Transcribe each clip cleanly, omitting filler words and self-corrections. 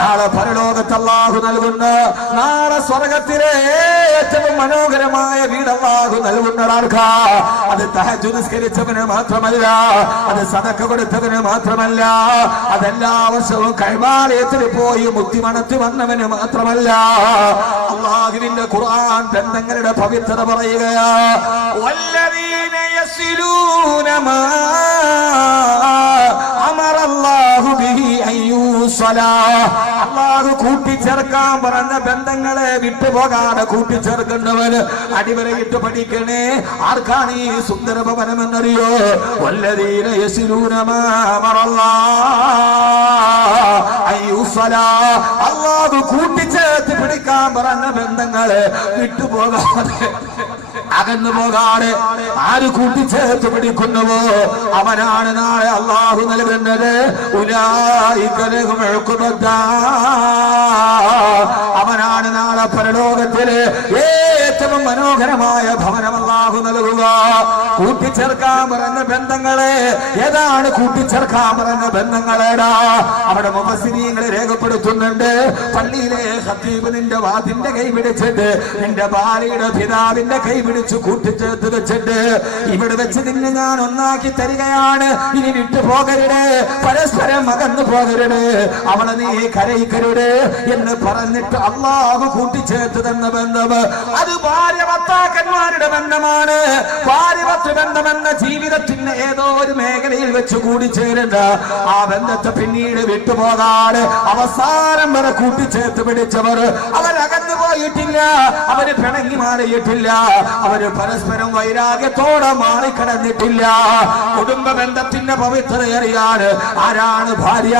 നാളെ പരലോകത്ത് അല്ലാഹു നൽകുന്ന, നാളെ സ്വർഗത്തിലെ ഏറ്റവും മനോഹരമായ വീട് അല്ലാഹു നൽകുന്നതാർക്കാ? അത് തഹജ്ജുദ് നിസ്കരിച്ചവന് മാത്രമല്ല, അത് സദഖ കൊടുത്തവന് മാത്രമല്ല, അതെല്ലാ വർഷവും കഅബാലയത്തിൽ പോയി മുത്തി മണത്തി വന്നവന് മാത്രമല്ല. അല്ലാഹുവിന്റെ ഖുർആൻ ബന്ധങ്ങളുടെ പവിത്രത പറയുകയാ. വല്ലദീന യസിലൂന മാ അമറല്ലാഹു ബിഹി അയ്യൂസലാ. അല്ലാഹു കൂട്ടിച്ചേർക്കാൻ പറഞ്ഞ ബന്ധങ്ങളെ വിട്ടുപോകാതെ കൂട്ടിച്ചേർക്കുന്നവന് അടിവരയിട്ട് പഠിക്കണേ. ആർക്കാണ് ഈ സുന്ദര ഭവനം എന്നറിയോ? വല്ലദീന യസിലൂന മാ അമറല്ലാഹു അയ്യൂസലാ. അല്ലാഹു കൂട്ടിച്ചേർത്ത് പിടിക്കാൻ പറഞ്ഞ ബന്ധങ്ങളെ വിട്ടുപോകാതെ അകന്നു പോകാതെ ആര് കൂട്ടിച്ചേർത്ത് പിടിക്കുന്നുവോ അവനാണ് നാളെ അല്ലാഹു നൽകുന്നത്. അവനാണ് നാളെ പരലോകത്തില് ഏറ്റവും മനോഹരമായ ഭവനം അല്ലാഹു നൽകുക. കൂട്ടിച്ചേർക്കാൻ പറഞ്ഞ ബന്ധങ്ങളെ ഏതാണ്? കൂട്ടിച്ചേർക്കാൻ പറഞ്ഞ ബന്ധങ്ങളേടാ? അവിടെ മുഫസ്സിരീങ്ങൾ രേഖപ്പെടുത്തുന്നുണ്ട്. പള്ളിയിലെ ഖത്തീബ് നിന്റെ വാതിന്റെ കൈ പിടിച്ചിട്ട് നിന്റെ ഭാര്യയുടെ പിതാവിന്റെ കൈ പിടിച്ചു കൂട്ടിച്ചേർത്ത് വെച്ചിട്ട് ഇവിടെ വെച്ച് നിന്നെ ഞാൻ ഒന്നാക്കി തരികയാണ്, ഇനി വിട്ടു പോകരുത്, പരസ്പരം അകന്നു പോകരുത്, അവളെ നീ കരയിക്കരുത് എന്ന് പറഞ്ഞിട്ട് അല്ലാഹു കൂട്ടിച്ചേർത്ത് തന്ന ബന്ധം അത് ഭാര്യ ഭർത്താക്കന്മാരുടെ ബന്ധമാണ്. ഭാര്യ ഭർത്തൃ ബന്ധമെന്ന ജീവിതത്തിന് ഏതോ ഒരു മേഖലയിൽ വെച്ച് കൂടിച്ചേരുന്ന ആ ബന്ധത്തെ പിന്നീട് വിട്ടുപോകാതെ അവസാനം വരെ കൂട്ടിച്ചേർത്ത് പിടിച്ചവർ അവരകന്നു പോയിട്ടില്ല, അവര് പിണങ്ങി മാറിയിട്ടില്ല, അവര് പരസ്പരം വൈരാഗ്യത്തോടെ മാറിക്കിടന്നിട്ടില്ല. കുടുംബ ബന്ധത്തിന്റെ പവിത്രതയറിയാൻ ആരാണ് ഭാര്യ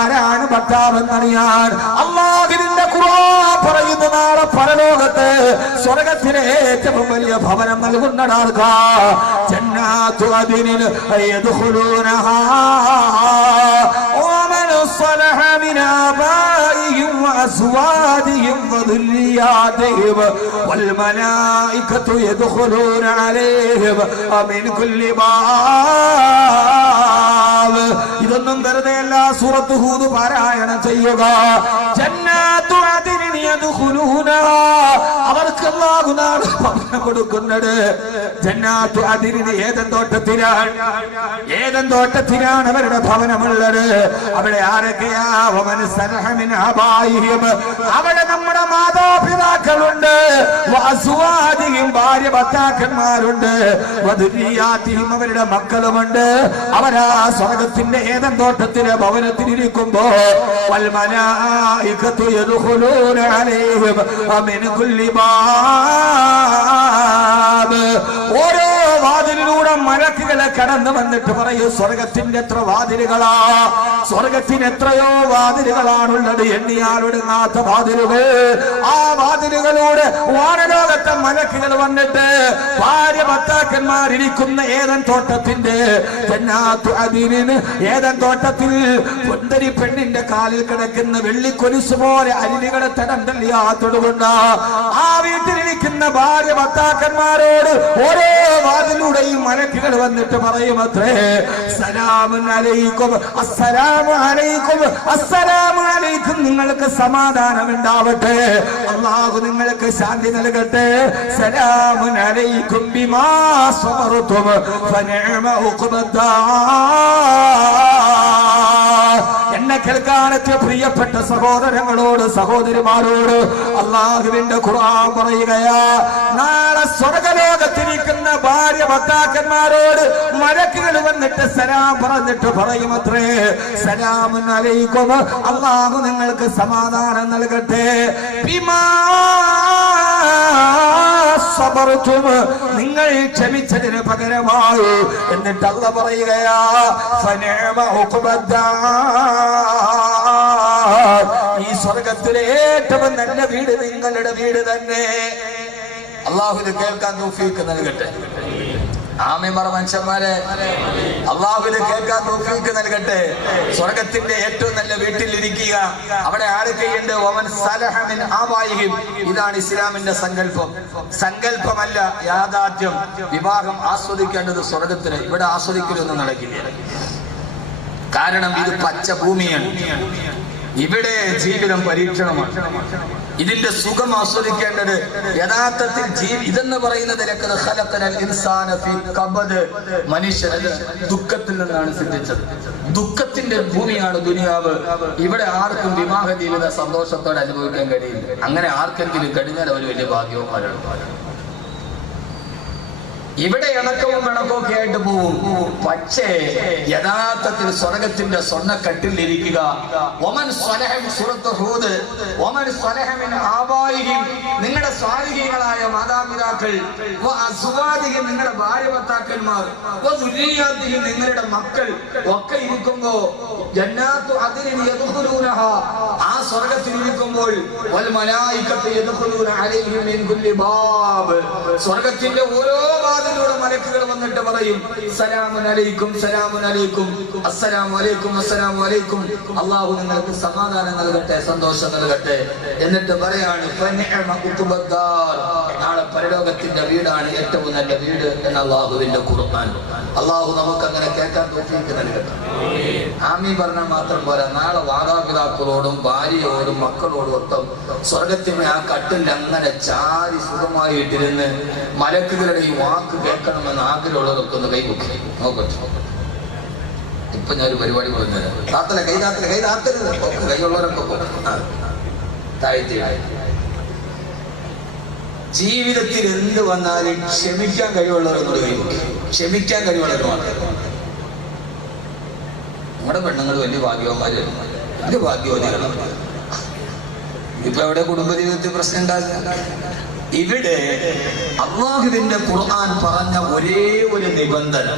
ആരാണ് ഭർത്താവ് എന്നറിയാൻ അല്ലാഹുവിന്റെ ഖുർആൻ പറയുന്ന നാളെ പരലോകത്ത് സ്വർഗത്തിലെ ഏറ്റവും വലിയ ഭവനം നൽകുന്നതാർക്കാ? ജന്നാത്തു അദ്നിൻ യദ്ഖുലൂനഹാ വമൻ സ്വലഹ മിൻ ആബാഇഹിം വഅസ്വാദിഹിം വദുരിയാതിഹിം വൽമലായികതു യദ്ഖുലൂന അലൈഹിം മിൻ കുല്ലി ബാബ്. ഇതൊന്നും വെറുതെയല്ല, സൂറത്ത് ഹൂദ് പാരായണം ചെയ്യുക. ജന്നാത്തു അദ്നിൻ യദ്ഖുലൂനഹാ, അവർക്ക് അല്ലാഹു നാളെ ഭവനം കൊടുക്കുന്നത്. ജന്നാത്തു അദ്നിൻ ഏദൻ തോട്ടത്തിലാണ്, ഏദൻ തോട്ടത്തിലാണ് അവരുടെ ഭവനമുള്ളത്. അവിടെ ആരൊക്കെയാ? വമൻ സലഹ മിൻ ആബായിഹിം, അവിടെ നമ്മുടെ മാതാപിതാക്കളുണ്ട്, വഅസ്വാദിഹിം ഭാര്യ ഭർത്താക്കന്മാരുണ്ട്, വദുരിയാതിഹിം അവരുടെ മക്കളുമുണ്ട്. അവരാ സ്വർഗത്തിന്റെ ഏദൻ തോട്ടത്തിലെ ഭവനത്തിലിരിക്കുമ്പോ വൽമലായികതു യദ്ഖുലൂന അലൈഹിം മിൻ കുല്ലി ബാബ്. ഓരോ വാതിലിലൂടെ മലക്കുകളെ കടന്നു വന്നിട്ട് പറയൂ, സ്വർഗത്തിന്റെ എത്ര വാതിലുകളാ, സ്വർഗത്തിന് എത്രയോ വാതിലുകളാണുള്ളത്, എണ്ണിയാലൊടുങ്ങാത്ത വാതിലുകൾ. ആ വാതിലുകളോട് വാനലോകത്തെ മലക്കുകൾ വന്നിട്ട് ഭാര്യ ഭർത്താക്കന്മാരിരിക്കുന്ന ഏദൻ തോട്ടത്തിന്റെ ജന്നാത്തു അദ്നിൻ ഏദൻ തോട്ടത്തിൽ സുന്ദരി പെണ്ണിന്റെ കാലിൽ കിടക്കുന്ന വെള്ളിക്കൊലുസ് പോലെ അരുവികളെ തടം തള്ളിയാത്തോടുകൊണ്ട് ആ വീട്ടിലിരിക്കുന്ന ഭാര്യ ഭർത്താക്കന്മാരോട് ഓരോ വാതിലൂടെയും മലക്കുകൾ വന്നിട്ട് പറയുമത്രേ, സലാമുൻ അലൈക്കും അസ്സലാമു അലൈക്കും അസ്സലാമു അലൈക്കും, നിങ്ങൾക്ക് സമാധാനം ഉണ്ടാവട്ടെ, അല്ലാഹു നിങ്ങൾക്ക് ശാന്തി നൽകട്ടെ. സലാമുൻ അലൈക്കും ബിമാ സബർതും ഫനിഅമ ഉഖ്ബദ്ദാർ. എന്നെ കേൾക്കാനെത്തിയ പ്രിയപ്പെട്ട സഹോദരങ്ങളോട് സഹോദരിമാരോട് അല്ലാഹുവിന്റെ ഖുർആൻ പറയുകയാ, നാളെ സ്വർഗലോകത്തിരിക്കുന്ന ഭാര്യ ഭർത്താക്കന്മാരോട് മലക്കുകൾ വന്നിട്ട് സലാം പറഞ്ഞിട്ട് പറയുമത്രേ, സലാമുൻ അലൈക്കും, അല്ലാഹു നിങ്ങൾക്ക് സമാധാനം നൽകട്ടെ, ബിമാ സബർതും, നിങ്ങൾ ക്ഷമിച്ചതിന് പകരമായി. എന്നിട്ട് അല്ലാഹു പറയുകയാ, ഫനിഅമ ഉഖ്ബദ്ദാർ, ഈ സ്വർഗത്തിലെ ഏറ്റവും നല്ല വീട് നിങ്ങളുടെ വീട് തന്നെ. അല്ലാഹു ഇത് കേൾക്കാൻ തൗഫീഖ് നൽകട്ടെ. ആമീൻ പറ മനുഷ്യന്മാരെ, അല്ലാഹു ഇത് കേൾക്കാൻ തൗഫീഖ് നൽകട്ടെ. സ്വർഗത്തിന്റെ ഏറ്റവും നല്ല വീട്ടിൽ ഇരിക്കുക. അവിടെ ആരൊക്കെയുണ്ട്? വമൻ സലഹ മിൻ ആബായിഹിം. ഇതാണ് ഇസ്ലാമിന്റെ സങ്കല്പം. സങ്കല്പമല്ല, യാഥാർത്ഥ്യം. വിവാഹം ആസ്വദിക്കേണ്ടത് സ്വർഗത്തിന്, ഇവിടെ ആസ്വദിക്കലൊന്നും നടക്കില്ല. കാരണം ഇത് പച്ച ഭൂമിയാണ്. ഇവിടെ ജീവിതം പരീക്ഷണമാണ്. ഇതിന്റെ സുഖം ആസ്വദിക്കേണ്ടത് യഥാർത്ഥത്തിൽ ഇതെന്ന് പറയുന്നത് മനുഷ്യൻ ദുഃഖത്തിൽ നിന്നാണ് സിദ്ധിച്ചത്. ദുഃഖത്തിന്റെ ഭൂമിയാണ് ദുനിയാവ്. ഇവിടെ ആർക്കും വിവാഹ ജീവിത സന്തോഷത്തോടെ അനുഭവിക്കാൻ കഴിയില്ല. അങ്ങനെ ആർക്കെങ്കിലും കഴിഞ്ഞാൽ അവർ വലിയ ഭാഗ്യവുമാരാണ്. ഇവിടെ ഇണക്കവും പിണക്കവും ഒക്കെ ആയിട്ട് പോവും. പക്ഷേ യഥാർത്ഥത്തിൽ സ്വർഗത്തിന്റെ സ്വർണ്ണക്കട്ടിലിരിക്കുക. നിങ്ങളുടെ സ്വാലിഹീങ്ങളായ മാതാപിതാക്കൾ, നിങ്ങളുടെ ഭാര്യ ഭർത്താക്കന്മാർ, നിങ്ങളുടെ മക്കൾ ഒക്കെ ഇരിക്കുമ്പോ ജന്നാത്തു അദ്നിൻ യദ്ഖുലൂനഹ, ആ സ്വർഗത്തിൽ ഇരിക്കുമ്പോൾ വൽ മലായികത്തു യദ്ഖുലൂന അലൈഹിം മിൻ കുല്ലി ബാബ്, സ്വർഗത്തിന്റെ ഓരോ വാതിലൂടെ മലക്കുകൾ വന്നിട്ട് പറയും സലാമുൻ അലൈക്കും സലാമുൻ അലൈക്കും അസ്സലാമു അലൈക്കും അസ്സലാമു അലൈക്കും, അല്ലാഹു നിങ്ങൾക്ക് സമാധാനം നൽകട്ടെ, സന്തോഷം നൽകട്ടെ. എന്നിട്ട് പറയാണ് ഫനിഅമ ഉഖ്ബദ്ദാർ, നാളെ പരലോകത്തിന്റെ വീടാണ് ഏറ്റവും നല്ല വീട് എന്ന് അല്ലാഹുവിന്റെ ഖുർആൻ. അല്ലാഹു നമുക്ക് അങ്ങനെ കേൾക്കാൻ തൗഫീഖ് നൽകട്ടെ. ആമീൻ പറഞ്ഞാൽ മാത്രം പോരാ. നാളെ മാതാപിതാക്കളോടും ഭാര്യയോടും മക്കളോടും ഒക്കെ സ്വർഗത്തിന്റെ ആ കട്ടിൽ അങ്ങനെ ചാരി സുഖമായിട്ടിരുന്ന് മലക്കുകളുടെ ഈ വാക്ക് കേൾക്കണമെന്ന് ആഗ്രഹമുള്ളവരൊക്കെ ഒന്ന് കൈപൊക്കി നോക്കട്ടെ. ഇപ്പൊ ഞാൻ ഒരു പരിപാടി പറഞ്ഞത് താത്തല കൈ താത്തല കൈ താത്തരുത്, കൈയുള്ളവരൊക്കെ താഴ്ത്തി. ജീവിതത്തിൽ എന്ത് വന്നാലും ക്ഷമിക്കാൻ കഴിവുള്ളവരെന്നോട് കൈപൊക്കി. ക്ഷമിക്കാൻ കഴിവുള്ളവർ മാത്രം. നമ്മുടെ പെണ്ണുങ്ങൾ വലിയ ഭാഗ്യവന്മാര്, വലിയ ഭാഗ്യവതികളാണ്. ഇപ്പൊ എവിടെ കുടുംബജീവിതത്തിൽ പ്രശ്നം ഉണ്ടാകുക? ഇവിടെ അല്ലാഹുവിന്റെ ഖുർആൻ പറഞ്ഞ ഒരേ ഒരു നിബന്ധന,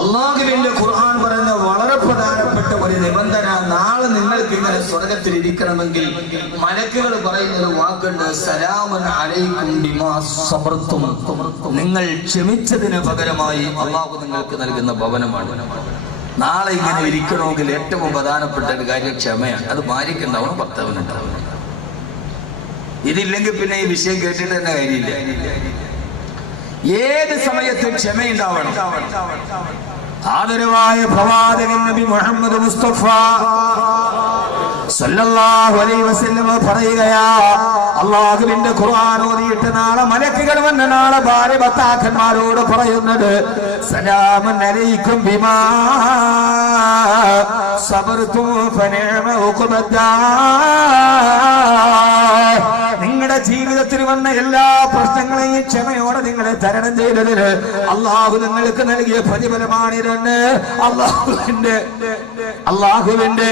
അല്ലാഹുവിന്റെ ഖുർആൻ പറഞ്ഞ വളരെ പ്രധാനപ്പെട്ട ഒരു നിബന്ധന, നാളെ നിങ്ങൾക്ക് ഇങ്ങനെ സ്വർഗത്തിൽ ഇരിക്കണമെങ്കിൽ മലക്കുകൾ പറയുന്ന ഒരു വാക്കുണ്ട്, സലാമുൻ അലൈക്കും ബിമാ സബർതും, നിങ്ങൾ ക്ഷമിച്ചതിന് പകരമായി അല്ലാഹു നിങ്ങൾക്ക് നൽകുന്ന ഭവനമാണ്. നാളെ ഇങ്ങനെ ഇരിക്കണമെങ്കിൽ ഏറ്റവും പ്രധാനപ്പെട്ട ഒരു കാര്യം ക്ഷമയാണ്. അത് ഭാര്യയ്ക്കുണ്ടാവണം, ഭർത്താവിനുണ്ടാവണം. ഇതില്ലെങ്കിൽ പിന്നെ ഈ വിഷയം കേട്ടിട്ട് തന്നെ കാര്യമില്ല. ഏത് സമയത്തും ക്ഷമയുണ്ടാവണം. ആദരവായ പ്രവാചകൻ നബി മുഹമ്മദ് മുസ്തഫ സല്ലല്ലാഹു അലൈഹി വസല്ലം പറയുകയാ, അല്ലാഹുവിന്റെ ഖുർആൻ ഓതിയിട്ട് നാളെ മലക്കുകൾ വന്ന് നാളെ ഭാര്യ ഭർത്താക്കന്മാരോട് പറയുന്നത് സലാമുൻ അലൈക്കും ബിമാ സബർതും ഫനിഅമ ഉഖ്ബദ്ദാർ. നിങ്ങളുടെ ജീവിതത്തിൽ വന്ന എല്ലാ പ്രശ്നങ്ങളെയും ക്ഷമയോടെ നിങ്ങളെ തരണം ചെയ്തതിന് അല്ലാഹു നിങ്ങൾക്ക് നൽകിയ പ്രതിഫലമാണിതെന്ന് അല്ലാഹുവിന്റെ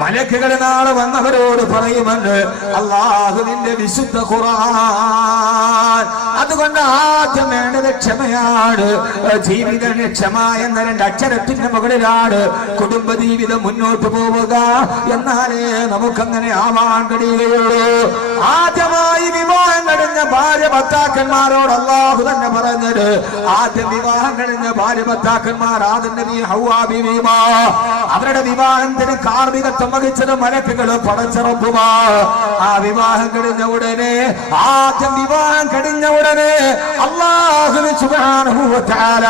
മലക്കുകൾ നാളെ വന്നവരോട് പറയുമെന്ന് അല്ലാഹുവിന്റെ വിശുദ്ധ ഖുർആൻ. അതുകൊണ്ട് ആദ്യം വേണ്ടത് ക്ഷമയാണ്. ജീവിതം ക്ഷമ എന്ന 2 അക്ഷരത്തിന്റെ മുകളിലാണ് കുടുംബജീവിതം മുന്നോട്ട് പോവുക. എന്നാലേ നമുക്കങ്ങനെ ആവാൻ കഴിയുകയുള്ളൂ. ആദ്യമായി വിവാഹം കഴിഞ്ഞ ഭാര്യ ഭർത്താക്കന്മാരോട് അല്ലാഹു തന്നെ പറഞ്ഞത്, ആദ്യം വിവാഹം കഴിഞ്ഞ ഭാര്യ ഭർത്താക്കന്മാർ ആദം നബി ഹവ്വാ ബീവിമാ, അവരുടെ വിവാഹത്തിന് കാർമികത്വം വഹിച്ചത് മലക്കുകൾ പടച്ചിറപ്പുമാ. ആ വിവാഹം കഴിഞ്ഞ ഉടനെ, ആദ്യം വിവാഹം കഴിഞ്ഞ ഉടനെ അല്ലാഹു സുബ്ഹാനഹു വ തആല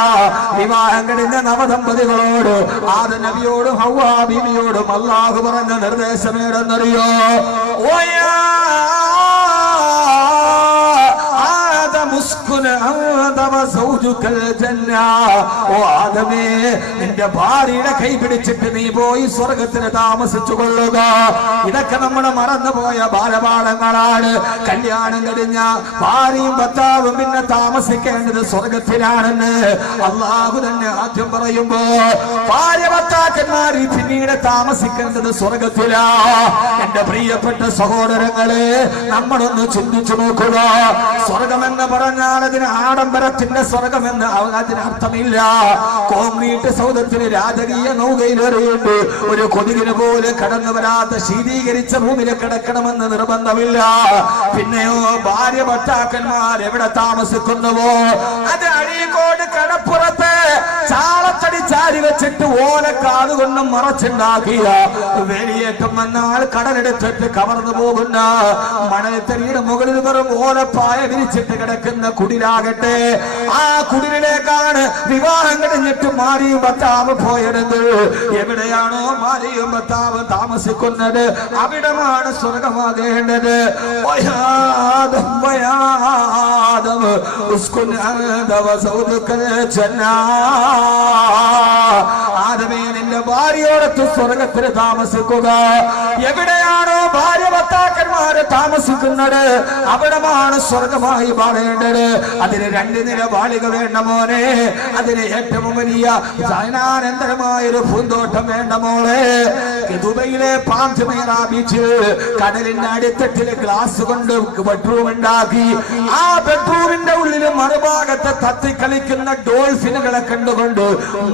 വിവാഹം കഴിഞ്ഞ നവദമ്പതികളോട് ആദം നബിയോടും ഹവ്വാ ബീവിയോടും അല്ലാഹു പറഞ്ഞ നിർദ്ദേശം ഏതെന്നറിയോ? നിന്റെ ഭാര്യയുടെ കൈ പിടിച്ചിട്ട് നീ പോയി സ്വർഗത്തിന് താമസിച്ചു കൊള്ളുക. ഇതൊക്കെ നമ്മുടെ മറന്നുപോയ ബാലപാഠങ്ങളാണ്. കല്യാണം കഴിഞ്ഞ ഭാര്യയും ഭർത്താവും പിന്നെ താമസിക്കേണ്ടത് സ്വർഗത്തിലാണെന്ന് അല്ലാഹു തന്നെ ആദ്യം പറയുമ്പോ, ഭാര്യ ഭർത്താക്കന്മാർ പിന്നീട് താമസിക്കേണ്ടത് സ്വർഗത്തിലാ. എന്റെ പ്രിയപ്പെട്ട സഹോദരങ്ങളെ, നമ്മളൊന്ന് ചിന്തിച്ചു നോക്കുക. സ്വർഗമെന്ന് പറഞ്ഞാൽ അതിന് ആഡംബരത്തിന്റെ സ്വർഗമെന്ന് അതിന് അർത്ഥമില്ല. കോൺക്രീറ്റ് സൗധത്തിന് രാജകീയ നൗകയിലേറിയിട്ട് ഒരു കൊതുകിന് പോലെ കടന്നു വരാത്ത ശീതീകരിച്ച റൂമിൽ കിടക്കണമെന്ന് നിർബന്ധമില്ല. പിന്നെയോ ഭാര്യ ഭർത്താക്കന്മാർ എവിടെ താമസിക്കുന്നുവോ അത് അഴീക്കോട് കടപ്പുറത്ത് ചാളത്തടി ചാരി വെച്ച് വിരിച്ചിട്ട് ഓലക്കാത് കൊണ്ട് മറച്ചുണ്ടാക്കിയ വേലിയേറ്റം വന്നാൽ കടലെടുത്തിട്ട് കവർന്നു പോകുന്ന മണൽത്തരിയുടെ മുകളിൽ വെറും ഓലപ്പായ വിരിച്ചിട്ട് കിടക്കുന്ന കുടിലാകട്ടെ, ആ കുടിലിലേക്കാണ് വിവാഹം കഴിഞ്ഞിട്ട് മാരിയും ഭർത്താവ് പോയത്. എവിടെയാണോ മാരിയും ഭർത്താവ് താമസിക്കുന്നത് അവിടമാണ് സ്വർഗമാകേണ്ടത്. ആദമേ, നിന്റെ ഭാര്യയോടൊത്ത് സ്വർഗത്തിൽ താമസിക്കുക. എവിടെയാണോ ഭാര്യ ഭർത്താക്കന്മാര് താമസിക്കുന്നത് അവിടമാണ് സ്വർഗമായി മാറേണ്ടത്. അതിന് 2 നില മാളിക വേണ്ട മോനെ, അതിന് ഏറ്റവും വലിയ ശയനാനന്തരമായൊരു പൂന്തോട്ടം വേണ്ട മോളെ. ദുബൈയിലെ പാംജുമൈറ ബീച്ചിൽ കടലിന്റെ അടിത്തട്ടില് ഗ്ലാസ് കൊണ്ട് ബെഡ്റൂം ഉണ്ടാക്കി. ആ ബെഡ്റൂമിന്റെ ഉള്ളിൽ മറുഭാഗത്ത് തത്തിക്കളിക്കുന്ന ഡോൾഫിനുകളെ കണ്ടുകൊണ്ട്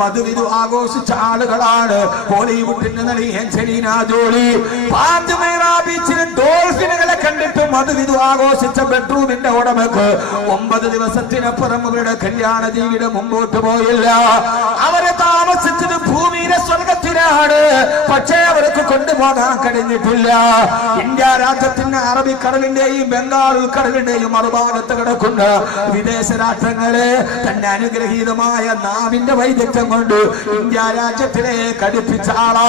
മധുവിധു ആഘോഷിച്ച ആളുകളാണ് ഹോളിവുഡിന്റെ നടി ആഞ്ചലീന ജോളി. പാംജുമൈറ ബീച്ചിൽ ഡോൾഫിനുകളെ കണ്ടിട്ട് മധുവിധു ആഘോഷിച്ച ബെഡ്റൂമിന്റെ ഉടമക്ക് 9 ദിവസത്തിനപ്പുറം അവരുടെ കല്യാണ ജീവിതം മുമ്പോട്ട് പോയില്ല. അവരെ താമസിച്ചത് ഭൂമിയിലെ സ്വർഗത്തിലാണ്, പക്ഷേ അവർക്ക് കൊണ്ടുപോകാൻ കഴിഞ്ഞിട്ടില്ല. ഇന്ത്യ രാജ്യത്തിന്റെ അറബിക്കടലിന്റെയും ബംഗാൾ ഉൾക്കടലിന്റെയും മറുഭാഗത്ത് കിടക്കുന്ന വിദേശ രാഷ്ട്രങ്ങളെ തന്നെ അനുഗ്രഹീതമായ നാവിന്റെ വൈദഗ്ധ്യം കൊണ്ട് ഇന്ത്യ രാജ്യത്തിലേക്ക് അടുപ്പിച്ച ആളാ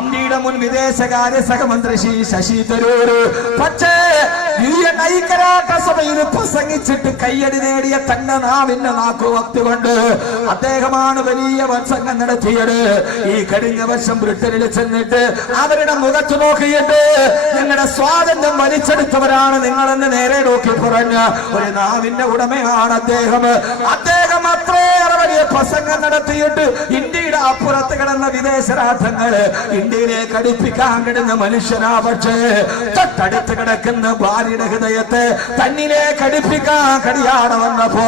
ഇന്ത്യയുടെ മുൻ വിദേശകാര്യ സഹമന്ത്രി ശ്രീ ശശി തരൂർ. പക്ഷേ UN ഐക്യരാഷ്ട്രസഭയിൽ പ്രസംഗിച്ചിട്ട് കയ്യടി നേടിയ തന്റെ നാവിന്റെ നാക്കുവക്തി കൊണ്ട് അദ്ദേഹമാണ് വലിയ പ്രസംഗം നടത്തിയത്. ഈ കഴിഞ്ഞ വർഷം ബ്രിട്ടനിൽ ചെന്നിട്ട് അവരുടെ മുഖത്ത് നോക്കിയിട്ട് നിങ്ങളുടെ സ്വാതന്ത്ര്യം വലിച്ചെടുത്തവരാണ് നിങ്ങളെന്ന് നേരെ നോക്കി പറഞ്ഞ ഒരു നാവിന്റെ ഉടമയാണ് അദ്ദേഹം. അദ്ദേഹം അത്രയേറെ വലിയ പ്രസംഗം നടത്തിയിട്ട് ഇന്ത്യയുടെ അപ്പുറത്ത് കിടന്ന വിദേശ രാഷ്ട്രങ്ങള് ഇന്ത്യയിലേക്ക് അടുപ്പിക്കാൻ കിടന്ന മനുഷ്യനാ. പക്ഷേ തൊട്ടടുത്ത് കിടക്കുന്ന ഭാര്യയുടെ ഹൃദയത്തെ തന്നിലേക്ക് അടുപ്പിക്കാൻ കഴിയാതെ വന്നപ്പോ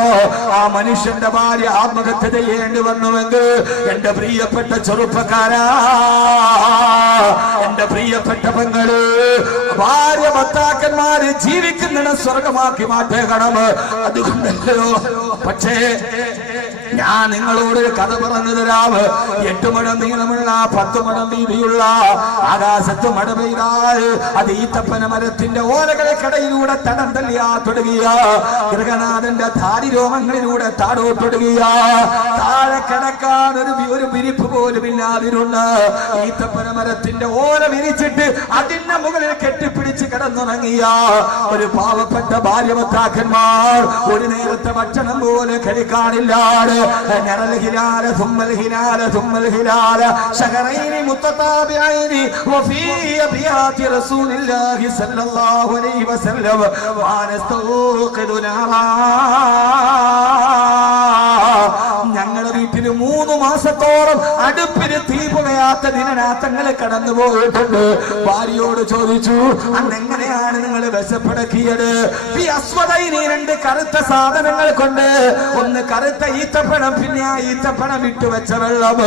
ആ മനുഷ്യന്റെ ഭാര്യ ആത്മഹത്യ ചെയ്യേണ്ടി വന്നുവെങ്കിൽ എന്റെ പ്രിയപ്പെട്ട ചെറുപ്പക്കാരാ, എന്റെ പ്രിയപ്പെട്ട പെങ്ങള്, ഭാര്യ ഭർത്താക്കന്മാര് ജീവിക്കുന്ന സ്വർഗമാക്കി മാറ്റണം. അതുകൊണ്ടല്ലോ. പക്ഷേ ഞാൻ നിങ്ങളോട് കഥ പറഞ്ഞു തരാം. 8 മുഴം നീളമുള്ള 10 മുഴം വീതിയുള്ള ആകാശത്ത് മഴ പെയ്താൽ അത് ഈത്തപ്പന മരത്തിന്റെ ഓലകൾക്കിടയിലൂടെ തടം തല്ലിയാ തുടങ്ങിയ ഗൃഹനാഥന്റെ ധാരിരോമങ്ങളിലൂടെ താടോട്ടൊടുകിയ താഴെ കിടക്കാൻ ഒരു വിരിപ്പ് പോലും ഇല്ലാതിരുന്ന ഈത്തപ്പന മരത്തിന്റെ ഓല വിരിച്ചിട്ട് അതിന്റെ മുകളിൽ കെട്ടിപ്പിടിച്ച് കിടന്നുറങ്ങിയ ഒരു പാവപ്പെട്ട ഭാര്യ ഭർത്താക്കന്മാർ ഒരു നേരത്തെ ഭക്ഷണം പോലെ കഴിക്കാനില്ലാതെ نرى الهلال ثم الهلال ثم الهلال شهرين متتابعين وفي أبيات رسول الله صلى الله عليه وسلم ونستوقد نارا. ഞങ്ങളുടെ വീട്ടിൽ 3 മാസത്തോളം അടുപ്പിന് തീ പുകയാത്ത ദിനരാത്രങ്ങൾ കടന്നു പോയിട്ടുണ്ട്. ഭാര്യയോട് ചോദിച്ചു, അന്നെങ്ങനെയാണ് നിങ്ങൾ വിശപ്പടക്കിയത്? ഈ അസ്വദൈനി 2 കറുത്ത സാധനങ്ങൾ കൊണ്ട്, ഒന്ന് കറുത്ത ഈത്തപ്പഴം, പിന്നെ ആ ഈത്തപ്പഴം ഇട്ടുവെച്ച വെള്ളം.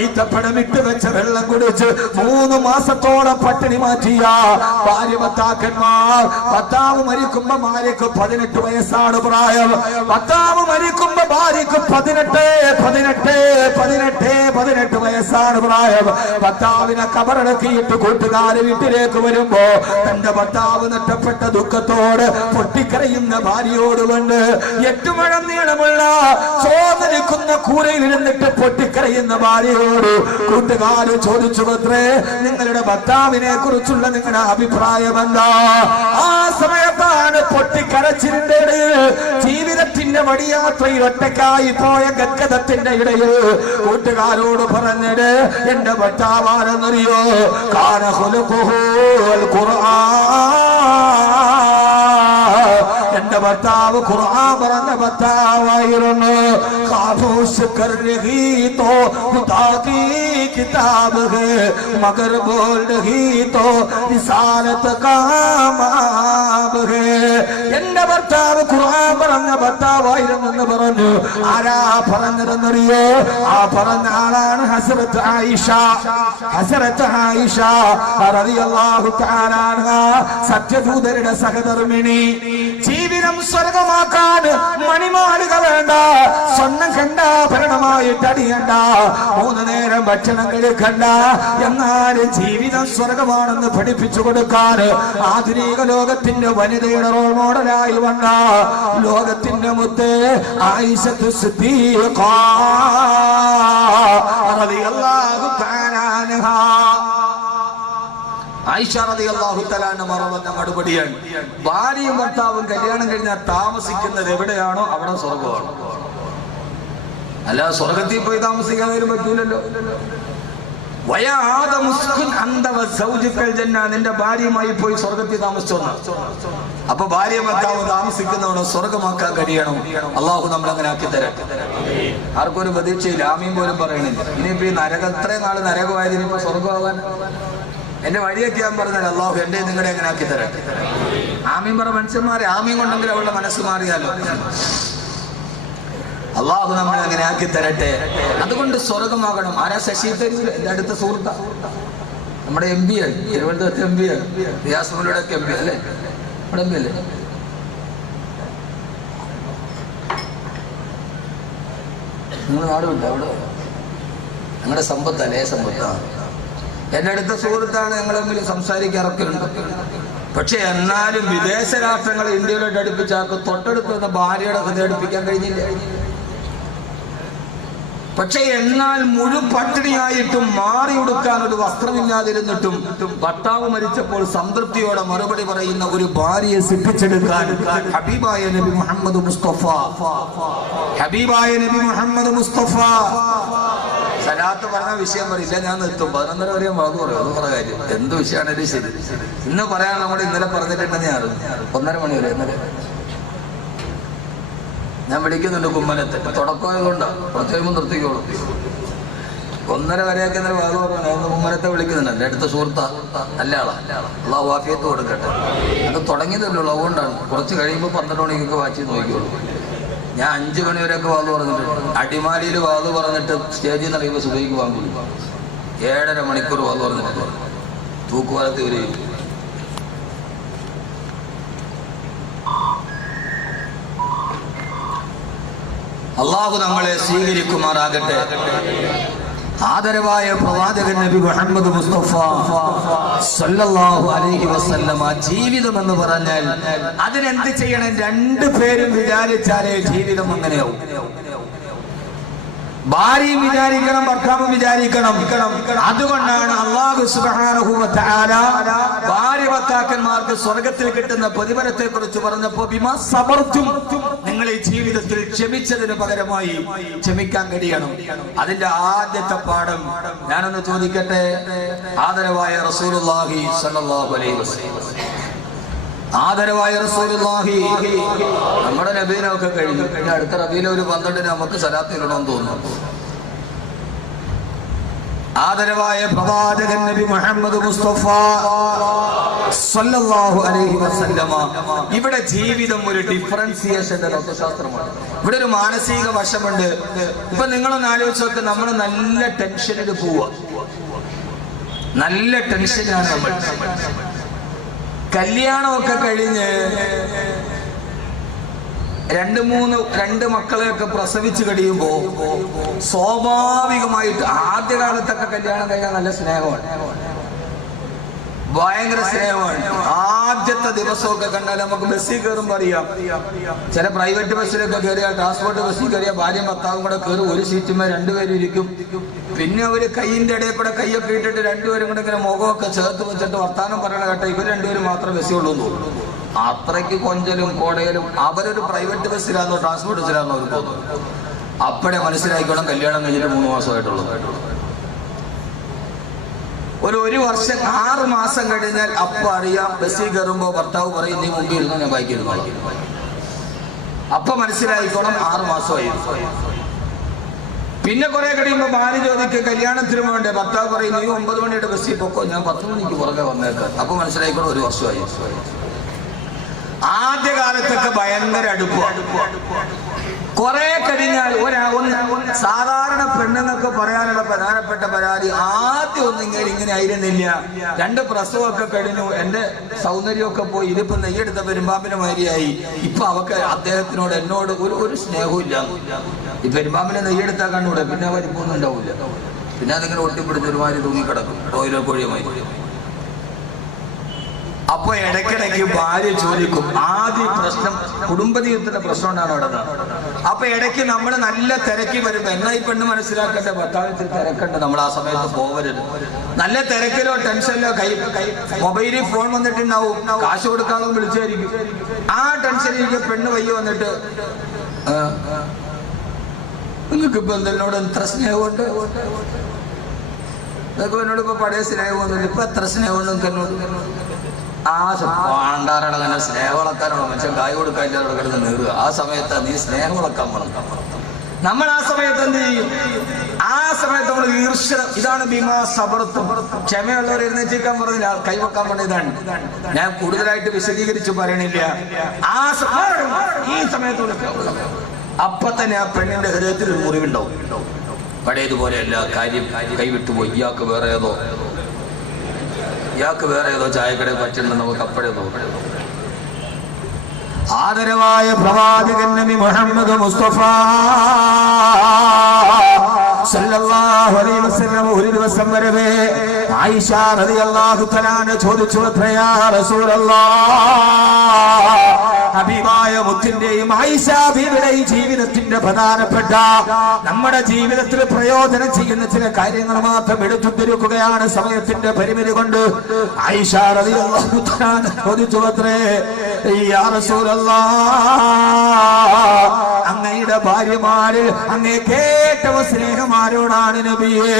ഈത്തപ്പഴം ഇട്ടുവെച്ച വെള്ളം കുടിച്ച് 3 മാസത്തോളം പട്ടിണി മാറ്റിയ ഭാര്യ ഭർത്താക്കന്മാർ. ഭർത്താവ് മരിക്കുമ്പോ ഭാര്യക്ക് 18 വയസ്സാണ് പ്രായം. ഭർത്താവ് മരിക്കുമ്പോ ഭാര്യക്ക് 18 വയസ്സാണ് പ്രായം. ഭർത്താവിനെ കബറടക്കിയിട്ട് കൂട്ടുകാര് വീട്ടിലേക്ക് വരുമ്പോ തന്റെ ഭർത്താവ് നഷ്ടപ്പെട്ട ദുഃഖത്തോട് പൊട്ടിക്കരയുന്ന ഭാര്യയോട് കൊണ്ട് 8 മുഴം നീളമുള്ള ചോദനിക്കുന്ന കൂരയിൽ ഇരുന്നിട്ട് പൊട്ടിക്കരയുന്ന ഭാര്യയോട് കൂട്ടുകാര് ചോദിച്ചു, പത്രേ, നിങ്ങളുടെ ഭർത്താവിനെ കുറിച്ചുള്ള നിങ്ങളുടെ അഭിപ്രായം എന്താ? ആ സമയത്താണ് പൊട്ടിക്കരച്ചിന്റെ ഇടയിൽ ജീവിതത്തിന്റെ വടിയാത്രയിൽ ഒറ്റക്കായി പോയ ഗദ്ഗതത്തിന്റെ ഇടയിൽ കൂട്ടുകാരോട് പറഞ്ഞത്, എന്റെ ഭർത്താവാരെന്നറിയോ? കാന ഖുലുഖുൽ ഖുർആൻ. എന്റെ ഭർത്താവ് ഖുർആൻ പറഞ്ഞ ഭർത്താവായിരുന്നു. ഖാമോശ് കർ രഹി തോ ഖുദാ കി കിതാബ് ഹൈ മഗർ ബോൽ രഹി തോ റിസാലത്ത് കാ മാബ് ഹൈ. എന്റെ ഭർത്താവ് ഖുർആൻ പറഞ്ഞ ഭർത്താവായിരുന്നെന്ന് പറഞ്ഞു. ആരാ പറഞ്ഞതെന്നറിയോ? ആ പറഞ്ഞ ആളാണ് ഹസ്രത്ത് ആയിഷ. ഹസ്രത്ത് ആയിഷ റളിയല്ലാഹു തആല അൻഹാ, സത്യദൂതരുടെ സഹധർമ്മിണി. ജീവിതം സ്വർഗമാക്കാൻ മണിമാളിക വേണ്ട, സ്വർണം കണ്ടാഭരണമായിട്ട് അടിയണ്ട, 3 നേരം ഭക്ഷണം കഴിക്കണ്ട, എന്നാൽ ജീവിതം സ്വർഗമാണെന്ന് പഠിപ്പിച്ചു കൊടുക്കാൻ ആധുനിക ലോകത്തിന്റെ വനിതയുടെ റോൾ മോഡലായി വന്ന ലോകത്തിന്റെ മുത്ത് ആയിഷത്തു സിദ്ദീഖ റളിയല്ലാഹു തആല അൻഹാ. ആയിഷ റളിയല്ലാഹു തആല അൻഹ പറഞ്ഞ മറുപടിയാണ്, ഭാര്യയും ഭർത്താവും കല്യാണം കഴിഞ്ഞാൽ താമസിക്കുന്നത് എവിടെയാണോ അവിടെ സ്വർഗമാണ്. അല്ല സ്വർഗത്തിൽ പോയി താമസിക്കാൻ പറ്റൂലല്ലോ. നിന്റെ ഭാര്യയുമായി പോയി സ്വർഗത്തിൽ താമസിച്ചോന്ന. അപ്പൊ ഭാര്യ ഭർത്താവ് താമസിക്കുന്നവണോ സ്വർഗമാക്കാൻ കഴിയണം. അള്ളാഹു നമ്മളങ്ങനെ ആക്കി തരട്ടെ. ആർക്കും ഒരു പ്രതീക്ഷയില്ല, ആമീൻ പോലും പറയണില്ല. ഇനിയിപ്പോ ഈ നരകം ഇത്രയും നാള് നരകമായത് ഇനിയിപ്പോ സ്വർഗമാകാൻ എന്റെ വഴിയൊക്കെ ഞാൻ പറഞ്ഞാൽ അള്ളാഹു എന്റെ നിങ്ങളെ എങ്ങനെ ആക്കി തരട്ടെ. ആമീൻ പറ മനുഷ്യന്മാരെ, ആമീൻ കൊണ്ടെങ്കിൽ അവളുടെ മനസ്സ് മാറിയാലോ. അള്ളാഹു നമ്മളെ അങ്ങനെ ആക്കി തരട്ടെ. അതുകൊണ്ട് സ്വർഗമാകണം. ആരാ? ശശി തരൂർ, എന്റെ അടുത്ത സുഹൃത്ത, നമ്മുടെ MP ആണ്, തിരുവനന്തപുരത്ത് MP ആണ്, റിയാസ്മോളുടെ ഒക്കെ MP അല്ലേ, നമ്മുടെ MP അല്ലേ. നിങ്ങൾ നാട് വിട്ട അവിടെ ഞങ്ങളുടെ സമ്പത്തല്ലേ, സമ്പത്താണ്. എന്റെ അടുത്ത സുഹൃത്താണ്, ഞങ്ങൾ തമ്മിൽ സംസാരിക്കാറൊക്കെ ഉണ്ട്. പക്ഷെ എന്നാലും വിദേശ രാഷ്ട്രങ്ങളെ ഇന്ത്യയിലോട്ട് അടുപ്പിച്ചാർക്ക് തൊട്ടടുത്ത് നിന്ന് ഭാര്യയുടെ ഹൃദയം അടുപ്പിക്കാൻ കഴിഞ്ഞില്ല. പക്ഷെ എന്നാൽ മുഴുവൻ പട്ടിണിയായിട്ടും മാറി ഉടുക്കാൻ ഒരു വസ്ത്രമില്ലാതിരുന്നിട്ടും ഭർത്താവ് മരിച്ചപ്പോൾ സംതൃപ്തിയോടെ മറുപടി പറയുന്ന ഒരു ഭാര്യയെ സിദ്ധിച്ചെടുക്കാൻ ഹബീബായ നബി മുഹമ്മദ് മുസ്തഫ, ഹബീബായ നബി മുഹമ്മദ് മുസ്തഫ. സലാത്ത് പറഞ്ഞ വിഷയം പറയില്ല, ഞാൻ നിർത്തും. 11:30 വരെയും വാക്ക് പറയും. അത് പറഞ്ഞ കാര്യം എന്ത് വിഷയമാണേലും ശരി. ഇന്ന് പറയാൻ നമ്മൾ ഇന്നലെ പറഞ്ഞിട്ടുണ്ടെന്ന് ഞാൻ അറിഞ്ഞു. 1:30 മണി വരെ ഇന്നലെ ഞാൻ വിളിക്കുന്നുണ്ട് കുമ്മനത്തെ. തുടക്കമായതുകൊണ്ടാണ്, കുറച്ച് കഴിയുമ്പോൾ നിർത്തിക്കോളും. 1:30 വരെയൊക്കെ ഇന്നലെ വാക്ക് പറഞ്ഞു. ഞാൻ കുമ്മനത്തെ വിളിക്കുന്നുണ്ട്, എൻ്റെ അടുത്ത സുഹൃത്താ, നല്ല ആളാ. അള്ളാഹു വാഫിയത്ത് കൊടുക്കട്ടെ. അത് തുടങ്ങിയതല്ലോ, അതുകൊണ്ടാണ്. കുറച്ച് കഴിയുമ്പോൾ 12 മണിക്കൊക്കെ വാച്ച് നോക്കിക്കോളൂ. ഞാൻ 5 മണി വരെയൊക്കെ വാത് പറഞ്ഞിട്ടുണ്ട്. അടിമാലിയിൽ വാത് പറഞ്ഞിട്ട് സ്റ്റേജിൽ നിന്ന് അറിയുമ്പോൾ സുബൈക്ക് വാങ്ങും. 7.5 മണിക്കൂർ വാത് പറഞ്ഞിട്ട് തൂക്കുപാലത്ത് വരെയും. അള്ളാഹു നമ്മളെ സ്വീകരിക്കുമാറാകട്ടെ. ആദരവായ പ്രവാചകൻ നബി മുഹമ്മദ് മുസ്തഫ സല്ലല്ലാഹു അലൈഹി വസല്ലമ ജീവിതം എന്ന് പറഞ്ഞാൽ അതിനെന്ത് ചെയ്യണം? 2 പേരും വിചാരിച്ചാലേ ജീവിതം അങ്ങനെയാവും. ഭാര്യയും വിചാരിക്കണം, ഭർത്താവും വിചാരിക്കണം. അതുകൊണ്ടാണ് അല്ലാഹു സുബ്ഹാനഹു വ തആല ഭാര്യ ഭർത്താക്കന്മാർക്ക് സ്വർഗത്തിൽ കിട്ടുന്ന പ്രതിഫലത്തെ കുറിച്ച് പറഞ്ഞപ്പോ ബിമാ സബർതും, നിങ്ങൾ ഈ ജീവിതത്തിൽ ക്ഷമിച്ചതിന് പകരമായി ക്ഷമിക്കാൻ കഴിയണം. അതിന്റെ ആദ്യത്തെ പാഠം ഞാനൊന്ന് ചോദിക്കട്ടെ. ആദരവായ റസൂലുള്ളാഹി സ്വല്ലല്ലാഹു അലൈഹി വസല്ലം, ആദരവായ റസൂലുള്ളാഹി, നമ്മുടെ നബീനൊക്കെ കഴിഞ്ഞു. കഴിഞ്ഞ അടുത്ത റബീല ഒരു 12 നമുക്ക് സലാത്ത് ഇടണമെന്ന് തോന്നുന്നു. ആദരവായ പ്രവാചകൻ നബി മുഹമ്മദ് മുസ്തഫ സല്ലല്ലാഹു അലൈഹി വസല്ലമ. ഇവിടെ ജീവിതം ഒരു ഡിഫറൻസിയേഷന്റെ തത്വശാസ്ത്രമാണ്. ഇവിടെ ഒരു മാനസിക വശമുണ്ട്. ഇപ്പൊ നിങ്ങളൊന്ന് ആലോചിച്ച് നോക്ക്, നമ്മൾ നല്ല ടെൻഷനിൽ പോവാ, നല്ല ടെൻഷനാണ് നമ്മൾ. കല്യാണമൊക്കെ കഴിഞ്ഞ് 2 മക്കളെയൊക്കെ പ്രസവിച്ച് കഴിയുമ്പോ സ്വാഭാവികമായിട്ട് ആദ്യകാലത്തൊക്കെ കല്യാണം കഴിഞ്ഞാൽ നല്ല സ്നേഹമാണ്, ഭയങ്കര സ്നേഹമാണ്. ആദ്യത്തെ ദിവസമൊക്കെ കണ്ടാൽ നമുക്ക് ബസ്സിൽ കയറുമ്പോൾ അറിയാം. ചില പ്രൈവറ്റ് ബസ്സിലൊക്കെ കയറിയാൽ, ട്രാൻസ്പോർട്ട് ബസ്സിൽ കയറിയാൽ ഭാര്യയും ഭർത്താവും കൂടെ കയറി ഒരു സീറ്റുമേ 2 പേരും ഇരിക്കും. പിന്നെ അവര് കൈയിന്റെ ഇടയിൽ കൂടെ കൈയൊക്കെ ഇട്ടിട്ട് 2 പേരും കൂടെ ഇങ്ങനെ മുഖമൊക്കെ ചേർത്ത് വെച്ചിട്ട് വർത്താനം പറയണ കേട്ടോ, ഇവർ 2 പേരും മാത്രമേ ബസ്സിലുള്ളൂ എന്ന് തോന്നുന്നു. അത്രയ്ക്ക് കൊഞ്ചലും കോടയലും. അവരൊരു പ്രൈവറ്റ് ബസ്സിലാണോ ട്രാൻസ്പോർട്ട് ബസ്സിലാണോ അവർ തോന്നുന്നു. അപ്പോഴേ മനസ്സിലായിക്കോണം കല്യാണം കഴിഞ്ഞിട്ട് 3 മാസമായിട്ടുള്ളൂ. ഒരു വർഷം 6 മാസം കഴിഞ്ഞാൽ അപ്പൊ അറിയാം. ബസ്സിൽ കയറുമ്പോ ഭർത്താവ് പറയും, നീ മുമ്പിൽ ഇരുന്നോ, ഞാൻ ബാക്കി ഇരുന്നോളാം. അപ്പൊ മനസ്സിലായിക്കോണം 6 മാസമായി. പിന്നെ കുറെ കഴിയുമ്പോ ഭാര്യ ചോദിക്കുക കല്യാണത്തിന് വേണ്ടേ, ഭർത്താവ് പറയും, നീ 9 മണിയുടെ ബസ്സിൽ പൊക്കോ, ഞാൻ 10 മണിക്ക് പുറകെ വന്നേക്കാം. അപ്പൊ മനസ്സിലായിക്കോണം 1 വർഷമായി. ആദ്യകാലത്തൊക്കെ ഭയങ്കര അടുപ്പം. കുറെ കഴിഞ്ഞാൽ സാധാരണ പെണ്ണുങ്ങൾക്ക് പറയാനുള്ള പ്രധാനപ്പെട്ട പരാതി, ആദ്യം ഒന്നും ഇങ്ങനെ ആയിരുന്നില്ല, 2 പ്രസവമൊക്കെ കഴിഞ്ഞു, എന്റെ സൗന്ദര്യമൊക്കെ പോയി, ഇതിപ്പോ നെയ്യെടുത്ത പെരുമ്പാമ്പിന് മാതിരിയായി, ഇപ്പൊ അവക്ക് അദ്ദേഹത്തിനോട് എന്നോട് ഒരു സ്നേഹവും ഇല്ല. ഈ പെരുമ്പാമ്പിനെ നെയ്യെടുത്താൽ കണ്ടൂടെ, പിന്നെ വലിപ്പൊന്നും ഉണ്ടാവില്ല, പിന്നെ അതിങ്ങനെ ഒട്ടിപ്പിടിച്ച് ഒരുമാതിരി തൂങ്ങിക്കിടക്കും, ബ്രോയിലർ കോഴിയുമായി. അപ്പൊ ഇടയ്ക്കിടയ്ക്ക് ഭാര്യ ചോദിക്കും, ആദ്യം പ്രശ്നം കുടുംബജീവിതത്തിന്റെ പ്രശ്നം ഉണ്ടാണ് അവിടെ. അപ്പൊ ഇടയ്ക്ക് നമ്മൾ നല്ല തിരക്കി വരുമ്പോ, എന്നാ ഈ പെണ്ണ് മനസ്സിലാക്കേണ്ട, ഭർത്താവിൽ തിരക്കണ്ട, നമ്മൾ ആ സമയത്ത് പോവരുത്. നല്ല തിരക്കിലോ ടെൻഷനിലോ മൊബൈലിൽ ഫോൺ വന്നിട്ടുണ്ടാവും, കാശ് കൊടുക്കാതെ വിളിച്ചായിരിക്കും, ആ ടെൻഷനിലേക്ക് പെണ്ണ് വയ്യ വന്നിട്ട്, നിങ്ങൾക്കിപ്പോ എന്നോട് എത്ര സ്നേഹമുണ്ട്, ഇതൊക്കെ എന്നോട് ഇപ്പൊ പഴയ സ്നേഹമൊന്നുമില്ല, ഇപ്പൊ എത്ര സ്നേഹം നിങ്ങൾക്ക് എന്നോട്. ആ പാണ്ടാരുടെ തന്നെ സ്നേഹം വളർത്താനുള്ള മനുഷ്യൻ കായ് കൊടുക്കാനില്ലാതെ കിടന്ന് നേറുക. ആ സമയത്ത് നീ സ്നേഹം വളർത്താൻ പറഞ്ഞു. നമ്മൾ ആ സമയത്ത് എന്ത് ചെയ്യും? ആ സമയത്ത് നമ്മൾ ഈർഷ്യ, ഇതാണ് ഭീമാ സബർത്തും. ക്ഷമയുള്ളവർ എഴുന്നേറ്റിക്കാൻ പറഞ്ഞില്ല, കൈവെക്കാൻ പറഞ്ഞ ഇതാണ്. ഞാൻ കൂടുതലായിട്ട് വിശദീകരിച്ച് പറയണില്ല. ഈ സമയത്ത് അപ്പൊ തന്നെ ആ പെണ്ണിന്റെ ഹൃദയത്തിൽ ഒരു മുറിവുണ്ടാവും. പഴയതുപോലെയല്ല, കാര്യം കൈവിട്ടുപോയി, ഇയാൾക്ക് വേറെ ഏതോ ചായക്കടയിൽ പറ്റുന്ന നമുക്ക് അപ്പഴേ നോക്കണം. ആദരവായ പ്രവാചകൻ നബി മുഹമ്മദ് മുസ്തഫ സല്ലല്ലാഹു അലൈഹി വസല്ലം ഒരു ദിവസം വരവേ ആയിഷ റളിയല്ലാഹു തആല ചോദിച്ചു, യാ റസൂലല്ലാഹ്, ഹബീബായ മുത്തിന്റെയും ആയിഷ ബീവിയുടെയും ജീവിതത്തിന്റെ പ്രധാനപ്പെട്ട, നമ്മുടെ ജീവിതത്തിൽ പ്രയോജനം ചെയ്യുന്ന ചില കാര്യങ്ങൾ മാത്രം എടുത്തു തിരിക്കുകയാണ് സമയത്തിന്റെ പരിമിതി കൊണ്ട്. ആയിഷ റളിയല്ലാഹു തആല ചോദിച്ചു, യാ റസൂലല്ലാഹ്, അങ്ങയുടെ ഭാര്യമാര് അങ്ങേക്ക് ഏറ്റവും സ്നേഹമാരോടാണ് നബിയെ?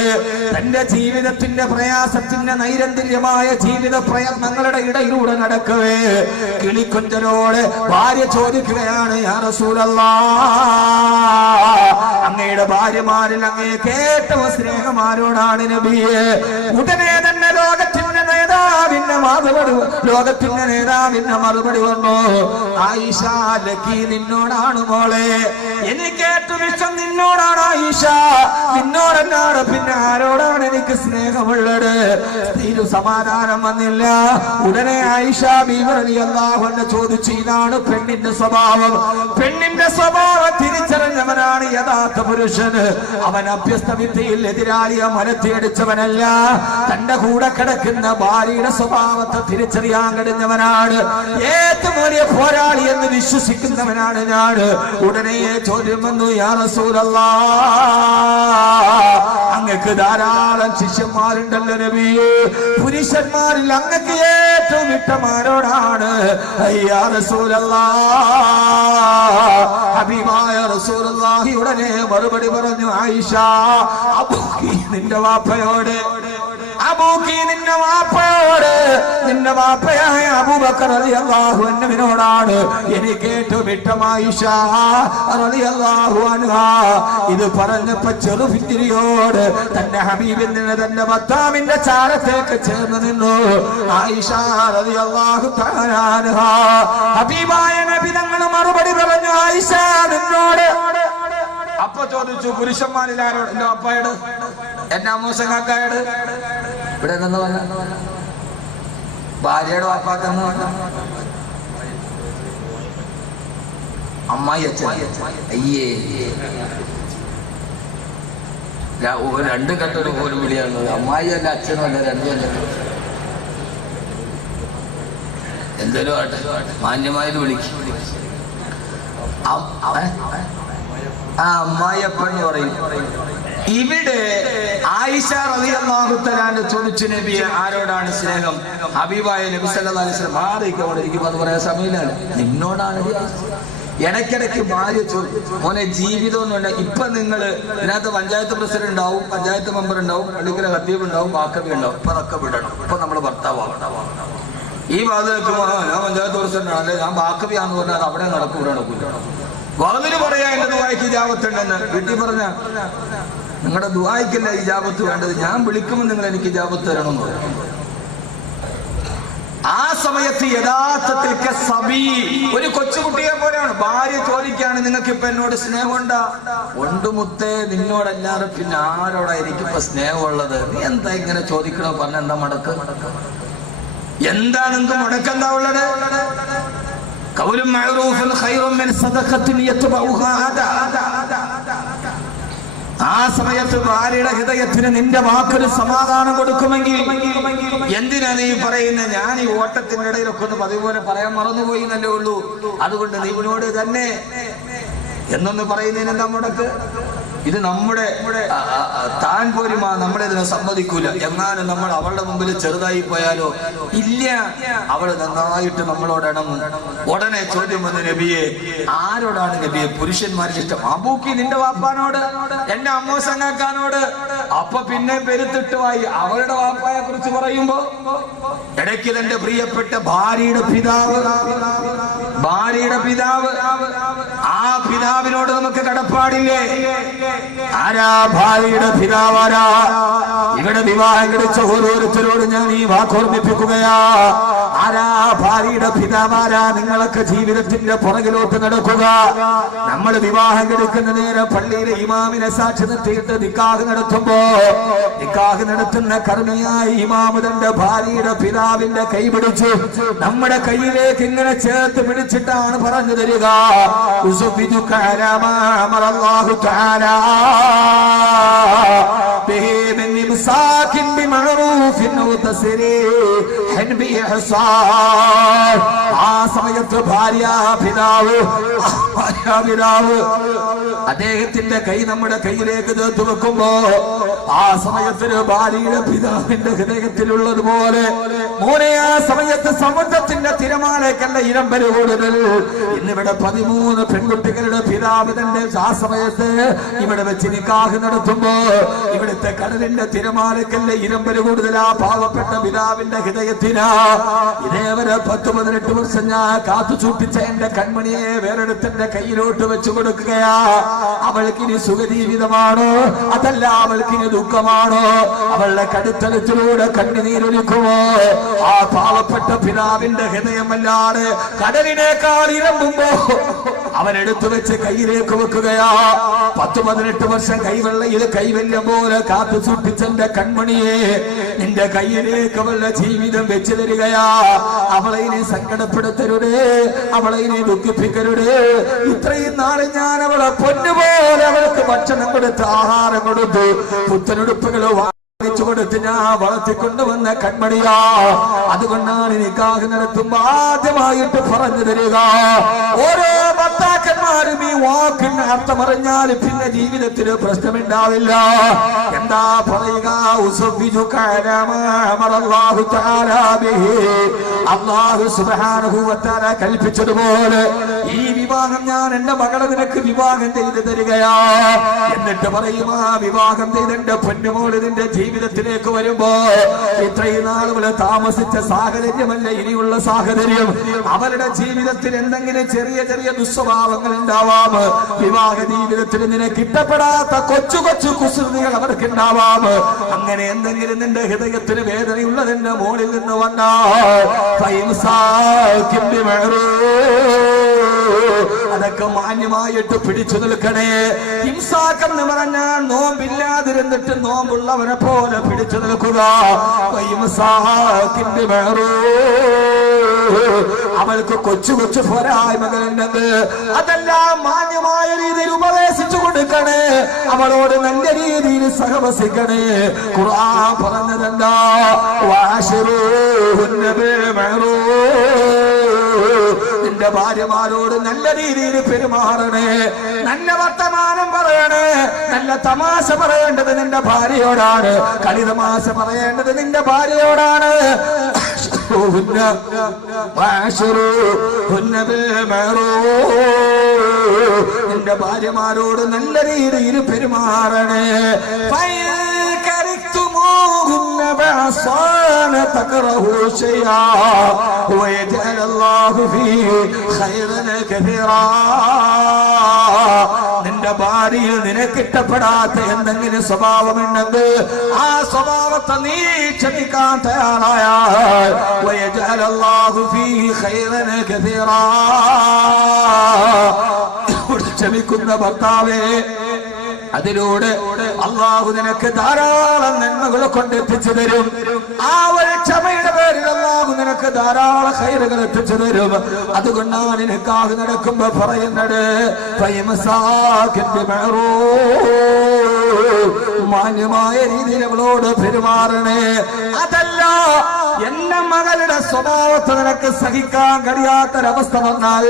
തന്റെ ജീവിതത്തിന്റെ പ്രയാസത്തിന്റെ നൈരന്തര്യമായ ജീവിത പ്രയത്നങ്ങളുടെ ഇടയിലൂടെ നടക്കവേ കിളിക്കൊഞ്ചലോട് ഭാര്യ ചോദിക്കുകയാണ്, യാ റസൂലല്ലാഹ്, അങ്ങയുടെ ഭാര്യമാരിൽ അങ്ങേക്ക് ഏറ്റവും സ്നേഹമാരോടാണ് നബിയെ? ഉടനെ തന്നെ ലോകത്തിന്റെ നേതാവിന്റെ മറുപടി വന്നു, ആയിഷ, ലക്കി നിന്നോടാണ് മോളെ, എനിക്ക് ഏറ്റവും ഇഷ്ടം നിന്നോടാണ് ആയിഷ, നിന്നോടെന്നാണ്, പിന്നെ ആരോടാണ് എനിക്ക് സ്നേഹമുള്ളത്? തീരു സമാധാനം വന്നില്ല. ഉടനെ ആയിഷ ബീവി റളിയല്ലാഹു അൻഹ ചോദിച്ചു, ഇതാണ് പെണ്ണിന്റെ സ്വഭാവം. പെണ്ണിന്റെ സ്വഭാവം തിരിച്ചറിഞ്ഞവനാണ് യഥാർത്ഥ പുരുഷന്. അവൻ അഭ്യസ്ത വിദ്യയിൽ എതിരാളിയെ മലത്തിയടിച്ചവനല്ല, തന്റെ കൂടെ കിടക്കുന്ന ഭാര്യയുടെ സ്വഭാവത്തെ തിരിച്ചറിയാൻ കഴിഞ്ഞവനാണ്. ഏറ്റവും വലിയ പോരാളി എന്ന് വിശ്വസിക്കുന്നവനാണ് ഞാൻ. ഉടനെ ചോദ്യം വന്നു, യാ റസൂലല്ലാഹ്, അങ്ങക്ക് ധാരാളം ശിഷ്യന്മാരുണ്ടല്ലോ നബിയേ, പുരുഷന്മാരിൽ അങ്ങക്ക് ഏറ്റവും ഇഷ്ടമാരോടാണ്? യാ റസൂലല്ലാഹ്, ഹബീബായ റസൂലുള്ളാഹി ഉടനെ മറുപടി പറഞ്ഞു, ആയിഷ, അബൂക്കി നിന്റെ വാപ്പയോട്, അബൂക്കി നിന്റെ വാപ്പയോട്, നിന്റെ വാപ്പയായ അബൂബക്കർ റളിയല്ലാഹു അൻഹുവിനോടാണ് എനിക്ക് ഏറ്റവും ഇഷ്ടം ആയിഷ റളിയല്ലാഹു അൻഹാ. ഇത് പറഞ്ഞപ്പോ ചെറുഭിത്തിരിയോട് തന്റെ ഹബീബിൽ നിന്ന് തന്റെ ഭർത്താവിന്റെ ചാരത്തേക്ക് ചേർന്ന് നിന്നു ആയിഷ റളിയല്ലാഹു തആല അൻഹാ. ഹബീബായ നബി തങ്ങൾ മറുപടി പറഞ്ഞു, ആയിഷ നിന്നോട്. അപ്പൊ ചോദിച്ചു, പുരുഷന്മാരിൽ ആരോട്? എന്റെ അപ്പായോട്, എന്റെ അമ്മൂസങ്ങാക്കായോട്. ഇവിടെ നിന്ന് വന്ന ഭാര്യയുടെ വാപ്പാക്കെന്ന് വന്ന അമ്മായി അച്ഛൻ. അയ്യേ, രണ്ട് കെട്ടൊരു പോലും വിളിയാണ്. അമ്മായി അല്ല, അച്ഛനും അല്ല, രണ്ടും അല്ല. എന്തേലും ആട്ടെ, മാന്യമായത് വിളിക്കും. ആ അമ്മായിയപ്പന്ന് പറയും. ഇവിടെ ആയിഷ റളിയല്ലാഹു തആല ചോദിച്ചു, നബിയെ ആരോടാണ് സ്നേഹം? ഹബീബായ നബി സല്ലല്ലാഹു അലൈഹി വസല്ലം മാറിക്കോണ്ടിരിക്കും, അത് പറയാൻ സമയമില്ല, നിന്നോടാണ്. ഇടയ്ക്കിടയ്ക്ക് ഭാര്യ ചോദിച്ചു, മോനെ ജീവിതം ഒന്നുമില്ല. ഇപ്പൊ നിങ്ങൾ ഇതിനകത്ത് പഞ്ചായത്ത് പ്രസിഡന്റ് ഉണ്ടാവും, പഞ്ചായത്ത് മെമ്പർ ഉണ്ടാവും, പള്ളിക്കര ഖത്തീബ് ഉണ്ടാവും, ബാക്കബി ഉണ്ടാവും. ഇപ്പൊ അതൊക്കെ വിടണം. ഇപ്പൊ നമ്മുടെ ഭർത്താവാണ്. ഈ ഭാഗത്ത് വെക്കുമ്പോ ഞാൻ പഞ്ചായത്ത് പ്രസിഡന്റ് ആണ്, ഞാൻ ബാക്കബിയാന്ന് പറഞ്ഞാൽ അവിടെ നടക്കും, ഇവിടെ നടക്കൂല. വളരെ പറയാ എന്റെ ദുആയ്ക്ക് ഇജാബത്തുണ്ടെന്ന്. വീട്ടിൽ പറഞ്ഞ നിങ്ങളുടെ ദുആയ്ക്കല്ല ഇജാബത്ത് വേണ്ടത്, ഞാൻ വിളിക്കുമ്പോൾ നിങ്ങൾ എനിക്ക് ഇജാബത്ത് തരണമെന്ന് പറയും. ആ സമയത്ത് യഥാർത്ഥത്തിൽ ഒരു കൊച്ചുകുട്ടിയെ പോലെയാണ്. ഭാര്യ ചോദിക്കാണ്, നിങ്ങൾക്ക് ഇപ്പൊ എന്നോട് സ്നേഹമുണ്ടാ? ഒണ്ടുമുത്തേ, നിന്നോടല്ലാതെ പിന്നെ ആരോടായിരിക്കും ഇപ്പൊ സ്നേഹമുള്ളത്? നീ എന്താ ഇങ്ങനെ ചോദിക്കണോ? പറഞ്ഞ എന്താ മടക്ക്? എന്താ നിങ്ങൾക്ക് മുടക്കെന്താ ഉള്ളത്? ഖൗലുൻ മഅറൂഫുൻ ഖൈറുൻ മിൻ സദഖത്തിൻ യത്ബഉഹാ അദാ. ആ സമയത്ത് ഭാര്യയുടെ ഹൃദയത്തിന് നിന്റെ വാക്കൊരു സമാധാനം കൊടുക്കുമെങ്കിൽ എന്തിനാ നീ പറയുന്നത്? ഞാൻ ഈ ഓട്ടത്തിന്റെ ഇടയിലൊക്കെ ഒന്ന് പതിവ് പോലെ പറയാൻ മറന്നുപോയി എന്നല്ലേ ഉള്ളൂ. അതുകൊണ്ട് നീ ഇവനോട് തന്നെ എന്നൊന്ന് പറയുന്നതിന് എന്താ മുടക്ക്? ഇത് നമ്മുടെ താൻ പോലും നമ്മളെ ഇതിനെ സമ്മതിക്കൂല. എങ്ങാനും നമ്മൾ അവളുടെ മുമ്പിൽ ചെറുതായി പോയാലോ? ഇല്ല, അവള് നന്നായിട്ട് നമ്മളോട് ഇണങ്ങും. ഉടനെ ചോദ്യം വന്ന്, നബിയെ ആരോടാണ് നബിയെ പുരുഷന്മാർക്ക് ഇഷ്ടം? അബൂക്കി നിന്റെ വാപ്പാനോട്, എന്റെ അമ്മോസങ്ങാക്കാനോട്. അപ്പൊ പിന്നെ പെരുത്തിട്ടുമായി അവളുടെ വാപ്പായെ കുറിച്ച് പറയുമ്പോ ഇടയ്ക്ക് എന്റെ പ്രിയപ്പെട്ട ഭാര്യയുടെ പിതാവ്, ആ പിതാവിനോട് നമുക്ക് കടപ്പാടില്ലേ? ആരാ ഭാര്യയുടെ പിതാവാരാ? ഇവിടെ വിവാഹം കഴിച്ച ഓരോരുത്തരോട് ഞാൻ ഈ വാക്കോർമ്മിപ്പിക്കുകയാ. ആരാ ഭാര്യയുടെ പിതാവാരാ? നിങ്ങളൊക്കെ ജീവിതത്തിന്റെ പുറകിലോട്ട് നടക്കുക. നമ്മൾ വിവാഹം കഴിക്കുന്ന നേരം പള്ളിയിലെ ഇമാമിനെ സാക്ഷി നിർത്തിയിട്ട് നിക്കാഹ് നടത്തുന്ന കരുണയായ ഇമാമ് തന്റെ ഭാര്യയുടെ പിതാവിന്റെ കൈ പിടിച്ചു നമ്മുടെ കയ്യിലേക്ക് ഇങ്ങനെ ചേർത്ത് പിടിച്ചിട്ടാണ് പറഞ്ഞു തരിക, ആ സമയത്ത് ഭാര്യ പിതാവ് അദ്ദേഹത്തിന്റെ കൈ നമ്മുടെ കയ്യിലേക്ക് ചേർത്ത് വെക്കുമ്പോ ആ സമയത്തിന് ഭാര്യയുടെ പിതാവിന്റെ ഹൃദയത്തിലുള്ളതുപോലെ മോനെ ആ സമയത്ത് സമുദ്രത്തിന്റെ തിരമാലയ്ക്കല്ല ഇരമ്പല് കൂടുതൽ. ഇന്നിവിടെ 13 പെൺകുട്ടികളുടെ പിതാവ് തന്റെ ആ സമയത്ത് ഇവിടെ വെച്ച് നിക്കാഹ് നടത്തുമ്പോ ഇവിടുത്തെ കടലിന്റെ തിരമാലയ്ക്കല്ല ഇരമ്പല് കൂടുതൽ. ആ പാവപ്പെട്ട പിതാവിന്റെ ഹൃദയത്തിനാ ഇതേവരെ 10-18 വർഷം ഞാൻ കാത്തു സൂക്ഷിച്ച എന്റെ കൺമണിയെ വേറെടുത്തെന്റെ കയ്യിലോട്ട് വെച്ചു കൊടുക്കുകയാ. അവൾക്കിനി സുഖജീവിതമാണോ അതല്ല അവൾക്കിനി ദുഃഖമാണോ? അവളുടെ കടുത്തലത്തിലൂടെ കണ്ണുനീരൊലിക്കുമോ? ആ പാവപ്പെട്ട പിതാവിന്റെ ഹൃദയമല്ലാതെ കടലിനേക്കാൾ ഇരമ്പുമ്പോ അവനെടുത്തു വെച്ച് കയ്യിലേക്ക് വെക്കുകയാ. 10-18 വർഷം കൈവെള്ളയിൽ കൈവല്യം പോലെ കാത്തു സൂക്ഷിച്ചെന്റെ കൺമണിയെ നിന്റെ കയ്യിലേക്ക് അവളുടെ ജീവിതം വെച്ചു തരികയാ. അവളെ ഇനി സങ്കടപ്പെടുത്തരുതേ, അവളെ ഇനി ദുഃഖിപ്പിക്കരുതേ. ഇത്രയും നാളെ ഞാൻ അവളെ പൊന്നുപോലെ അവൾക്ക് ഭക്ഷണം കൊടുത്ത് ആഹാരം കൊടുത്തു, പുത്തനുടുപ്പുകൾ കൊടുത്ത് ഞാൻ വളർത്തിക്കൊണ്ടുവന്ന കൺമണിയാ. അതുകൊണ്ടാണ് നിക്കാഹ് നടത്തുമ്പോ ആദ്യമായിട്ട് പറഞ്ഞു തരിക, ഓരോ ഭർത്താക്കന്മാരും ഈ വാക്കിന് അർത്ഥമറിഞ്ഞാൽ പിന്നെ ജീവിതത്തിന് പ്രശ്നമുണ്ടാവില്ല. എന്താ പറയുക? അല്ലാഹു സുബ്ഹാനഹു വ തആല കൽപ്പിച്ചതുപോലെ ഈ വിവാഹം ഞാൻ എന്റെ മകളെ നിനക്ക് വിവാഹം ചെയ്തു തരികയാ. എന്നിട്ട് പറയും, ആ വിവാഹം ചെയ്ത് എന്റെ പൊന്നുമോള് നിന്റെ ജീവിതത്തിലേക്ക് വരുമ്പോ ഇത്രയും നാളുകളെ താമസിച്ച സാഹചര്യമല്ല ഇനിയുള്ള സാഹചര്യം. അവരുടെ ജീവിതത്തിൽ എന്തെങ്കിലും ചെറിയ ചെറിയ ദുസ്വഭാവങ്ങൾ ഉണ്ടാവാം. വിവാഹ ജീവിതത്തിൽ നിനക്ക് ഇഷ്ടപ്പെടാത്ത കൊച്ചു കൊച്ചു കുസൃതികൾ അവർക്ക് ഉണ്ടാവാം. അങ്ങനെ എന്തെങ്കിലും നിന്റെ ഹൃദയത്തിന് വേദനയുള്ളതിന്റെ മോളിൽ നിന്ന് വന്നാൽ അതൊക്കെ മാന്യമായിട്ട് പിടിച്ചു നിൽക്കണേ. ഹിംസാക്കെന്ന് പറഞ്ഞാൽ നോമ്പില്ലാതിരുന്നിട്ട് നോമ്പുള്ളവരെ പോലെ പിടിച്ചു നിൽക്കുക. അവൾക്ക് കൊച്ചു കൊച്ചു പോരായ്മകളുണ്ടെന്ന് അതെല്ലാം മാന്യമായ രീതിയിൽ ഉപദേശിച്ചു കൊടുക്കണേ. അവളോട് നല്ല രീതിയിൽ സഹവസിക്കണേ. ഖുർആൻ പറഞ്ഞതെന്താ? നിന്റെ ഭാര്യമാരോട് നല്ല രീതിയിൽ പെരുമാറണേ, നല്ല വർത്തമാനം പറയണേ. നല്ല തമാശ പറയേണ്ടത് നിന്റെ ഭാര്യയോടാണ്, കളി തമാശ പറയേണ്ടത് നിന്റെ ഭാര്യയോടാണ്. നിന്റെ ഭാര്യമാരോട് നല്ല രീതിയിൽ പെരുമാറണേ. تكرهوا شيئا ويجعل الله فيه خيرا كثيرا. നിന്റെ നിന്റെ ഭാര്യയിൽ നിനക്കിഷ്ടപ്പെടാത്ത എന്തെങ്കിലും സ്വഭാവമുണ്ടെങ്കിൽ ആ സ്വഭാവത്തെ നീ ക്ഷമിക്കാൻ തയ്യാറായാൽ വയജഅലല്ലാഹു ഫീഹി ഖൈറൻ കസീറാ. ക്ഷമിക്കുന്ന ഭർത്താവേ, അതിലൂടെ അള്ളാഹു നിനക്ക് ധാരാളം നന്മകൾ കൊണ്ടെത്തിച്ചു തരും. ആ ഒരു ക്ഷമയുടെ പേരിൽ അള്ളാഹു നിനക്ക് ധാരാളം ഖൈറുകൾ എത്തിച്ചു തരും. അതുകൊണ്ടാണ് നിക്കാഹ് നടക്കുമ്പോ പറയുന്നത് മാന്യമായ രീതിയിൽ അവളോട് പെരുമാറണേ. അതല്ല എന്റെ മകളുടെ സ്വഭാവത്തെ നിനക്ക് സഹിക്കാൻ കഴിയാത്തൊരവസ്ഥ വന്നാൽ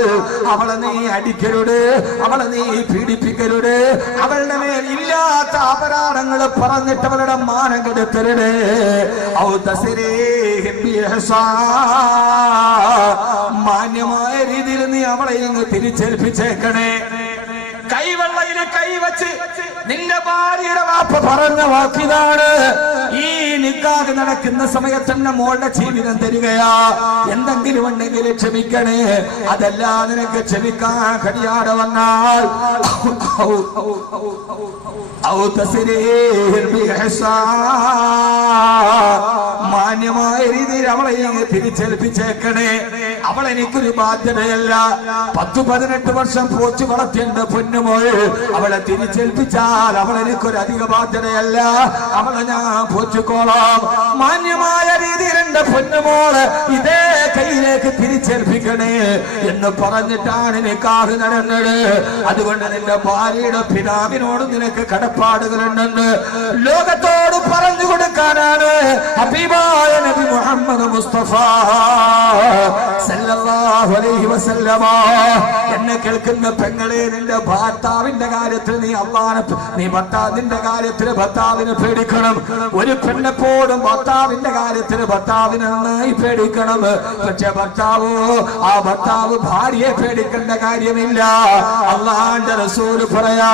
അവളെ നീ അടിക്കരുത്, അവളെ നീ പീഡിപ്പിക്കരുത്, അവളുടെ മേൽ ഇല്ലാത്ത അപരാധങ്ങൾ പറഞ്ഞിട്ട് അവളുടെ മാനം കെടുത്തരുത്. മാന്യമായ രീതിയിൽ നീ അവളെ ഇങ്ങ് തിരിച്ചേൽപ്പിച്ചേക്കണേ. കൈവെള്ളയിൽ കൈവച്ച് നിന്റെ ഭാര്യയുടെ വാപ്പ പറഞ്ഞ വാക്കിതാണ്, ഈ നിക്കാഹ് നടക്കുന്ന സമയത്ത് തന്നെ മോളുടെ ജീവിതം തരികയാ, എന്തെങ്കിലും ഉണ്ടെങ്കിൽ ക്ഷമിക്കണേ. അതല്ല നിനക്ക് ക്ഷമിക്കാൻ കഴിയാതെ വന്നാൽ മാന്യമായ രീതിയിൽ അവളെ തിരിച്ചേൽപ്പിച്ചേക്കണേ. അവളെനിക്കൊരു ബാധ്യതയല്ല. 10-18 വർഷം പോച്ചു വളർത്തേണ്ട പൊന്നുമോൾ അവളെ തിരിച്ചേൽപ്പിച്ചാൽ അവളെനിക്കൊരു അധിക ബാധ്യതയല്ല. അവളെ ഞാൻ പോറ്റിക്കോളാം. മാന്യമായ രീതിയിൽ എന്റെ പൊന്നുമോള് ഇതേ കയ്യിലേക്ക് തിരിച്ചേൽപ്പിക്കണേ എന്ന് പറഞ്ഞിട്ടാണ് നിക്കാഹ് നടന്നത്. അതുകൊണ്ട് നിന്റെ ഭാര്യയുടെ പിതാവിനോട് നിനക്ക് കടപ്പാടുകളുണ്ടെന്ന് ലോകത്തോട് പറഞ്ഞു കൊടുക്കാനാണ് ഹബീബായ നബി മുഹമ്മദ് മുസ്തഫ സല്ലല്ലാഹു അലൈഹി വസല്ലമ. എന്നെ കേൾക്കുന്ന പെങ്ങളെ, നിന്റെ ഭർത്താവിന്റെ കാര്യത്തിൽ നീ നിന്റെ കാര്യത്തിൽ ഭർത്താവിനെ പേടിക്കണം. ഒരു പെണ്ണെപ്പോഴും ഭർത്താവിന്റെ കാര്യത്തിൽ ഭർത്താവിനെ നന്നായി പേടിക്കണം. പക്ഷെ ആ ഭർത്താവ് ഭാര്യയെ പേടിക്കേണ്ട കാര്യമില്ല. അല്ലാഹുവിന്റെ റസൂൽ പറയാ,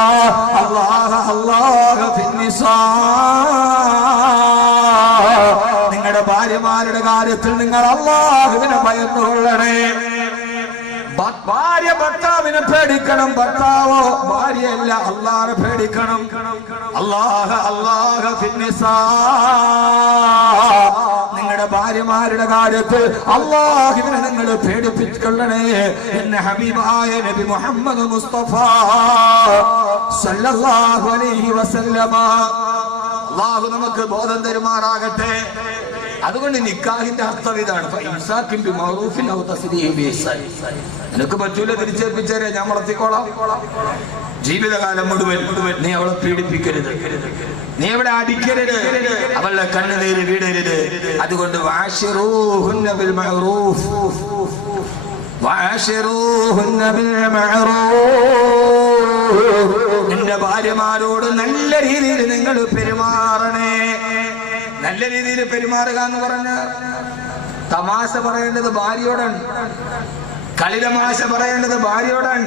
നിങ്ങളുടെ ഭാര്യമാരുടെ കാര്യത്തിൽ നിങ്ങൾ അല്ലാഹുവിനെ ഭയന്നുകൊള്ളണേ. ഭാര്യ ഭർത്താവിനെ പേടിക്കണം, ഭർത്താവോ ഭാര്യയല്ല അല്ലാഹുവിനെ പേടിക്കണം. നിങ്ങളുടെ ഭാര്യമാരുടെ കാര്യത്തിൽ അല്ലാഹുവിനെ നിങ്ങൾ പേടിപ്പിച്ചുകൊള്ളണേ എന്ന് ഹബീബായ നബി മുഹമ്മദ് മുസ്തഫ സല്ലല്ലാഹു അലൈഹി വസല്ലമ. അല്ലാഹു നമുക്ക് ബോധം തരുമാറാകട്ടെ. അതുകൊണ്ട് നിക്കാഹിന്റെ അർത്ഥം ഇതാണ്, നിനക്ക് പറ്റൂല തിരിച്ചേൽപ്പിച്ചേരെ, ഞാൻ വളർത്തിക്കോളാം. ജീവിതകാലം മുഴുവൻ നീ അവളെ പീഡിപ്പിക്കരുത്, നീ അവളെ അടിക്കരുത്, അവളുടെ കണ്ണുനീര് വീടരുത്. അതുകൊണ്ട് നിന്റെ ഭാര്യമാരോട് നല്ല രീതിയിൽ നിങ്ങൾ പെരുമാറണേ. നല്ല രീതിയിൽ പെരുമാറുക എന്ന് പറഞ്ഞ തമാശ പറയേണ്ടത് ഭാര്യയോടാണ്, കളിതമാശ പറയേണ്ടത് ഭാര്യയോടാണ്,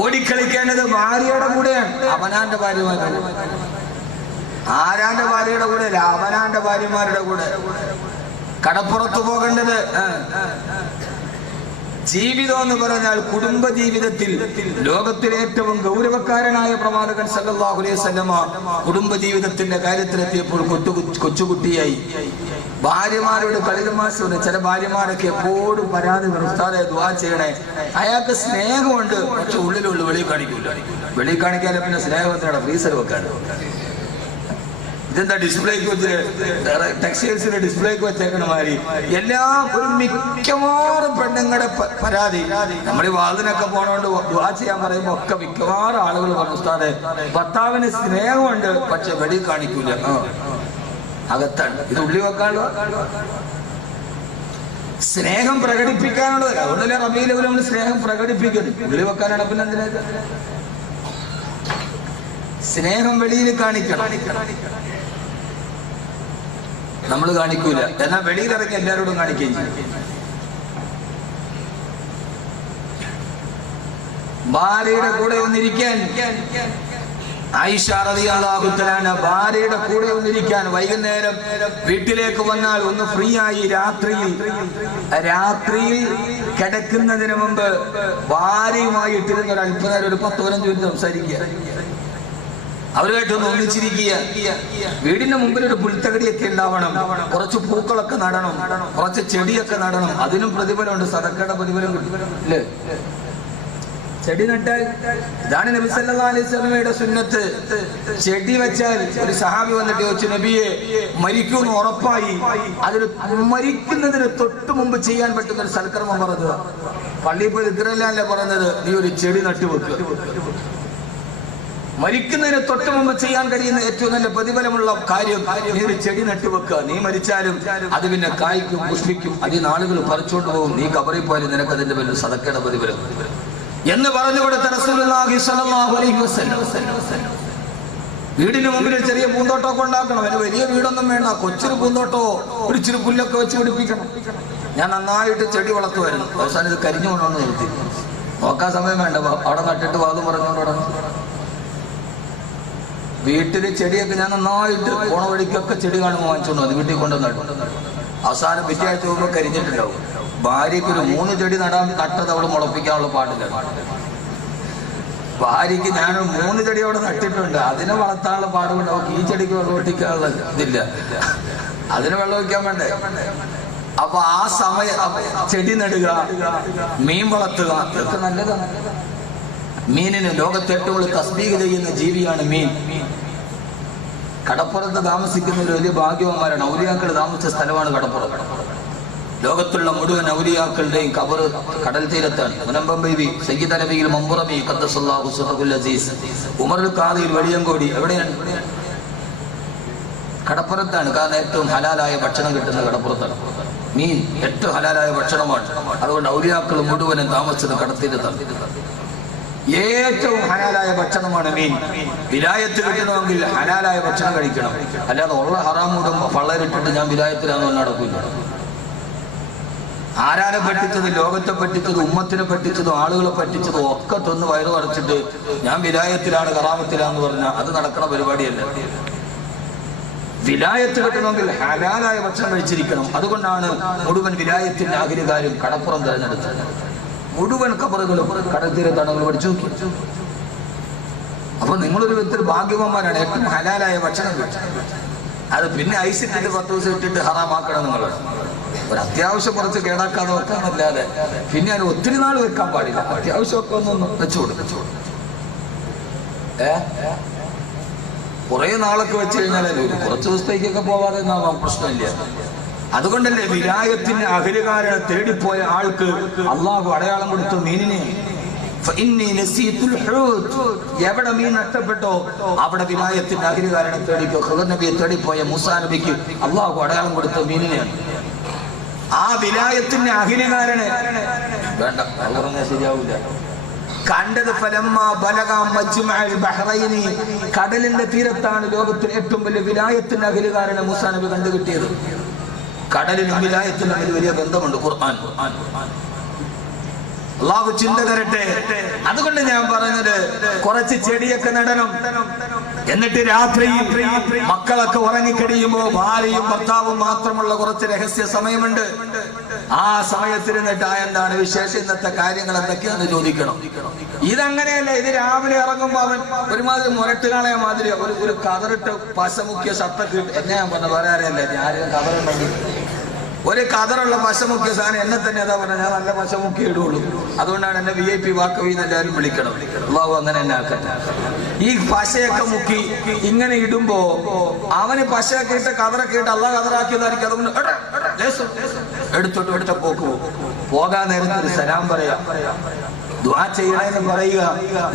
ഓടിക്കളിക്കേണ്ടത് ഭാര്യയുടെ കൂടെയാണ്. അവനാന്റെ ഭാര്യമാരുടെ, ആരാന്റെ ഭാര്യയുടെ കൂടെ അല്ല, അവനാന്റെ ഭാര്യമാരുടെ കൂടെ. കടപ്പുറത്ത് പോകേണ്ടത് ജീവിതം എന്ന് പറഞ്ഞാൽ കുടുംബ ജീവിതത്തിൽ ലോകത്തിലെ ഏറ്റവും ഗൗരവക്കാരനായ പ്രവാചകൻ സല്ലല്ലാഹു അലൈഹി വസല്ലമ കുടുംബ ജീവിതത്തിന്റെ കാര്യത്തിലെത്തിയപ്പോൾ കൊച്ചുകുട്ടിയായി. ഭാര്യമാരോട് കളിതമാശയുണ്ട്. ചില ഭാര്യമാരൊക്കെ എപ്പോഴും പരാതി നിർത്താതെ ദുആ ചെയ്യണേ. അയാൾക്ക് സ്നേഹമുണ്ട്, പക്ഷെ ഉള്ളിലുള്ള വെളിയിൽ കാണിക്കില്ല. വെളിയിൽ കാണിക്കാതെ പിന്നെ സ്നേഹത്തിനാണ് ഫ്രീസർ വെക്കാണ്. ഇതെന്താ ഡിസ്പ്ലേക്ക് വെച്ച് ടെക്സ്റ്റൈൽസിന്റെ ഡിസ്പ്ലേക്ക് വെച്ചേക്കണ മാതിരി എല്ലാം. ഒരു മിക്കവാറും പെണ്ണുങ്ങളുടെ പരാതി, നമ്മുടെ വാതിനൊക്കെ പോണോണ്ട് ദുആ ചെയ്യാൻ പറയുമ്പോ ഒക്കെ മിക്കവാറും ആളുകൾ പറഞ്ഞു, ഉസ്താദേ ഭർത്താവിന് സ്നേഹമുണ്ട് പക്ഷെ വെളിയിൽ കാണിക്കൂല, അകത്താണ്. ഇത് ഉള്ളി വെക്കാനുള്ള സ്നേഹം പ്രകടിപ്പിക്കാനുള്ളത്. അതുകൊണ്ടല്ലേ റബീഉൽ അവ്വൽ നമ്മൾ സ്നേഹം പ്രകടിപ്പിക്കുന്നു. ഉള്ളി വെക്കാനാണ്. പിന്നെ എന്തിനാ സ്നേഹം വെളിയിൽ കാണിക്കണം? നമ്മൾ കാണിക്കൂല, എന്നാൽ വെളിയിലിറങ്ങി എല്ലാവരോടും കാണിക്കുകയും ചെയ്യും. ഭാര്യയുടെ കൂടെ ഒന്നിരിക്കാൻ ആയിഷ റളിയല്ലാഹു തആല ഭാര്യയുടെ കൂടെ ഒന്നിരിക്കാൻ വൈകുന്നേരം വീട്ടിലേക്ക് വന്നാൽ ഒന്ന് ഫ്രീ ആയി രാത്രിയിൽ കിടക്കുന്നതിന് മുമ്പ് ഭാര്യയുമായി ഇട്ടിരുന്ന ഒരു അല്പനേരം ഒരു 10-15 മിനിറ്റ് സംസാരിക്കുക, അവരുമായിട്ടൊന്ന് ഒന്നിച്ചിരിക്കുക. വീടിന്റെ മുമ്പിൽ ഒരു പുൽത്തകടിയൊക്കെ ഉണ്ടാവണം, കുറച്ച് പൂക്കളൊക്കെ നടണം, കുറച്ച് ചെടിയൊക്കെ നടണം. അതിനും പ്രതിഫലമുണ്ട്, സദക്കയുടെ പ്രതിഫലം കിട്ടും അല്ലേ? ചെടി നട്ടാൽ ഇതാണ് നബി സല്ലല്ലാഹു അലൈഹി വസല്ലമയുടെ സുന്നത്ത്. ചെടി വെച്ചാൽ ഒരു സഹാബി വന്നിട്ട് ചോദിച്ചു, നബിയെ മരിക്കുമെന്ന് ഉറപ്പായി, അതിന് മരിക്കുന്നതിന് തൊട്ട് മുമ്പ് ചെയ്യാൻ പറ്റുന്ന ഒരു സൽക്കർമ്മം പറഞ്ഞത്. പള്ളിയിൽ പോയി ഇത്രയല്ലേ പറഞ്ഞത്, നീ ഒരു ചെടി നട്ടുവെക്കുക. മരിക്കുന്നതിന് തൊട്ട് മുമ്പ് ചെയ്യാൻ കഴിയുന്ന ഏറ്റവും നല്ല പ്രതിഫലമുള്ള കാര്യം നീ ഒരു ചെടി നട്ടുവെക്കുക. നീ മരിച്ചാലും അത് പിന്നെ കായ്ക്കും, പുഷ്പിക്കും, അതിൽ നാളുകൾ പറിച്ചുകൊണ്ട് പോകും. നീ കബറിൽ പോയാലും നിനക്ക് അതിന്റെ പേരിൽ സദക്കയുടെ പ്രതിഫലം എന്ന് പറഞ്ഞു കൊടുത്ത റസൂലുള്ളാഹി സ്വല്ലല്ലാഹു അലൈഹി വസല്ലം. വീടിന് മുമ്പിൽ ചെറിയ പൂന്തോട്ടമൊക്കെ ഉണ്ടാക്കണം. അതിന് വലിയ വീടൊന്നും വേണ്ട, കൊച്ചൊരു പൂന്തോട്ടോ ഒരു ഇച്ചിരി പുല്ലൊക്കെ വെച്ച് പിടിപ്പിക്കണം. ഞാൻ നന്നായിട്ട് ചെടി വളർത്തുമായിരുന്നു. അവസാനം ഇത് കരിഞ്ഞു കൊണ്ടുവന്ന് നിർത്തി. നോക്കാൻ സമയം വേണ്ട, അവിടെ നട്ടിട്ട് വാതും പറഞ്ഞുകൊണ്ട് വീട്ടില് ചെടിയൊക്കെ ഞാൻ നന്നായിട്ട് പോണ വഴിക്കൊക്കെ ചെടി കാണുമ്പോൾ വാങ്ങിച്ചോണ്ടു അത് വീട്ടിൽ കൊണ്ടുവന്നിട്ട് അവസാനം പിറ്റേഴ്ച പോകുമ്പോൾ കരിഞ്ഞിട്ടുണ്ടാവും. ഭാര്യയ്ക്ക് ഒരു 3 ചെടി നട്ടത് അവിടെ മുളപ്പിക്കാനുള്ള പാടില്ല. ഭാര്യയ്ക്ക് ഞാൻ 3 ചെടി അവിടെ നട്ടിട്ടുണ്ട്, അതിനെ വളർത്താനുള്ള പാടുകൊണ്ട് അവർക്ക് ഈ ചെടിക്ക് വെള്ളം ഒട്ടിക്കാനുള്ള ഇതില്ല, അതിന് വെള്ളം ഒഴിക്കാൻ വേണ്ടേ. അപ്പൊ ആ സമയം ചെടി നടുക, മീൻ വളർത്തുക, ഇതൊക്കെ നല്ലതാണ്. മീനിന് ലോകത്തെ ഏറ്റവും കൂടുതൽ തസ്ബീഹ് ചെയ്യുന്ന ജീവിയാണ് മീൻ. കടപ്പുറത്ത് താമസിക്കുന്ന ഒരു വലിയ ഭാഗ്യവന്മാരാണ്. ഔലിയാക്കൾ താമസിച്ച സ്ഥലമാണ് കടപ്പുറം. ലോകത്തുള്ള മുഴുവൻ ഔലിയാക്കളുടെയും ഖബർ കടൽ തീരത്താണ്. മുനമ്പം ബീവി, സയ്യിദ് അലവിയിൽ മമ്പുറമി ഖദ്ദസല്ലാഹു സിർറഹുൽ അസീസ്, ഉമറുൽ ഖാദിയിൽ വെളിയങ്കോടി, എവിടെയാണ്? കടപ്പുറത്താണ്. കാരണം ഏറ്റവും ഹലാലായ ഭക്ഷണം കിട്ടുന്ന കടപ്പുറത്താണ്. മീൻ ഏറ്റവും ഹലാലായ ഭക്ഷണമാണ്. അതുകൊണ്ട് ഔലിയാക്കൾ മുഴുവനും താമസിച്ചത് കടത്തീരത്താണ്. ഏറ്റവും ഹലാലായ ഭക്ഷണമാണ് മീൻ. വിലായത്ത് കിട്ടണമെങ്കിൽ ഹലാലായ ഭക്ഷണം കഴിക്കണം. അല്ലാതെ ഉള്ള ഹറാമൂടും പള്ളരിട്ടിട്ട് ഞാൻ വിലായത്തിലാണെന്ന് നടക്കില്ല. ആരാനെ പറ്റിച്ചത്, ലോകത്തെ പറ്റിച്ചതും ഉമ്മത്തിനെ പറ്റിച്ചതും ആളുകളെ പറ്റിച്ചതും ഒക്കെ തിന്ന് വയറു അടച്ചിട്ട് ഞാൻ വിലായത്തിലാണ് കറാമത്തിലാന്ന് പറഞ്ഞാൽ അത് നടക്കണ പരിപാടിയല്ല. വിലായത്ത് കിട്ടണമെങ്കിൽ ഹലാലായ ഭക്ഷണം കഴിച്ചിരിക്കണം. അതുകൊണ്ടാണ് മുഴുവൻ വിലായത്തിന്റെ ആഗ്രഹകാരും കടപ്പുറം തിരഞ്ഞെടുത്തത്. മുഴുവൻ ഖബറുകളും കടൽത്തീരത്താണ് അവർ പഠിച്ചു നോക്കി. അപ്പൊ നിങ്ങളൊരു വിധത്തിൽ ഭാഗ്യവാന്മാരാണ്. ഏറ്റവും ഹലാലായ ഭക്ഷണം കിട്ടും. അത് പിന്നെ ഐസിട്ടിട്ട് 10 ദിവസം ഇട്ടിട്ട് ഹറാമാക്കണം. നിങ്ങൾ ഒരു അത്യാവശ്യം കുറച്ച് കേടാക്കാതെ വെക്കാന്നല്ലാതെ പിന്നെ അത് ഒത്തിരി നാൾ വെക്കാൻ പാടില്ല. അത്യാവശ്യമൊക്കെ ഒന്ന് വെച്ചു കൊടുക്കും. കുറെ നാളൊക്കെ വെച്ച് കഴിഞ്ഞാലേ കുറച്ച് ദിവസത്തേക്കൊക്കെ പോവാതെ പ്രശ്നമില്ല. അതുകൊണ്ടല്ലേ വിലായത്തിന്റെ അഹലുകാരനെ തേടിപ്പോയ ആൾക്ക് അള്ളാഹു അടയാളം കൊടുത്തു മീനിനെ. എവിടെ മീൻ നഷ്ടപ്പെട്ടോ അവിടെ വിലായത്തിന്റെ അഹലുകാരനെ തേടിക്കോ. ഖദർ നബിയെ തേടിപ്പോയ മൂസാ നബിക്ക് അള്ളാഹു അടയാളം കൊടുത്ത മീനിനെയാണ്. ആ വിലായത്തിന്റെ അഹലുകാരനെ വേണ്ട പറഞ്ഞാൽ ശരിയാവില്ല. കണ്ടത് കടലിന്റെ തീരത്താണ് ലോകത്തിൽ ഏറ്റവും വലിയ വിലായത്തിന്റെ അഹലുകാരനെ മൂസാ നബി കണ്ടുകിട്ടിയത്. കടലിനും വിലായത്തിനും തമ്മിൽ വലിയ ബന്ധമുണ്ട്. ഖുർആൻ അള്ളാഹു ചിന്ത തരട്ടെ. അതുകൊണ്ട് ഞാൻ പറഞ്ഞത് കുറച്ച് ചെടിയൊക്കെ നടണം. എന്നിട്ട് രാത്രി മക്കളൊക്കെ ഉറങ്ങിക്കഴിയുമ്പോ ഭാര്യയും ഭർത്താവും മാത്രമുള്ള കുറച്ച് രഹസ്യ സമയമുണ്ട്. ആ സമയത്തിരുന്നിട്ട് എന്താണ് വിശേഷം, ഇന്നത്തെ കാര്യങ്ങൾ എന്തൊക്കെയാന്ന് ചോദിക്കണം. ഇതങ്ങനെയല്ല. ഇത് രാവിലെ ഇറങ്ങുമ്പോ അവൻ ഒരുമാതിരി മുരട്ടുകാളയ മാതിരി ഒരു കതറിട്ട് പശമുക്കിയ ഷർട്ടൊക്കെ എന്നെ ഞാൻ പറഞ്ഞ പറയാറിയല്ലേ, ആരെയും കതറുണ്ടെങ്കിൽ ഒരു കതറുള്ള പശമുക്കിയ സാധനം എന്നെ തന്നെ അതാ പറഞ്ഞ ഞാൻ നല്ല പശമുക്കി ഇടുള്ളൂ. അതുകൊണ്ടാണ് എന്നെ VIP വാക്കവിന്ന് എല്ലാവരും വിളിക്കണം. അള്ളാഹു അങ്ങനെ എന്നെ ആക്കട്ടെ. ഈ പശയൊക്കെ മുക്കി ഇങ്ങനെ ഇടുമ്പോ അവന് പശയൊക്കെ ഇട്ട് കതറൊക്കെ ഇട്ട് അള്ളാഹ് കതറാക്കിയതായിരിക്കും. അതുകൊണ്ട് എടുത്തോട്ട് പോകാൻ നേരത്തെ ഒരു സലാം പറയാ, ദുആ ചെയ്യണമെന്ന് പറയുക.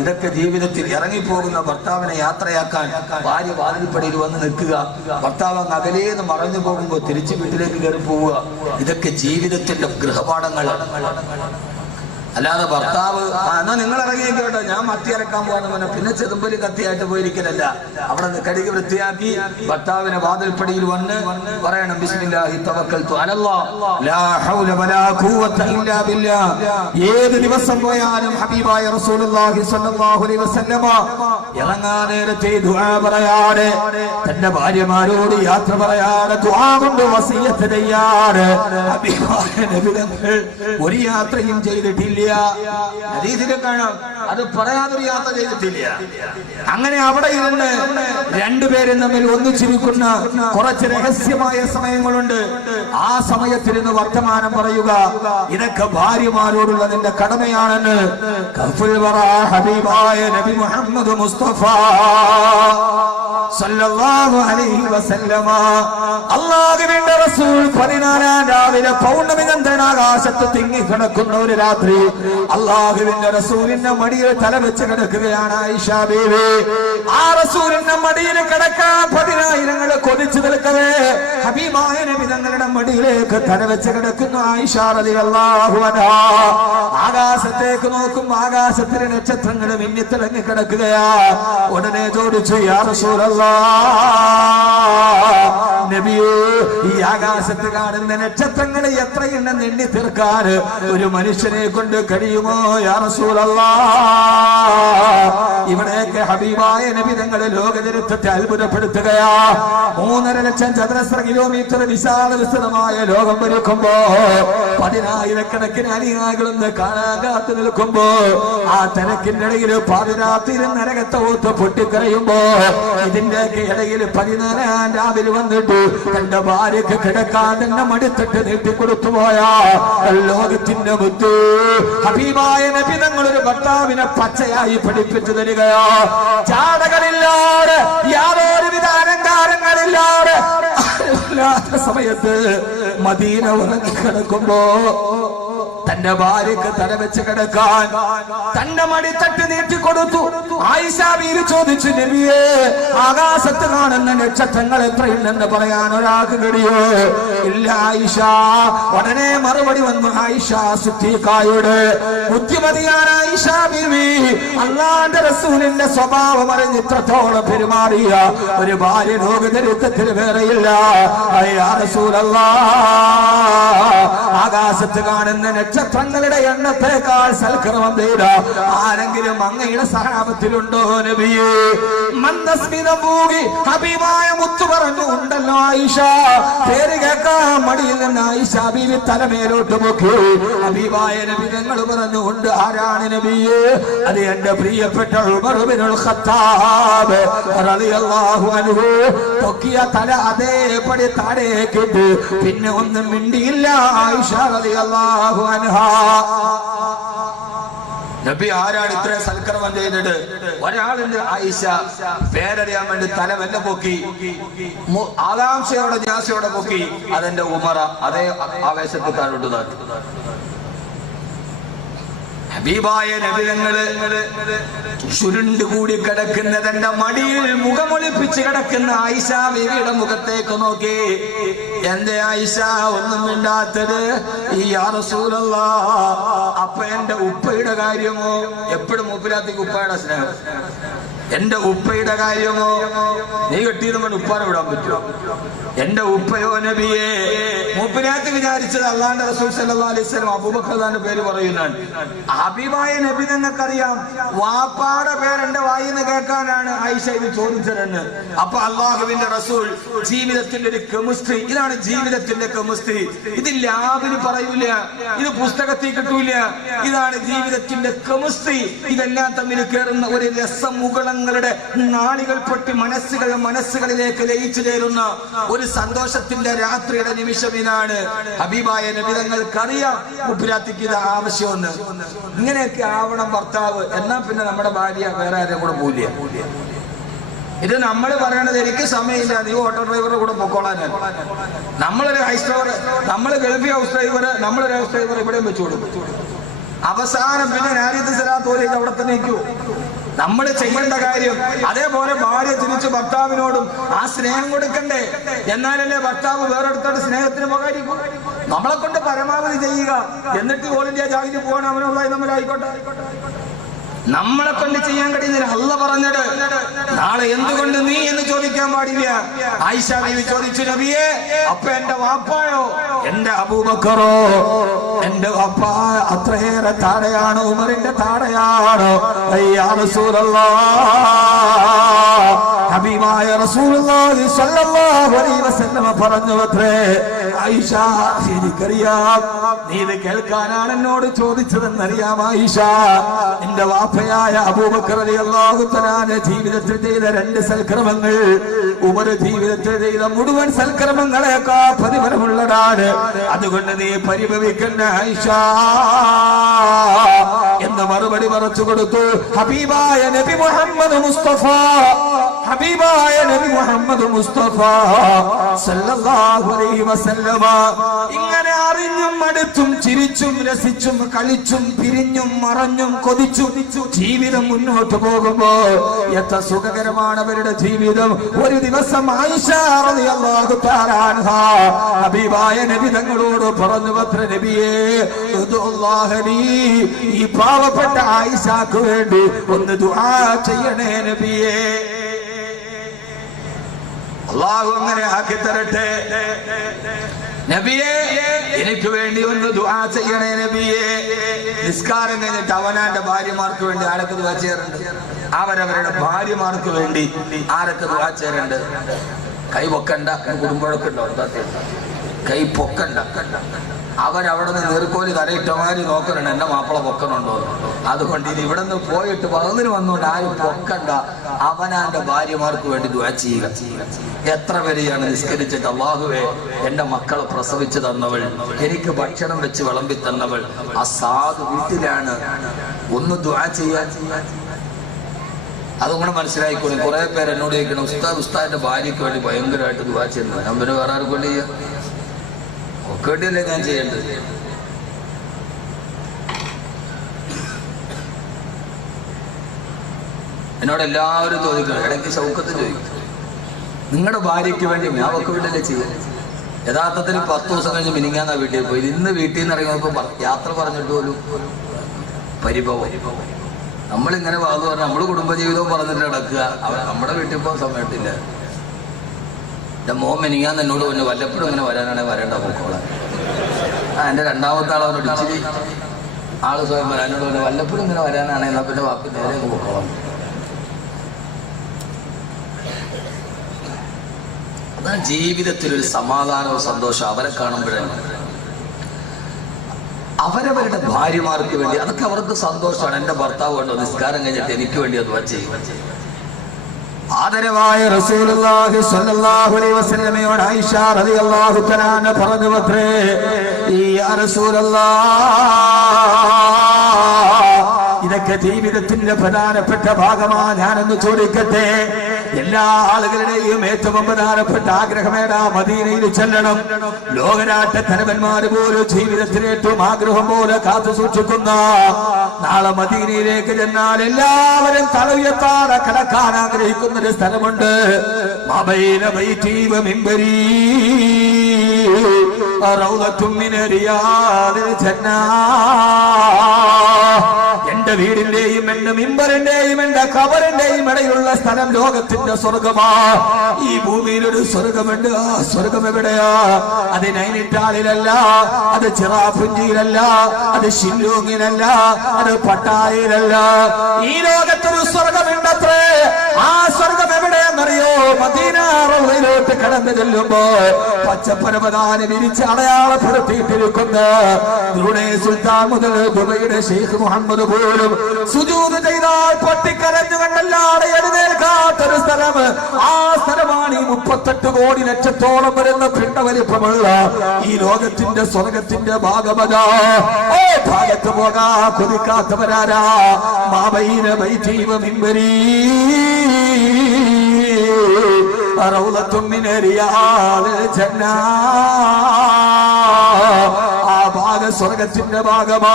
ഇതൊക്കെ ജീവിതത്തിൽ ഇറങ്ങിപ്പോകുന്ന ഭർത്താവിനെ യാത്രയാക്കാൻ ഭാര്യ വാതിൽപ്പടിയിൽ വന്ന് നിൽക്കുക. ഭർത്താവ് അങ്ങ് അകലേന്ന് മറഞ്ഞു പോകുമ്പോൾ തിരിച്ചു വീട്ടിലേക്ക് കയറി പോവുക. ഇതൊക്കെ ജീവിതത്തിന്റെ ഗൃഹപാഠങ്ങളാണ്. അല്ലാതെ ഭർത്താവ് എന്നാ നിങ്ങൾ ഇറങ്ങിയേക്കോട്ടെ ഞാൻ മത്തി ഇറക്കാൻ പോകാന്ന് പറഞ്ഞ പിന്നെ ചെതുമ്പല് കത്തിയായിട്ട് പോയിരിക്കലല്ല. അവിടെ കഴുകി വൃത്തിയാക്കി ഭർത്താവിനെ വാതിൽപ്പടിയിൽ വന്ന് പറയണം ബിസ്മില്ലാഹി തവക്കൽതു അലല്ലാഹ് ലാ ഹൗല വലാ ഖുവത ഇല്ലാ ബില്ലാഹ്. ഏത് ദിവസം പോയാലും ഹബീബായ റസൂലുള്ളാഹി സ്വല്ലല്ലാഹു അലൈഹി വസല്ലമ ഇറങ്ങാൻ നേരത്തെ ദുആ പറയാതെ തന്റെ ഭാര്യമാരോട് യാത്ര പറയാതെ ദുആ കൊണ്ട് വസിയത്ത് ചെയ്യാറ് ഹബീബായ നബി തങ്ങൾ ഒരു യാത്രയും ചെയ്തിട്ടില്ല. ഹദീസിൽ കാണാം അത് പറയാതൊരു യാത്ര ചെയ്തിട്ടില്ല. അങ്ങനെ അവിടെ ഇരുന്ന് രണ്ടുപേരും തമ്മിൽ ഒന്നിച്ചിരിക്കുന്ന കുറച്ച് രഹസ്യമായ സമയങ്ങളുണ്ട്. ആ സമയത്തിരുന്ന് വർത്തമാനം പറയുക ഇതൊക്കെ ഭാര്യമാരോടുള്ള നിന്റെ കടമയാണെന്ന് ഹബീബായ നബി മുഹമ്മദ് മുസ്തഫ സല്ലല്ലാഹു അലൈഹി വസല്ലമ അല്ലാഹുവിന്റെ റസൂൽ 14 രാവിലെ പൗർണമി ചന്ദ്രൻ ആകാശത്ത് തിങ്ങിക്കിടക്കുന്ന ഒരു രാത്രി അല്ലാഹുവിന്റെ റസൂലിന്റെ മടിയിൽ തല വെച്ച് കിടക്കുകയാണ് ആയിഷ ബീവി. ആ റസൂലിന്റെ മടിയിൽ കിടക്കാൻ 10,000 കൊതിച്ചു നിൽക്കവേ ഹബീബായ നബി തങ്ങളുടെ മടിയിലേക്ക് തല വെച്ച് കിടക്കുന്നു ആയിഷ റളിയല്ലാഹു അൻഹാ. ആകാശത്തേക്ക് നോക്കുമ്പോൾ ആകാശത്തിലെ നക്ഷത്രങ്ങൾ മിന്നിത്തിളങ്ങി കിടക്കുകയാ. ഉടനെ ചോദിച്ചു യാ റസൂലല്ലാഹ് നബിയേ ഈ ആകാശത്ത് കാണുന്ന നക്ഷത്രങ്ങൾ എത്രയെണ്ണം എണ്ണി തീർക്കാൻ ഒരു മനുഷ്യനെ കൊണ്ട് കഴിയുമോ യാ റസൂലല്ലാഹ്? ഇവിടെയൊക്കെ ഹബീബായ നബി തങ്ങളുടെ ലോകചരിത്രത്തെ അത്ഭുതപ്പെടുത്തുകയാ. 3.5 ലക്ഷം ചതുരശ്ര കിലോമീറ്റർ വിശാല വിസ്തൃതമായ ലോകം ഒരുക്കുമ്പോ 10,000 അനുയായികളൊന്ന് കാണാൻ കാത്തു നിൽക്കുമ്പോ ആ തിരക്കിന്റെ ഇടയിൽ പാതിരാത്രി നരകത്തെ ഓത്ത് പൊട്ടിക്കരയുമ്പോ ഇതിന്റെയൊക്കെ ഇടയിൽ 14 രാവിലെ വന്നിട്ട് തന്റെ ഭാര്യക്ക് കിടക്കാൻ തന്നെ മടുത്തിട്ട് നീട്ടിക്കൊടുത്തു പോയാ ലോകത്തിന്റെ മുത്ത് ഹബീബായ നബി തങ്ങളൊരു ഭർത്താവിനെ പച്ചയായി പഠിപ്പിച്ചു തരികയോ. ചാടകളില്ലാതെ യാതൊരുവിധ അലങ്കാരങ്ങളില്ലാതെ സമയത്ത് മദീന ഉറങ്ങിക്കിടക്കുമ്പോ തന്റെ ഭാര്യക്ക് തല വെച്ച് കിടക്കാൻ തന്റെ മടിത്തട്ട് നീട്ടിക്കൊടുത്തു. ആയിഷ ബീവി ചോദിച്ചു നബിയേ ആകാശത്ത് കാണുന്ന നക്ഷത്രങ്ങൾ എത്രയുണ്ടെന്ന് പറയാൻ ഒരാൾക്ക് കഴിയോ? ഇല്ല ആയിഷ. ഉടനെ മറുപടി വന്നു ആയിഷ സിദ്ദീഖയുടെ. ബുദ്ധിമതിയാണ് ആയിഷ ബീവി. അല്ലാഹുവിന്റെ റസൂലിന്റെ സ്വഭാവം അറിഞ്ഞ് ഇത്രത്തോളം പെരുമാറിയ ഒരു ഭാര്യ ലോകചരിത്രത്തിൽ വേറെയില്ല. യാ റസൂലല്ലാഹ് ആകാശത്ത് കാണുന്ന നക്ഷത്രങ്ങളുടെ എണ്ണത്തേക്കാൾ സൽക്രമം ചെയ്ത ആരെങ്കിലും അങ്ങയുടെ സഹാബത്തിലുണ്ടോ നബിയേ? മന്ദസ്മിതം പൂകി ഹബീബായ മുത്തു പറഞ്ഞു ഉണ്ടല്ലോ ആയിഷ. പേര് കേൾക്കാൻ മടിയിൽ നിന്ന് ആയിഷ ബീവി തലമേലോട്ട് നോക്കി. ഹബീബായ നബി തങ്ങൾ പറഞ്ഞു ഉണ്ട്. ആരാണ് നബിയേ? അത് എന്റെ പ്രിയപ്പെട്ട ഉമർ ഇബ്നുൽ ഖത്താബ് റളിയല്ലാഹു അൻഹു. തൊക്കിയ തല അതേപടി താഴേക്കിട്ട് പിന്നെ ഒന്നും മിണ്ടിയില്ല ആയിഷ റളിയല്ലാഹു അൻഹാ. നബി ആരാണ് ഇത്ര സൽക്കർമ്മം ചെയ്തിട്ട്? ഒരാളുണ്ട് ആയിഷ പേരറിയാൻ വേണ്ടി തല വെല്ല പൊക്കി ആകാംക്ഷയോടെ ജിജ്ഞാസയോടെ പൊക്കി. അതെന്റെ ഉമറ. അതേ ആവേശത്തിൽ താഴോട്ട് താഴ്ത്തി. ഹബീബായ നബി തങ്ങള് ചുരുണ്ട് കൂടി കിടക്കുന്ന തന്റെ മടിയിൽ മുഖമൊളിപ്പിച്ച് കിടക്കുന്ന ആയിഷ ബീവിയുടെ മുഖത്തേക്ക് നോക്കി. എന്റെ ആയിഷ ഒന്നും മിണ്ടാത്തത്? ഈ യാ റസൂലല്ലാഹ് അപ്പൊ എന്റെ ഉപ്പയുടെ കാര്യമോ? എപ്പോഴും മൂപ്പിലാത്തേക്ക് ഉപ്പയുടെ സ്നേഹം. എന്റെ ഉപ്പയുടെ കാര്യമോ? നീ കെട്ടിയത് കൊണ്ട് ഉപ്പാനെ വിടാൻ പറ്റുമോ? എന്റെ ഉപ്പയോ നബിയെ? മൂപ്പിനാത്ത് വിചാരിച്ചത് അല്ലാഹുവിന്റെ റസൂൽ സല്ലല്ലാഹു അലൈഹി വസല്ലം അബൂബക്കറിന്റെ പേര് പറയുന്നതാണ്. ഹബീബായ നബി നിങ്ങൾക്കറിയാം വാപ്പാടെ പേരെന്റെ വായിന്ന് കേൾക്കാനാണ് ആയിഷ ഇത് ചോദിച്ചതെന്ന്. അപ്പൊ അല്ലാഹുവിന്റെ റസൂൽ ജീവിതത്തിന്റെ ഒരു കെമിസ്ട്രി. ഇതാണ് ജീവിതത്തിന്റെ കെമിസ്ട്രി. ഇത് ലാബിന് പറയൂല, ഇത് പുസ്തകത്തിൽ കിട്ടൂല. ഇതാണ് ജീവിതത്തിന്റെ കെമിസ്ട്രി. ഇതെല്ലാം തമ്മിൽ കയറുന്ന ഒരു രസമുകളങ്ങളുടെ നാളികൾ പൊട്ടി മനസ്സുകളിലേക്ക് ലയിച്ചു ചേരുന്ന ഒരു സന്തോഷത്തിന്റെ രാത്രിയുടെ നിമിഷം ഇതാണ്. ഹബീബായ നബി തങ്ങൾക്കറിയാം മുപ്പിരാത്തിക്ക് ഇത് ആവശ്യമെന്ന്. ഇങ്ങനെയൊക്കെ ആവണം ഭർത്താവ്. എന്നാ പിന്നെ നമ്മുടെ ഭാര്യ വേറെ ആരും കൂടെ പോവില്ല. ഇത് നമ്മൾ പറയണത് എനിക്ക് സമയമില്ല, നീ ഓട്ടോ ഡ്രൈവറുടെ കൂടെ പൊക്കോളാനാണ്. നമ്മളൊരു ഹൗസ് ഡ്രൈവർ, നമ്മൾ ഗൾഫി ഹൗസ് ഡ്രൈവർ, നമ്മളൊരു ഹൗസ് ഡ്രൈവർ ഇവിടെയും വെച്ചു കൊടുക്കും. അവസാനം പിന്നെ നാരിയത്ത് സലാത്ത് പോലെ അവിടെ തന്നെ നിൽക്കൂ. നമ്മൾ ചെയ്യേണ്ട കാര്യം അതേപോലെ ഭാര്യ തിരിച്ച് ഭർത്താവിനോടും ആ സ്നേഹം കൊടുക്കണ്ടേ? എന്നാലല്ലേ ഭർത്താവ് വേറെടുത്തോട്ട് സ്നേഹത്തിന് പകരിക്കും. നമ്മളെ കൊണ്ട് പരമാവധി ചെയ്യുക. എന്നിട്ട് ഓൾ ഇന്ത്യ ജാഹിദ് പോകണം, അവനുള്ളതായി നമ്മളായിക്കോട്ടെ. നമ്മളെ കൊണ്ട് ചെയ്യാൻ കഴിയുന്നില്ല. അല്ലാഹ് പറഞ്ഞത് നാളെ എന്തുകൊണ്ട് നീ എന്ന് ചോദിക്കാൻ പാടില്ല. ആയിഷ ബീവി ചോദിച്ചു, നബിയെ അപ്പൊ എന്റെ വാപ്പായോ, എന്റെ അബൂബക്കറോ, എന്റെ വാപ്പ അത്രയേറെ താഴെയാണ്, ഉമറിന്റെ താഴെയാണോ? യാ റസൂലല്ലാഹ്, ഹബീബായ റസൂലുള്ളാഹി സ്വല്ലല്ലാഹു അലൈഹി വസല്ലം പറഞ്ഞു അത്രേ, ആയിഷ എനിക്കറിയാം നീ ഇത് കേൾക്കാനാണ് എന്നോട് ചോദിച്ചതെന്നറിയാം ആയിഷ. എന്റെ വാപ്പയായ അബൂബക്കർ റളിയല്ലാഹു തആല ജീവിതത്തിൽ ചെയ്ത 2 സൽക്രമങ്ങൾ ഉമർ ജീവിതത്തിൽ ചെയ്ത മുഴുവൻ സൽക്രമങ്ങളെക്കാൾ പ്രതിഫലമുള്ളതാണ്. അതുകൊണ്ട് നീ പരിഭവിക്കണ്ട ആയിഷ എന്ന് മറുപടി പറഞ്ഞു കൊടുത്തു. ഹബീബായ നബി മുഹമ്മദ് മുസ്തഫ, ഹബീബായ നബി മുഹമ്മദ് മുസ്തഫ സല്ലല്ലാഹു അലൈഹി വസല്ലമ ഇങ്ങനെ അറിഞ്ഞും അടുത്തും ചിരിച്ചും രസിച്ചും കളിച്ചും പിരിഞ്ഞും മറഞ്ഞും കൊതിച്ചും ജീവിതം മുന്നോട്ട് പോകുമ്പോ എത്ര സുഖകരമാണ് അവരുടെ ജീവിതം. ഒരു ദിവസം ആയിഷ റളിയല്ലാഹു തആല അൻഹാ ഹബീബായ നബി തങ്ങളോട് പറഞ്ഞു, അത്ര നബിയേ ഈ പാവപ്പെട്ട ആയിഷക്ക് വേണ്ടി ഒന്ന് ദുആ ചെയ്യണേ നബിയേ. അല്ലാഹു അങ്ങനെ ആക്കി തരട്ടെ നബിയേ, എനിക്ക് വേണ്ടി ഒന്ന് ദുആ ചെയ്യണേ നബിയേ. നിസ്കാരം കഴിഞ്ഞിട്ട് അവനാന്റെ ഭാര്യമാർക്ക് വേണ്ടി ആരൊക്കെ ദുആ ചെയ്യാറുണ്ട്? അവരവരുടെ ഭാര്യമാർക്ക് വേണ്ടി ആരൊക്കെ ദുആ ചെയ്യാറുണ്ട്? കൈ പൊക്കണ്ട, കുടുംബമൊക്കെ ഉണ്ടോ? കൈ പൊക്കണ്ട. അവരവിടെ നിന്ന് നീർക്കോലി തലയിട്ടമാരി നോക്കണുണ്ട് എന്റെ മാപ്പിള പൊക്കണുണ്ടോ. അതുകൊണ്ട് ഇത് ഇവിടെ നിന്ന് പോയിട്ട് 11 വന്നുകൊണ്ട് ആരും പൊക്കണ്ട, അവനാന്റെ ഭാര്യമാർക്ക് വേണ്ടി ദുആ ചെയ്യുക. എത്ര പേരെയാണ് നിസ്കരിച്ചിട്ട്, അല്ലാഹുവേ എന്റെ മക്കളെ പ്രസവിച്ചു തന്നവൾ, എനിക്ക് ഭക്ഷണം വെച്ച് വിളമ്പി തന്നവൾ ആ സാധു വീട്ടിലാണ്, ഒന്ന് ദുആ ചെയ്യാൻ. അതുകൊണ്ട് മനസ്സിലായിക്കോളൂ. കുറെ പേര് എന്നോട് ചോദിക്കണം, ഉസ്താദിന്റെ ഭാര്യയ്ക്ക് വേണ്ടി ഭയങ്കരമായിട്ട് ദുആ ചെയ്യുന്നത്. ഞാൻ പിന്നെ വേറെ ആർക്കും വേണ്ടി ചെയ്യാം, ഒക്കെ വേണ്ടിയല്ലേ ഞാൻ ചെയ്യേണ്ടത്. എന്നോട് എല്ലാവരും ചോദിക്കണം, ഇടയ്ക്ക് ശൗക്കത്ത് ചോദിക്കും, നിങ്ങളുടെ ഭാര്യയ്ക്ക് വേണ്ടി ഞാൻ ഒക്കെ വേണ്ടിയല്ലേ ചെയ്യാൻ. യഥാർത്ഥത്തിൽ 10 ദിവസം കഴിഞ്ഞ് മിനിങ്ങാന്നാ വീട്ടിൽ പോയി. ഇന്ന് വീട്ടിൽ നിന്ന് ഇറങ്ങിയപ്പോൾ യാത്ര പറഞ്ഞിട്ട് പോലും പരിഭവം. നമ്മളിങ്ങനെ വാതു പറഞ്ഞാൽ നമ്മൾ കുടുംബജീവിതവും പറഞ്ഞിട്ട് നടക്കുക. നമ്മുടെ വീട്ടിൽ പോകാൻ സമയത്തില്ല. എൻ്റെ മോൻ മിനിങ്ങാന്ന് എന്നോട് പറഞ്ഞു, വല്ലപ്പോഴും ഇങ്ങനെ വരാനാണെങ്കിൽ വരേണ്ട പോക്കോളാം. എൻ്റെ രണ്ടാമത്തെ ആളവനോട് ഇച്ചിരി ആള് സ്വയം വരാൻ എന്നോട് പറഞ്ഞു, വല്ലപ്പോഴും ഇങ്ങനെ വരാനാണെങ്കിൽ എന്നാൽ പിന്നെ വാപ്പി നേരെ പോക്കോളാം. അതാണ് ജീവിതത്തിലൊരു സമാധാനവും സന്തോഷം. അവരെ കാണുമ്പോഴാണ് അവരവരുടെ ഭാര്യമാർക്ക് വേണ്ടി, അതൊക്കെ അവർക്ക് സന്തോഷമാണ്. എന്റെ ഭർത്താവ് കണ്ടോ നിസ്കാരം കഴിഞ്ഞിട്ട് എനിക്ക് വേണ്ടി അത് ചെയ്യും. ആദരവായ റസൂലുള്ളാഹി സ്വല്ലല്ലാഹു അലൈഹി വസല്ലമയോട് ആയിഷ റളിയല്ലാഹു തആല പറഞ്ഞു അത്രേ, യാ റസൂലല്ലാഹ്, ഇതൊക്കെ ജീവിതത്തിന്റെ പ്രധാനപ്പെട്ട ഭാഗമാണ്. ഞാനൊന്ന് ചോദിക്കട്ടെ, എല്ലാ ആളുകളുടെയും ഏറ്റവും പ്രധാനപ്പെട്ട ആഗ്രഹമേടാ മദീനയിൽ ചെല്ലണം. ലോകനാട്ട തലവന്മാര് പോലും ജീവിതത്തിന് ഏറ്റവും ആഗ്രഹം പോലെ കാത്തു സൂക്ഷിക്കുന്ന നാളെ മദീനയിലേക്ക് ചെന്നാൽ എല്ലാവരും തല ഉയർത്താതെ കടക്കാൻ ആഗ്രഹിക്കുന്ന ഒരു സ്ഥലമുണ്ട്. മബൈന ബൈതി വ മിംബരി റൗളത്തും മിൻ റിയാദിൽ ജന്നാ. എന്റെ വീടിന്റെയും എന്റെ മിമ്പറിന്റെയും എന്റെ ഖബറിന്റെയും ഇടയിലുള്ള സ്ഥലം ലോകത്തിന്റെ സ്വർഗമാ. ഈ ഭൂമിയിൽ ഒരു സ്വർഗമുണ്ട്. ആ സ്വർഗം എവിടെയാ? അത് നൈനിറ്റാളിലല്ല, അത് ചിറാപുഞ്ചിയിലല്ല, അത് ഷില്ലോങ്ങിലല്ല, അത് പട്ടായയിലല്ല. ഈ ലോകത്തൊരു സ്വർഗമുണ്ടത്രേ. ആ സ്വർഗം എവിടെയെന്നറിയോ? മദീന റൗളയിലോട്ട് കടന്നു ചെല്ലുമ്പോ പച്ചപ്പരവതാനി വിരിച്ച് അടയാളപ്പെടുത്തിയിട്ടിരിക്കുന്ന ബ്രൂണൈ സുൽത്താൻ മുതൽ ദുബൈയുടെ ഷെയ്ഖ് മുഹമ്മദ് പോലും സുജൂദ് ചെയ്താൽ പൊട്ടിക്കരഞ്ഞു കണ്ടല്ലാതെ എഴുന്നേൽക്കാത്തൊരു സ്ഥലം. ആ സ്ഥലമാണ് ഈ 38 കോടി ലക്ഷത്തോളം വരുന്ന പിണ്ടവലിപ്പമുള്ള ഈ ലോകത്തിന്റെ സ്വർഗത്തിന്റെ ഭാഗമതാ. ഓ ഭാഗത്ത് പോകാ കൊതിക്കാത്തവരാരാ? മാബൈന ബൈതി വ മിംബരി റൗളത്തും മിൻ റിയാദിൽ ജന്നാ. ആ ഭാഗ ഭാഗം സ്വർഗത്തിന്റെ ഭാഗമാ.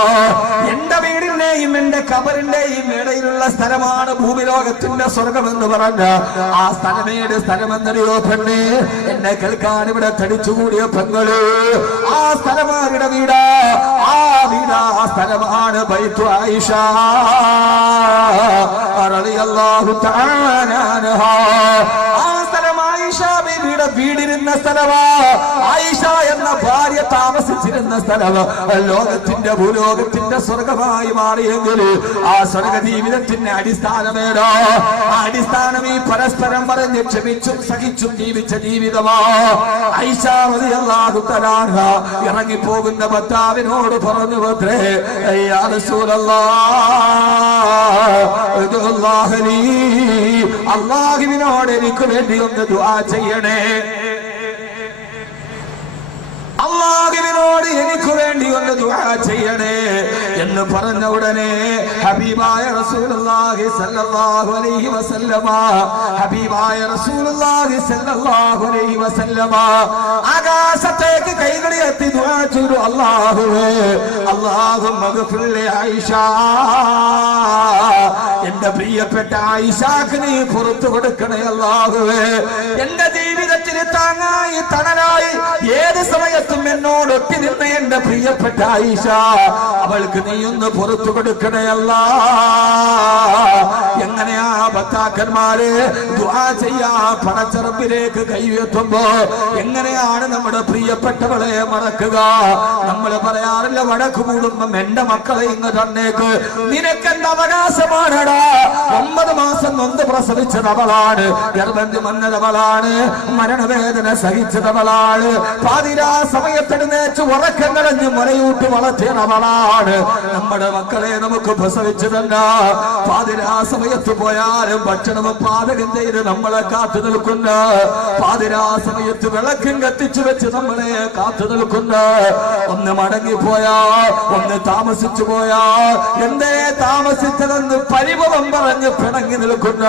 എന്റെ വീടിന്റെയും എന്റെ കബറിന്റെയും ഇടയിലുള്ള സ്ഥലമാണ് ഭൂമിലോകത്തിന്റെ സ്വർഗമെന്ന് പറഞ്ഞ ആ സ്ഥലമേട് സ്ഥലമെന്നറിയോ പെണ്ണ്? എന്നെ കേൾക്കാൻ ഇവിടെ തടിച്ചുകൂടിയ പെങ്ങള്, ആ സ്ഥലമാരുടെ വീടാ, ആ വീടാ, ആ സ്ഥലമാണ് ബൈത്തു ആയിഷ റളിയല്ലാഹു തആല അൻഹാ. ആ സ്ഥലം ആയിഷ ബീവിയുടെ വീടിരുന്ന സ്ഥലമാ. ആയിഷ എന്ന ഭാര്യ താമസിച്ചിരുന്ന സ്ഥലം ലോകത്തിന്റെ ഭൂലോകത്തിന്റെ സ്വർഗമായി മാറിയെങ്കിൽ ആ സ്വർഗ ജീവിതത്തിന്റെ അടിസ്ഥാനമേടോ? ആ അടിസ്ഥാനം ഈ പരസ്പരം പറഞ്ഞ് ക്ഷമിച്ചും സഹിച്ചും ജീവിച്ച ജീവിതമാ. ആയിഷ റളിയല്ലാഹു തആല അൻഹാ ഇറങ്ങിപ്പോകുന്ന ഭർത്താവിനോട് പറഞ്ഞു, അത്രേ, യാ റസൂലല്ലാഹ്, അല്ലാഹുവിനോട് എനിക്ക് വേണ്ടി ഒന്ന് ദുആ ചെയ്യണേ, അല്ലാഹുവിനോട് എനിക്ക് വേണ്ടി ഒന്ന് ദുആ ചെയ്യണേ എന്ന് പറഞ്ഞ ഉടനെ ഹബീബായ റസൂലുള്ളാഹി സ്വല്ലല്ലാഹു അലൈഹി വസല്ലമ, ഹബീബായ റസൂലുള്ളാഹി സ്വല്ലല്ലാഹു അലൈഹി വസല്ലമ ആകാശത്തേക്ക് കൈകളിലെത്തി ദുആ ചെയ്തു, അല്ലാഹുവേ, അല്ലാഹുമ്മ ഗഫിർ ലി ആയിഷ, എന്റെ പ്രിയപ്പെട്ട ആയിഷക്ക് നീ പുറത്തു കൊടുക്കണേ അല്ലാഹുവേ. എന്റെ ജീവിതത്തിന് താങ്ങായി തണലായി ഏത് സമയത്തും എന്നോട് ഒട്ടി നിന്ന എന്റെ പ്രിയപ്പെട്ട ആയിഷ, അവൾക്ക് നീ ഒന്ന് പുറത്തു കൊടുക്കണേ അല്ലാ. എങ്ങനെയാ ഭർത്താക്കന്മാര് ദുആ ചെയ്യാ പടച്ചറപ്പിലേക്ക് കൈയുയർത്തുമ്പോ എങ്ങനെയാണ് നമ്മുടെ പ്രിയപ്പെട്ടവളെ മറക്കുക? നമ്മൾ പറയാറില്ല, വടക്ക് കൂടുമ്പം എന്റെ മക്കളെ ഇങ്ങ് തന്നേക്ക്, നിനക്കെന്ത് അവകാശമാണടാ? 9 മാസം നൊന്ത് പ്രസവിച്ചതവളാണ്, ഗർഭം വന്നതവളാണ്, മരണവേദന സഹിച്ചതവളാണ്, പാതിരാ സമയത്തെടുന്നേച്ച് ഉറക്കം കളഞ്ഞ് മുലയൂട്ടി വളർത്തിയവളാണ്. നമ്മുടെ മക്കളെ നമുക്ക് പ്രസവിച്ചു തന്നെ പാതിരാ സമയത്ത് പോയാലും ഭക്ഷണവും പാചകം ചെയ്ത് നമ്മളെ കാത്തു നിൽക്കുന്ന, പാതിരാ സമയത്ത് വിളക്കും കത്തിച്ചു വെച്ച് നമ്മളെ കാത്തു നിൽക്കുന്ന, ഒന്ന് മടങ്ങിപ്പോയാ, ഒന്ന് താമസിച്ചു പോയാ, എന്തേ താമസിച്ചതെന്ന് പരിഭവം പറഞ്ഞ് പിണങ്ങി നിൽക്കുന്ന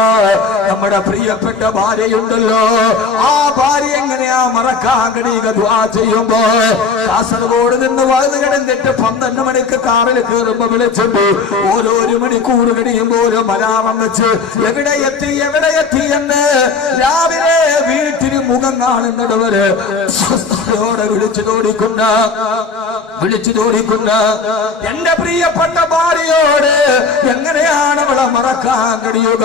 നമ്മുടെ പ്രിയപ്പെട്ട ഭാര്യയുണ്ടല്ലോ. ആ ഭാര്യ എങ്ങനെയാ മറക്കാൻ കഴിയുക? ദുആ ചെയ്യുമ്പോ കാസർഗോഡ് നിന്ന് വഴുതു കിടന്നിട്ട് 12 മണിക്ക് കാറിൽ കയറുമ്പോ വിളിച്ചിട്ട് ഓരോ 1 മണിക്കൂർ കഴിയുമ്പോ ഓരോ മലയാളം വെച്ച് എവിടെ എത്തി എന്ന് രാവിലെ വീട്ടിന് മുഖം കാണുന്നവര് വിളിച്ചു തോടിക്കുന്ന എന്റെ പ്രിയപ്പെട്ട ഭാര്യയോട് എങ്ങനെയാണ് അവളെ മറക്കാൻ കഴിയുക?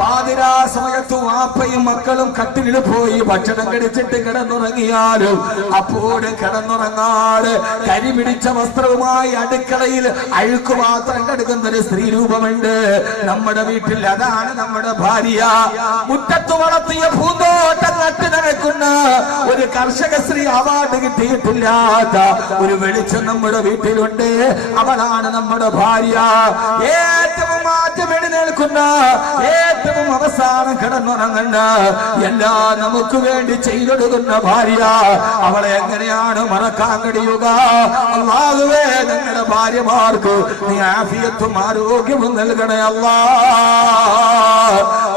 പാതിരാ സമയത്ത് വാപ്പയും മക്കളും കട്ടിലിൽ പോയി ഭക്ഷണം കഴിച്ചിട്ട് കിടന്നുറങ്ങിയാലും അപ്പോഴും കിടന്നുറങ്ങാട് കരിപിടിച്ച വസ്ത്രവുമായി അടുക്കളയിൽ അഴുക്ക് മാത്രം കെടുക്കുന്ന ഒരു സ്ത്രീ രൂപമുണ്ട് നമ്മുടെ വീട്ടിൽ. അതാണ് നമ്മുടെ ഭാര്യ. മുറ്റത്ത് വളർത്തിയ പൂന്തോട്ടം നട്ടു നടക്കുന്ന ഒരു കർഷക സ്ത്രീ അവാർഡ് കിട്ടിയിട്ടില്ലാത്ത ഒരു വെളിച്ചം നമ്മുടെ വീട്ടിലുണ്ട്. അവളാണ് നമ്മുടെ ഭാര്യ. ഏറ്റവും മാറ്റം എഴുന്നേൽക്കുന്ന, ഏറ്റവും അവസാനം കിടന്നുറങ്ങുന്ന, എല്ലാം നമുക്ക് വേണ്ടി ചെയ്തെടുക്കുന്ന ഭാര്യ. അവളെ എങ്ങനെയാണ് മറക്കാൻ കഴിയുക? അല്ലാഹുവേ, ഞങ്ങളുടെ ഭാര്യമാർക്ക് നീ ആഫിയത്തും ആരോഗ്യവും നൽകണേ അല്ലാ.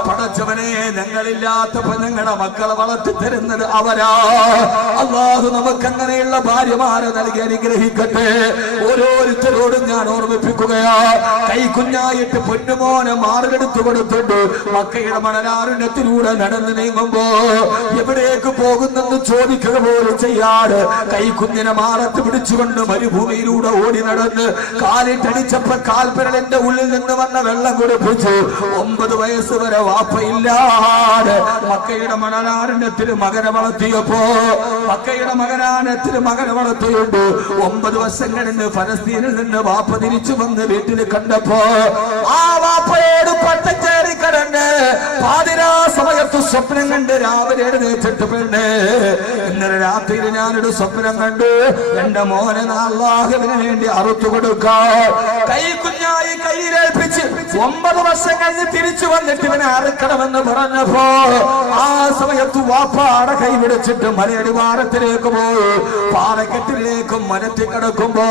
പടച്ചവനെ, ഞങ്ങളില്ലാത്തപ്പോ ഞങ്ങളുടെ മക്കളെ വളർത്തി തരുന്നത് അവരാ. അല്ലാഹു നമുക്ക് അങ്ങനെയുള്ള ഭാര്യമാരെ നൽകി അനുഗ്രഹിക്കട്ടെ. ഓരോരുത്തരോടും ഞാൻ ഓർമ്മിപ്പിക്കുകയാ, കൈക്കുഞ്ഞായിട്ട് പൊന്നുമോനെ മാർഗെടുത്തു കൊടുത്തിട്ട് മക്കയുടെ മണലാരുണ്യത്തിലൂടെ നടന്നു നീങ്ങുമ്പോ എവിടേക്ക് പോകുന്നെന്ന് ചോദിക്കുക പോലും ചെയ്യാട് കൈക്കുഞ്ഞിനെ മാറത്ത് പിടിച്ചുകൊണ്ട് മരുഭൂമിയിലൂടെ ഓടി നടന്ന് കാലിട്ടടിച്ചപ്പോ കാൽപ്പരലിന്റെ ഉള്ളിൽ നിന്ന് വന്ന വെള്ളം കുടിപ്പിച്ചു. 9 വയസ്സ് വരെ വാപ്പയില്ലാതെ മക്കയുടെ മണലാരണ്യത്തിൽ മകനെ വളർത്തിയപ്പോ, മക്കയുടെ മകനാരണ്യത്തിൽ മകനെ വളർത്തിയുണ്ട്. 9 വർഷം കഴിഞ്ഞ് ഫലസ്തീനിൽ നിന്ന് വാപ്പ തിരിച്ചു വന്ന് വീട്ടിൽ കണ്ടപ്പോ ആ വാപ്പയോട് പട്ടം ചേരി കടന്ന് പാതിരാ സമയത്ത് സ്വപ്നം കണ്ട് രാവിലെ എഴുന്നേറ്റിട്ട് പെണ്ണ്, ഇന്നലെ രാത്രിയിൽ ഞാനൊരു സ്വപ്നം കണ്ടു, എന്റെ മോനെ അല്ലാഹുവിന് വേണ്ടി അറുത്തു കൊടുക്കാൻ കൈക്കുഞ്ഞായി കയ്യിലേൽപ്പിച്ച് 9 വർഷം കഴിഞ്ഞ് തിരിച്ചു വന്നിട്ട് ഇവനെ അറുക്കണമെന്ന് പറഞ്ഞപ്പോ ആ സമയത്ത് വാപ്പാടെ കൈ പിടിച്ചിട്ട് മലയടിവാരത്തിലേക്ക് പോയി പാറക്കെട്ടിലേക്കും മനത്തി കിടക്കുമ്പോ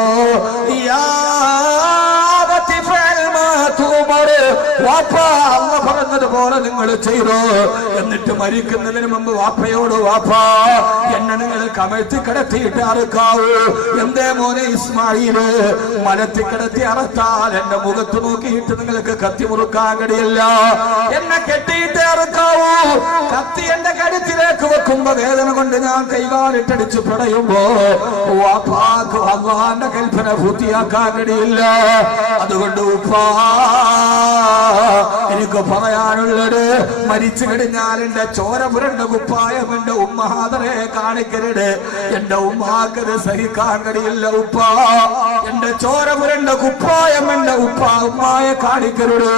അള്ള പറഞ്ഞതുപോലെ നിങ്ങൾ ചെയ്തോ. എന്നിട്ട് മരിക്കുന്നതിന് മുമ്പ് വാപ്പയോട് വാപ്പാ എന്നെ നിങ്ങൾ കമഴ്ത്തി കിടത്തിയിട്ട് അറുക്കാവൂ. എന്തേ മോനെ ഇസ്മായില്, മലത്തി കിടത്തി അറുത്താൽ എന്റെ മുഖത്ത് നോക്കിയിട്ട് നിങ്ങൾക്ക് കത്തി മുറുക്കാൻ കഴിയില്ല. എന്നെ കെട്ടിയിട്ട് അറുക്കാവൂ. കത്തി എന്റെ കഴുത്തിലേക്ക് വെക്കുമ്പോ വേദന കൊണ്ട് ഞാൻ കൈകാലിട്ടടിച്ച് പിടയുമ്പോ വാപ്പാക്ക് അള്ളാന്റെ കൽപ്പന പൂർത്തിയാക്കാൻ കഴിയില്ല. അതുകൊണ്ട് ഉപ്പാ എനിക്ക് പറയാനുള്ളത്, മരിച്ചു കഴിഞ്ഞാൽ എന്റെ ചോര പുരണ്ട കുപ്പായം എന്റെ ഉമ്മാതരെ കാണിക്കരുത്. എന്റെ ഉമ്മാക്കത് സഹിക്കാൻ കഴിയില്ല ഉപ്പാ. എന്റെ ചോര പുരണ്ട കുപ്പായം എന്റെ ഉമ്മായെ കാണിക്കരുത്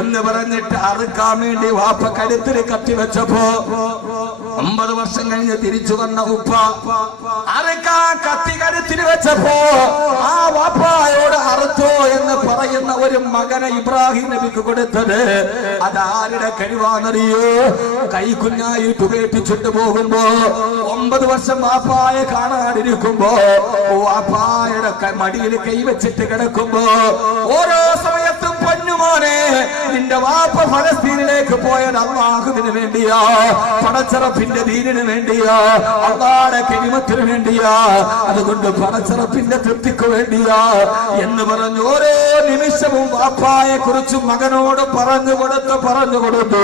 എന്ന് പറഞ്ഞിട്ട് അറുക്കാൻ വേണ്ടി വാപ്പ കരുത്തിൽ കത്തിവെച്ചപ്പോ 50 വർഷം കഴിഞ്ഞ് തിരിച്ചു വന്ന ഉപ്പ അറുക്കാൻ കത്തി കരുത്തിൽ വെച്ചപ്പോ ആ വാപ്പായോട് അറുത്തോ എന്ന് പറയുന്ന ഒരു മകനെ ഇബ്രാഹിം നബിക്ക് കൊടുത്തത് അതാരുടെ കഴിവാണെന്നറിയോ? കൈക്കുഞ്ഞായിട്ട് ഉപേക്ഷിച്ചിട്ട് പോകുമ്പോ 9 വർഷം വാപ്പായെ കാണാതിരിക്കുമ്പോ വാപ്പായുടെ മടിയിൽ കൈവച്ചിട്ട് കിടക്കുമ്പോ ഓരോ സമയത്തും പൊന്നുമോനെ നിന്റെ വാപ്പ ഫലസ്തീനിലേക്ക് പോയത് അല്ലാഹുവിന് വേണ്ടിയാ, പടച്ചറപ്പിന്റെ ദീനിന് വേണ്ടിയാ, അള്ളാഹുവിന്റെ കലിമത്തിന് വേണ്ടിയാ, അതുകൊണ്ട് പടച്ചറപ്പിന്റെ തൃപ്തിക്ക് വേണ്ടിയാ എന്ന് പറഞ്ഞു ഓരോ നിമിഷവും വാപ്പായെ കുറിച്ച് മകനോട് പറഞ്ഞു കൊടുത്തു.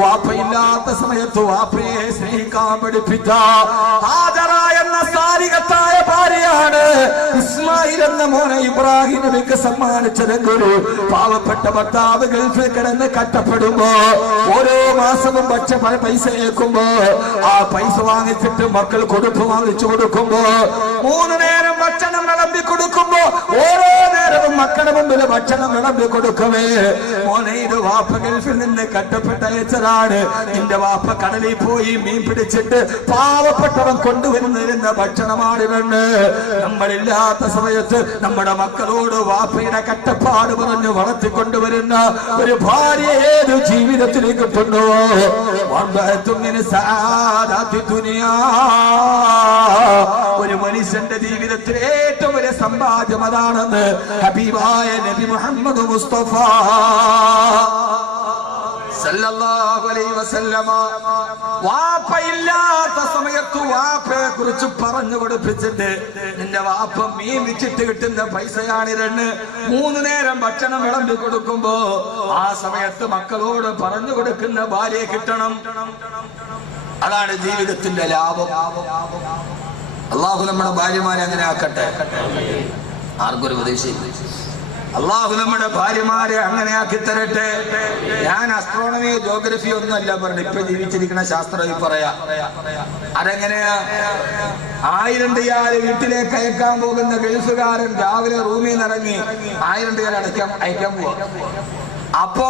വാപ്പയില്ലാത്ത സമയത്ത് വാപ്പയെ സ്നേഹിക്കാൻ പഠിപ്പിച്ച ഹാജറ എന്ന സാരികത്തായ ഭാര്യയാണ് ഇസ്മായിൽ എന്ന മോനെ ഇബ്രാഹിം നബിക്ക് സമ്മാനിച്ചതെങ്കിൽ പാവപ്പെട്ട ഭർത്താവ് ഗൾഫിൽ കിടന്ന് കഷ്ടപ്പെടുമ്പോ ഓരോ മാസവും പൈസ ഏൽക്കുമ്പോ ആ പൈസ വാങ്ങിച്ചിട്ട് മക്കൾ കൊടുപ്പ് വാങ്ങിച്ചു കൊടുക്കുമ്പോ 3 നേരം ഭക്ഷണം വിളമ്പി കൊടുക്കുമ്പോ ഓരോ നേരവും മക്കളുടെ മുമ്പിൽ ഭക്ഷണം വിളമ്പി കൊടുക്കവേ മോനെ ഇത് വാപ്പ ഗൾഫിൽ നിന്ന് കഷ്ടപ്പെട്ട അയച്ചതാണ്. നിന്റെ വാപ്പ കടലിൽ പോയി മീൻ പിടിച്ചിട്ട് പാവപ്പെട്ടവൻ കൊണ്ടുവരുന്ന ഭക്ഷണമാണിവന്ന്. നമ്മളില്ലാത്ത സമയത്ത് നമ്മുടെ മക്കളോട് വാപ്പയുടെ കഷ്ടപ്പാട് പറഞ്ഞു വളർത്തിക്കൊണ്ടുവരുന്ന ഒരു ഭാര്യ ഏത് ജീവിതത്തിൽ കിട്ടുന്നു? ഒരു മനുഷ്യന്റെ ജീവിതത്തിൽ ഏറ്റവും വലിയ സമ്പാദ്യം അതാണെന്ന് ഹബീബായ നബി മുഹമ്മദ് മുസ്തഫ സല്ലല്ലാഹു അലൈഹി വസല്ലമ വാപ്പയില്ലാത്ത സമയത്ത് വാപ്പയെ കുറിച്ച് പറഞ്ഞു കൊടുപ്പിച്ചിട്ട് നിന്റെ വാപ്പ മീൻ വിറ്റിട്ട് കിട്ടുന്ന പൈസയാണിരണ് 3 നേരം ഭക്ഷണം വിളമ്പി കൊടുക്കുമ്പോ ആ സമയത്ത് മക്കളോട് പറഞ്ഞു കൊടുക്കുന്ന ഭാര്യയെ കിട്ടണം. അതാണ് ജീവിതത്തിന്റെ ലാഭം. അള്ളാഹു നമ്മുടെ ഭാര്യമാരെ അങ്ങനെ ആക്കട്ടെ. ആർക്കൊരു ഉപദേശം അള്ളാഹു നമ്മുടെ ഭാര്യമാരെ അങ്ങനെ ആക്കി തരട്ടെ. ഞാൻ അസ്ട്രോണമി ജോഗ്രഫി ഒന്നുമല്ല പറഞ്ഞു, ഇപ്പൊ ജീവിച്ചിരിക്കുന്ന ശാസ്ത്രം പറയാ. അതെങ്ങനെയാ? 1000 റിയാൽ വീട്ടിലേക്ക് അയക്കാൻ പോകുന്ന ഗൾഫുകാരൻ രാവിലെ റൂമിൽ നിന്ന് ഇറങ്ങി 1000 റിയാൽ അയക്കാൻ പോവാ. അപ്പോ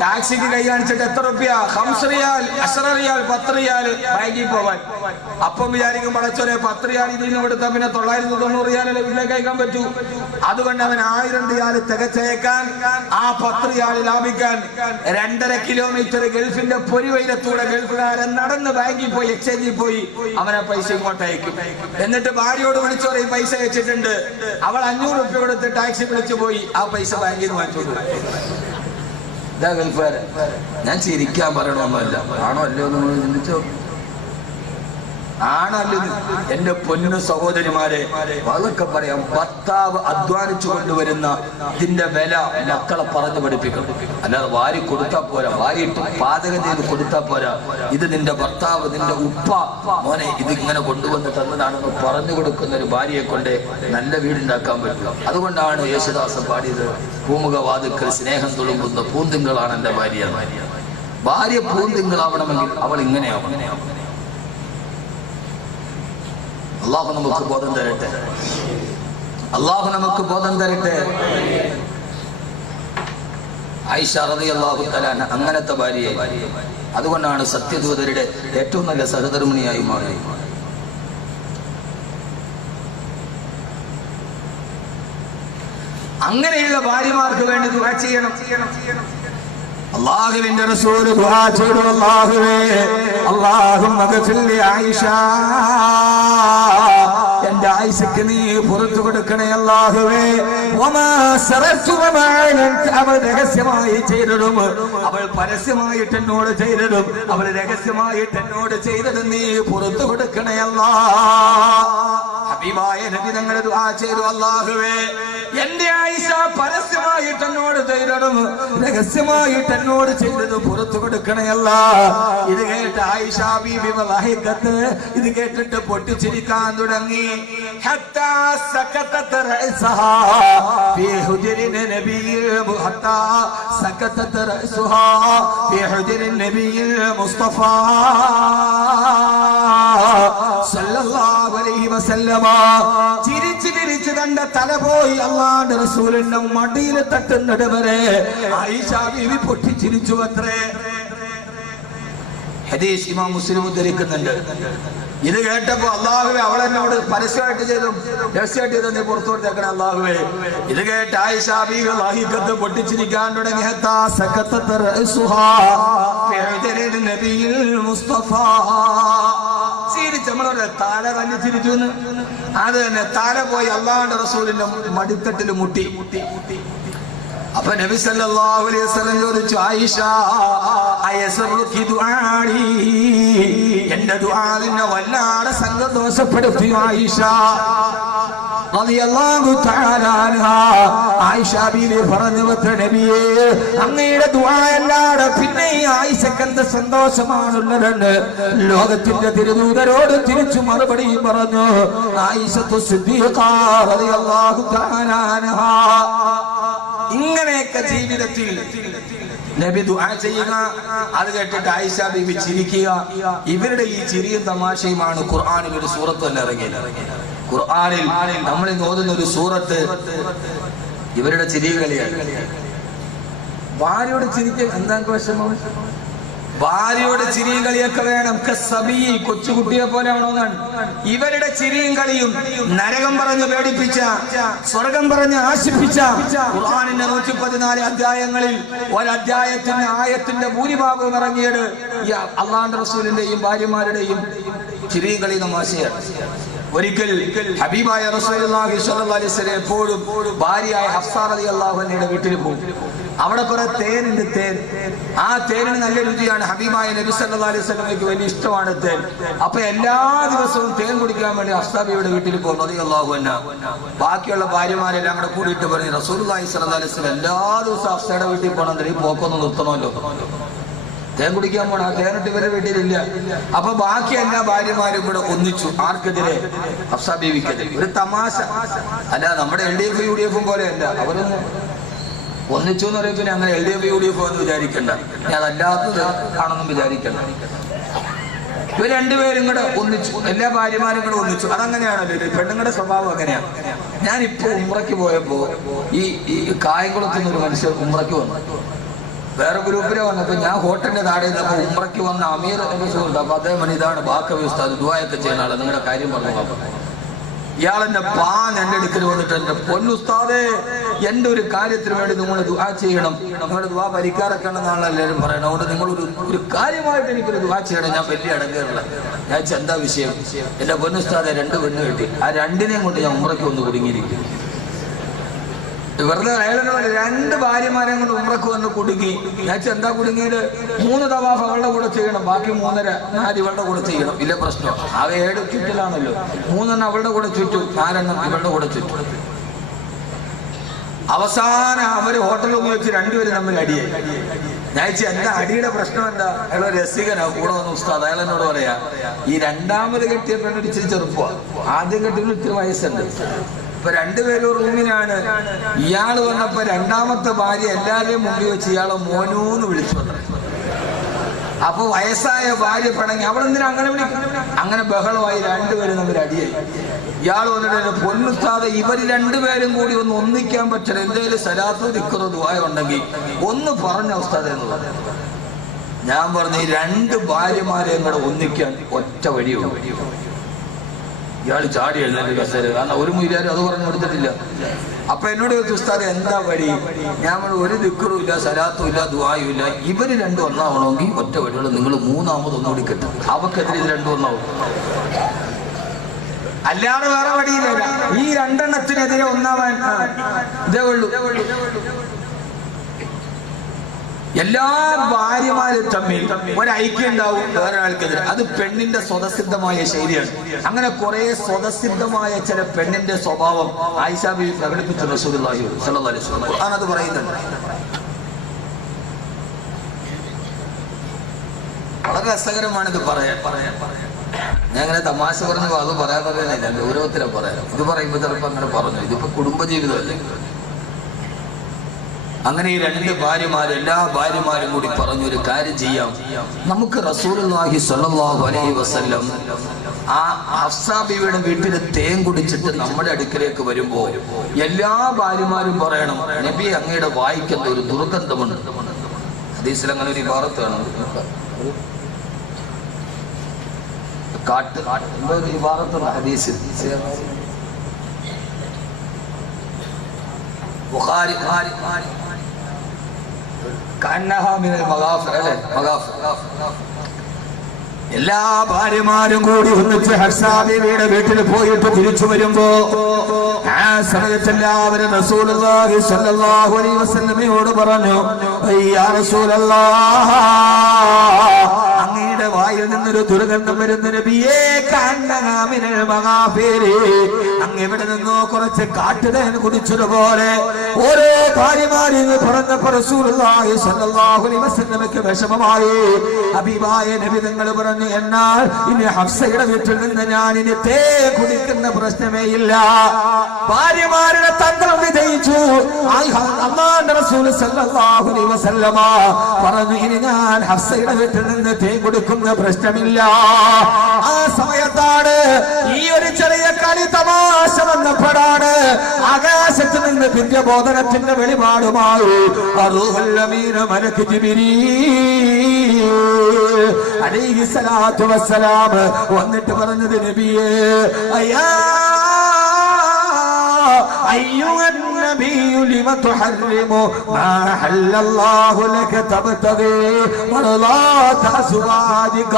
ടാക്സിക്ക് കൈ കാണിച്ചിട്ട് എത്ര റുപ്യ? 5 റിയാൽ, 10 റിയാൽ, 10 റിയാൽ ബാങ്കിൽ പോവാൻ. അപ്പം വിചാരിക്കും പടച്ചോനെ 10 റിയാൽ ഇതിൽ നിന്ന് കൊടുത്താൽ പിന്നെ 990 റിയാലല്ലേ വീട്ടിലേക്ക് അയക്കാൻ പറ്റൂ. അതുകൊണ്ട് അവൻ 1000 റിയാൽ തികച്ചയക്കാൻ ആ 10 റിയാൽ ലാഭിക്കാൻ 2.5 കിലോമീറ്റർ ഗൾഫിന്റെ പൊരിവയിലത്തൂടെ ഗൾഫുകാരൻ നടന്ന് ബാങ്കിൽ പോയി എക്സ്ചേഞ്ചിൽ പോയി അവനെ പൈസ ഇങ്ങോട്ട് അയക്കും. എന്നിട്ട് ഭാര്യയോട് വിളിച്ചു പറയും പൈസ വെച്ചിട്ടുണ്ട്. അവൾ 500 റുപ്യ കൊടുത്ത് ടാക്സി വിളിച്ചു പോയി ആ പൈസ ബാങ്കിൽ നിന്ന് വാങ്ങിച്ചോളൂ. ഇതാ ഗൾഫുകാരൻ. ഞാൻ ചിരിക്കാൻ പറയണമെന്നല്ല, ആണോ അല്ലയോ നമ്മൾ ചിന്തിച്ചോ? ആണല്ലോ. എന്റെ പൊന്നു സഹോദരിമാരെ, അതൊക്കെ പറയാം. ഭർത്താവ് അധ്വാനിച്ചു കൊണ്ടുവരുന്ന ഇതിന്റെ വില മക്കളെ പറഞ്ഞു പഠിപ്പിക്കണം. അല്ലാതെ വാരി കൊടുത്താൽ പോരാ, വാരിയിട്ട് പാചകം ചെയ്ത് കൊടുത്താൽ പോരാ. ഇത് നിന്റെ ഭർത്താവ്, നിന്റെ ഉപ്പ മോനെ ഇത് ഇങ്ങനെ കൊണ്ടുവന്ന് തന്നതാണെന്ന് പറഞ്ഞു കൊടുക്കുന്ന ഒരു ഭാര്യയെ കൊണ്ട് നല്ല വീടുണ്ടാക്കാൻ പറ്റും. അതുകൊണ്ടാണ് യേശുദാസൻ പാടിയത്, പൂമുഖവാതുക്കൾ സ്നേഹം തുളുമ്പുന്ന പൂന്തിങ്കളാണ് എന്റെ ഭാര്യ. ഭാര്യ പൂന്തിങ്കളാവണമെങ്കിൽ അവൾ ഇങ്ങനെയാവണം. അള്ളാഹു നമുക്ക് ബോധം തരട്ടെ. അള്ളാഹു നമുക്ക് ബോധം തരട്ടെ. ആയിഷ റളിയല്ലാഹു തആല അങ്ങനത്തെ ഭാര്യയായി. അതുകൊണ്ടാണ് സത്യദൂതരുടെ ഏറ്റവും നല്ല സഹധർമ്മിണിയായി മാറി. അങ്ങനെയുള്ള ഭാര്യമാർക്ക് വേണ്ടി ദുആ ചെയ്യണം. അല്ലാഹുവിന്റെ റസൂൽ ദുആ ചെയ്തു, അല്ലാഹുവേ അല്ലാഹുമ്മ ഗഫിർ ലി ആയിഷ, എന്റെ ആയിഷക്ക് നീ പുറത്തു കൊടുക്കണേ അല്ലാഹുവേ. അവൾ രഹസ്യമായി ചെയ്തതും അവൾ പരസ്യമായിട്ട് എന്നോട് ചെയ്തതും അവൾ രഹസ്യമായിട്ട് എന്നോട് ചെയ്തതും നീ പുറത്തു കൊടുക്കണേ അല്ലാഹ്. ഹബീബായ നബി തങ്ങൾ ദുആ ചെയ്തു, അല്ലാഹുവേ എന്റെ ആയിഷ പരസ്യമായിട്ട് എന്നോട് ചെയ്തതും രഹസ്യമായിട്ട് എന്നോട് ചെയ്തതും പുറത്തു കൊടുക്കണേ അല്ലാഹ്. ഇത് കേട്ട് ആയിഷ ബീബി വലഹിഖത്ത് ഇത് കേട്ടിട്ട് പൊട്ടിച്ചിരിക്കാൻ തുടങ്ങി. ഹത്താ സകതത് റഅസഹാ ഫീ ഹുജ്രിൻ നബിയിൽ ഹത്താ സകതത് റഅസുഹാ ഫീ ഹുജ്രിൻ നബിയിൽ മുസ്തഫ സല്ലല്ലാഹു അലൈഹി വസല്ലമ. ചിരിച്ച് തന്റെ തല പോയി അല്ലാഹുവിന്റെ റസൂലിന്റെ മടിയിൽ തട്ടുന്നത് വരെ ആയിഷ ബീവി പൊട്ടിച്ചിരിച്ചു അത്രേ. ഹദീസ് ഇമാം മുസ്ലിം ഉദ്ധരിക്കുന്നുണ്ട്. ഇത് കേട്ടപ്പോ അല്ലാഹുവേ അവളെന്നോട് പരസ്യമായിട്ട് ചെയ്തും രഹസ്യമായിട്ട് ചെയ്തും നീ പുറത്തു കൊടുത്തേക്കണേ അല്ലാഹുവേ. ഇത് കേട്ട് ആയിഷ ബീവി വലഹിഖത്ത് പൊട്ടിച്ചിരിക്കാൻ തുടങ്ങി. ഹത്താ സകതത് റഅസുഹാ ഫീ ഹുജ്രിൻ നബിയിൽ മുസ്തഫ. നമ്മളോട് തല തന്നെ ചിരിച്ചു. അത് തന്നെ തല പോയി അല്ലാഹുവിന്റെ റസൂലിന്റെ മടിത്തട്ടിൽ മുട്ടി. അപ്പൊ നബി സല്ലല്ലാഹു അലൈഹി വസല്ലം ചോദിച്ചു, ആയിഷ അയസറുകി ദുആഇ, എന്റെ ദുആ നിന്നെ വല്ലാതെ സന്തോഷപ്പെടുത്തി ആയിഷ റളിയല്ലാഹു തആല അൻഹാ. ആയിഷ ബീവി പറഞ്ഞു, നബിയേ അങ്ങയുടെ ദുആ അല്ലാതെ പിന്നെ ആയിഷക്ക് എന്ത് സന്തോഷമാണുള്ളതെന്ന് ലോകത്തിന്റെ തിരുദൂതരോട് തിരിച്ചു മറുപടി പറഞ്ഞു. ആയിഷത്തു സിദ്ദീഖ റളിയല്ലാഹു തആല അൻഹാ. ഇങ്ങനെയൊക്കെ ജീവിതത്തിൽ നബി ദുആ ചെയ്യുക, അത് കേട്ടിട്ട് ആയിഷ ബീവി ചിരിക്കുക. ഇവരുടെ ഈ ചിരിയും തമാശയുമാണ് ഖുർആനിൽ ഒരു സൂറത്ത് തന്നെ ഇറങ്ങിയത്. ഖുർആനിൽ നമ്മൾ ഓതുന്ന ഒരു സൂറത്ത് ഇവരുടെ ചിരികളിയാണ്. ഭാര്യയോട് ചിരിക്കാൻ എന്താ വിഷമം? ഭാര്യയോട് ചിരിയും കളിയൊക്കെ വേണം. കൊച്ചുകുട്ടിയെ പോലെ ആണോന്നാണ് ഇവരുടെ ചിരിയും കളിയും. നരകം പറഞ്ഞ് പേടിപ്പിച്ച, സ്വർഗം പറഞ്ഞ് ആശിപ്പിച്ച ഖുർആനിന്റെ 114 അധ്യായങ്ങളിൽ ഒരധ്യായത്തിന്റെ ആയത്തിന്റെ ഭൂരിഭാഗവും ഇറങ്ങിയത് ഈ അല്ലാഹുവിന്റെ റസൂലിന്റെയും ഭാര്യമാരുടെയും ചിരിയും കളി തമാശയാണ്. ഒരിക്കൽ ഹബീബായ റസൂലുള്ളാഹി സ്വല്ലല്ലാഹു അലൈഹി വസല്ലം എപ്പോഴും ഭാര്യയായ ഹഫ്സ റളിയല്ലാഹു അൻഹയുടെ വീട്ടിൽ പോകും. അവിടെ കുറെ തേനുണ്ട്. തേൻ, ആ തേനിന് നല്ല രുചിയാണ്. ഹബീബായ നബി സല്ലല്ലാഹു അലൈഹി വസല്ലമയ്ക്ക് വലിയ ഇഷ്ടമാണ് തേൻ. അപ്പൊ എല്ലാ ദിവസവും തേൻ കുടിക്കാൻ വേണ്ടി ഹഫ്സ ബീവിയുടെ വീട്ടിൽ പോകും റളിയല്ലാഹു അൻഹ. ബാക്കിയുള്ള ഭാര്യമാരെല്ലാം കൂടെ കൂടിയിട്ട് പറഞ്ഞു, റസൂലുള്ളാഹി സ്വല്ലല്ലാഹു അലൈഹി വസല്ലം എല്ലാ ദിവസവും ഹഫ്സയുടെ വീട്ടിൽ പോകണം, ഈ പോക്കൊന്ന് നിർത്തണമല്ലോ. തേൻ കുടിക്കാൻ പോണം. ആ തേനിട്ട് ഇവരെ വീട്ടിലില്ല. അപ്പൊ ബാക്കി എല്ലാ ഭാര്യമാരും കൂടെ ഒന്നിച്ചു. ആർക്കെതിരെ? ഹഫ്സ ബീവിക്കെതിരെ. ഒരു തമാശ. അല്ല, നമ്മുടെ LDF UDF പോലെയല്ല. അവരൊന്ന് ഒന്നിച്ചു എന്ന് പറയുമ്പോൾ അങ്ങനെ LDF UDF എന്ന് വിചാരിക്കണ്ട, ഞാൻ അതല്ലാത്തത് ആണെന്നും വിചാരിക്കണ്ട. ഇവർ രണ്ടുപേരും കൂടെ ഒന്നിച്ചു, എല്ലാ ഭാര്യമാരും കൂടെ ഒന്നിച്ചു. അതങ്ങനെയാണല്ലോ, പെണ്ണുങ്ങളുടെ സ്വഭാവം അങ്ങനെയാണ്. ഞാനിപ്പോ ഉംറയ്ക്ക് പോയപ്പോ ഈ കായംകുളത്തുനിന്ന് ഒരു മനുഷ്യർ ഉംറയ്ക്ക് വന്നു. വേറെ ഗ്രൂപ്പിലെ വന്നപ്പോ ഞാൻ ഹോട്ടലിന്റെ താഴെ നിന്നപ്പോ ഉംറയ്ക്ക് വന്ന അമീർ എന്റെ സുഹൃത്ത്. അപ്പൊ അദ്ദേഹം ഇതാണ് ബാക്കവി ഉസ്താദ്, ദുആയൊക്കെ ചെയ്യുന്ന ആള്, നിങ്ങളുടെ കാര്യം പറഞ്ഞു. ഇയാളെന്റെ എന്റെ അടുക്കൽ വന്നിട്ട്, എന്റെ പൊന്നുസ്താദേ, എന്റെ ഒരു കാര്യത്തിന് വേണ്ടി നിങ്ങൾ ദുആ ചെയ്യണം, നിങ്ങളുടെ ദുആ പരിക്കാരൊക്കെ ഉണ്ടെന്നാണ് എല്ലാവരും പറയണം. അതുകൊണ്ട് നിങ്ങൾ ഒരു കാര്യമായിട്ട് എനിക്കൊരു ദുആ ചെയ്യണം. ഞാൻ വലിയ അടങ്ങേറില്ല. ഞാൻ എന്താ വിഷയം? എന്റെ പൊന്നുസ്താദെ 2 പെണ്ണ് കിട്ടി. ആ 2നെയും കൊണ്ട് ഞാൻ ഉംറയ്ക്ക് ഒന്ന് കുടുങ്ങിയിരിക്കും. വെറുതെ അയാളുടെ 2 ഭാര്യമാരെ കൊണ്ട് ഉംറയ്ക്ക് വന്ന് കുടുങ്ങി. ഞാൻ എന്താ കുടുങ്ങിയത്? 3 തവാഫ് അവളുടെ കൂടെ ചെയ്യണം, ബാക്കി 3.5-4 ഇവളുടെ കൂടെ ചെയ്യണം. ഇല്ല പ്രശ്നം. ആകെ 7 ചുറ്റിലാണല്ലോ. 3 അവളുടെ കൂടെ ചുറ്റും, 4 ഇവളുടെ കൂടെ ചുറ്റും. അവസാനം അവര് ഹോട്ടലിൽ വെച്ച് 2 പേരും തമ്മിൽ അടിയായി. ഞാൻ എന്താ അടിയുടെ പ്രശ്നം എന്താ? അയാൾ രസികനാ, കൂടെ വന്ന ഉസ്താദ്. അയാൾ എന്നോട് പറയാ, ഈ 2ാമത് കെട്ടിയ പെണ്ണൊരു ഇച്ചിരി ചെറുപ്പമാണ്, ആദ്യം കെട്ടിയതിന് ഇത്തിരി വയസ്സുണ്ട്. ഇപ്പൊ 2 പേരും റൂമിലാണ്. ഇയാള് വന്നപ്പോ 2ാമത്തെ ഭാര്യ എല്ലാരെയും മുമ്പിൽ വെച്ച് ഇയാളെ മോനൂന്ന് വിളിച്ചു വന്നു. അപ്പൊ വയസ്സായ ഭാര്യ പിണങ്ങി. അവളെന്തിനാ അങ്ങനെ വിളിക്കും? അങ്ങനെ ബഹളമായി, 2 പേരും തമ്മിൽ അടിയായി. ഇയാൾ വന്നിട്ട്, പൊന്നുസ്താദെ, ഇവര് 2 പേരും കൂടി ഒന്ന് ഒന്നിക്കാൻ പറ്റണം, എന്തെങ്കിലും സലാത്തോ ദിക്റോ ദുആ ഉണ്ടെങ്കിൽ ഒന്ന് പറഞ്ഞ ഉസ്താദെ എന്ന് പറഞ്ഞു. ഞാൻ പറഞ്ഞു, ഈ 2 ഭാര്യമാരെയും കൂടെ ഒന്നിക്കാൻ ഒറ്റ വഴിയുള്ളൂ. ഇയാൾ ചാടി എഴുന്നേറ്റ് കസേര, കാരണം ഒരു മുരിയാരും അത് പറഞ്ഞു കൊടുത്തിട്ടില്ല. അപ്പൊ എന്നോട് ചോദിച്ചു, ഉസ്താദെ എന്താ വഴി? ഞാൻ ഒരു ദിക്റും ഇല്ല, സലാത്തും ഇല്ല, ദുആയും ഇല്ല. ഇവര് 2 ഒന്നാവണമെങ്കിൽ ഒറ്റ വഴിയുള്ളൂ, നിങ്ങൾ 3ാമത് ഒന്നുകൂടി കെട്ടും. അവക്കെതിരെ ഇത് 2 ഒന്നാവും. അല്ലാതെ വേറെ വഴിയില്ല. ഈ രണ്ടെണ്ണത്തിനെതിരെ ഒന്നാവാൻ ഇതേ ഉള്ളൂ. എല്ലാ ഭാര്യമാരും തമ്മിൽ ഒരൈക്യം ഉണ്ടാവും വേറൊരാൾക്കെതിരെ. അത് പെണ്ണിന്റെ സ്വതസിദ്ധമായ ശൈലിയാണ്. അങ്ങനെ കുറെ സ്വതസിദ്ധമായ ചില പെണ്ണിന്റെ സ്വഭാവം ആയിഷ ബീവി പ്രകടിപ്പിച്ചു റസൂലുള്ളാഹി സ്വല്ലല്ലാഹു അലൈഹി വസല്ലം. ഖുർആൻ അത് പറയുന്നുണ്ട്. വളരെ രസകരമാണിത് പറയാൻ. ഞാൻ അങ്ങനെ തമാശ പറഞ്ഞു അത് പറയാറില്ല, ഗൗരവത്തിലാണ് പറയാം. ഇത് പറയുമ്പോ ചിലപ്പോ അങ്ങനെ പറഞ്ഞു. ഇതിപ്പോ കുടുംബജീവിതമല്ലേ. അങ്ങനെ ഈ രണ്ട് ഭാര്യമാരും എല്ലാ ഭാര്യമാരും കൂടി പറഞ്ഞൊരു കാര്യം ചെയ്യാം, നമുക്ക് റസൂലുള്ളാഹി സ്വല്ലല്ലാഹു അലൈഹി വസല്ലം ആ ഹഫ്സ ബീവിയുടെ വീട്ടിൽ തേൻ കുടിച്ചിട്ട് നമ്മുടെ അടുക്കലേക്ക് വരുമ്പോ എല്ലാ ഭാര്യമാരും പറയണം, നബി അങ്ങയുടെ വായിക്കുന്ന ഒരു ദുർഗന്ധമുണ്ട്. ഹദീസിൽ അങ്ങനെ ഒരു ഇബാറത്ത് ആണ്. ഹദീസിൽ ബുഖാരി എല്ലാ ഭാര്യമാരും കൂടി ഒന്നിച്ച് ഹഫ്സ ബീവിയുടെ വീട്ടിൽ പോയിട്ട് തിരിച്ചു വരുമ്പോ ആ സമയത്ത് എല്ലാവരും റസൂലുള്ളാഹി സ്വല്ലല്ലാഹു അലൈഹി വസല്ലമയോട് പറഞ്ഞു, യാ റസൂലല്ലാഹ്, അങ്ങയുടെ വായിൽ നിന്നൊരു ദുർഗന്ധം വരുന്ന നബിയേ, അങ്ങ് എവിടെ നിന്നോ കുറച്ച് കാട്ടുതേൻ കുടിച്ചതുപോലെ. ഓരോ ഭാര്യമാരിൽ പറഞ്ഞപ്പോ റസൂലുള്ളാഹി സ്വല്ലല്ലാഹു അലൈഹി വസല്ലമയ്ക്ക് വിഷമമായി. ഹബീബായ നബി തങ്ങൾ പറഞ്ഞു, എന്നാൽ ഇനി ഹഫ്സയുടെ വീട്ടിൽ നിന്ന് ഞാൻ ഇനി തേ കുടിക്കുന്ന പ്രശ്നമേ ഇല്ല. ഭാര്യമാരുടെ തന്ത്രം വിജയിച്ചു. അല്ലാഹുവിന്റെ റസൂൽ സല്ലല്ലാഹു അലൈഹി വസല്ലമ പറഞ്ഞു, ഇനി ഞാൻ ഹഫ്സയുടെ വീട്ടിൽ നിന്ന് തേ കുടിക്കുന്ന പ്രശ്നമില്ല. ആ സമയത്താണ് ഈ ഒരു ചെറിയ കളി തമാശ വന്നപ്പോഴാണ് ആകാശത്ത് നിന്ന് ദിവ്യബോധനത്തിന്റെ വെളിപാടുമായി റൂഹുൽ അമീൻ മലക്ക് ജിബ്രീൽ അലൈഹിസ്സലാത്തു വസ്സലാം വന്നിട്ട് പറഞ്ഞത്, നബിയേ, അയ്യാ അയ്യുഹൻ നബിയു ലിമ തുഹർരിമു മാ ഹല്ലല്ലാഹു ലക തബ്തഗി മർളാത അസ്വാദിക.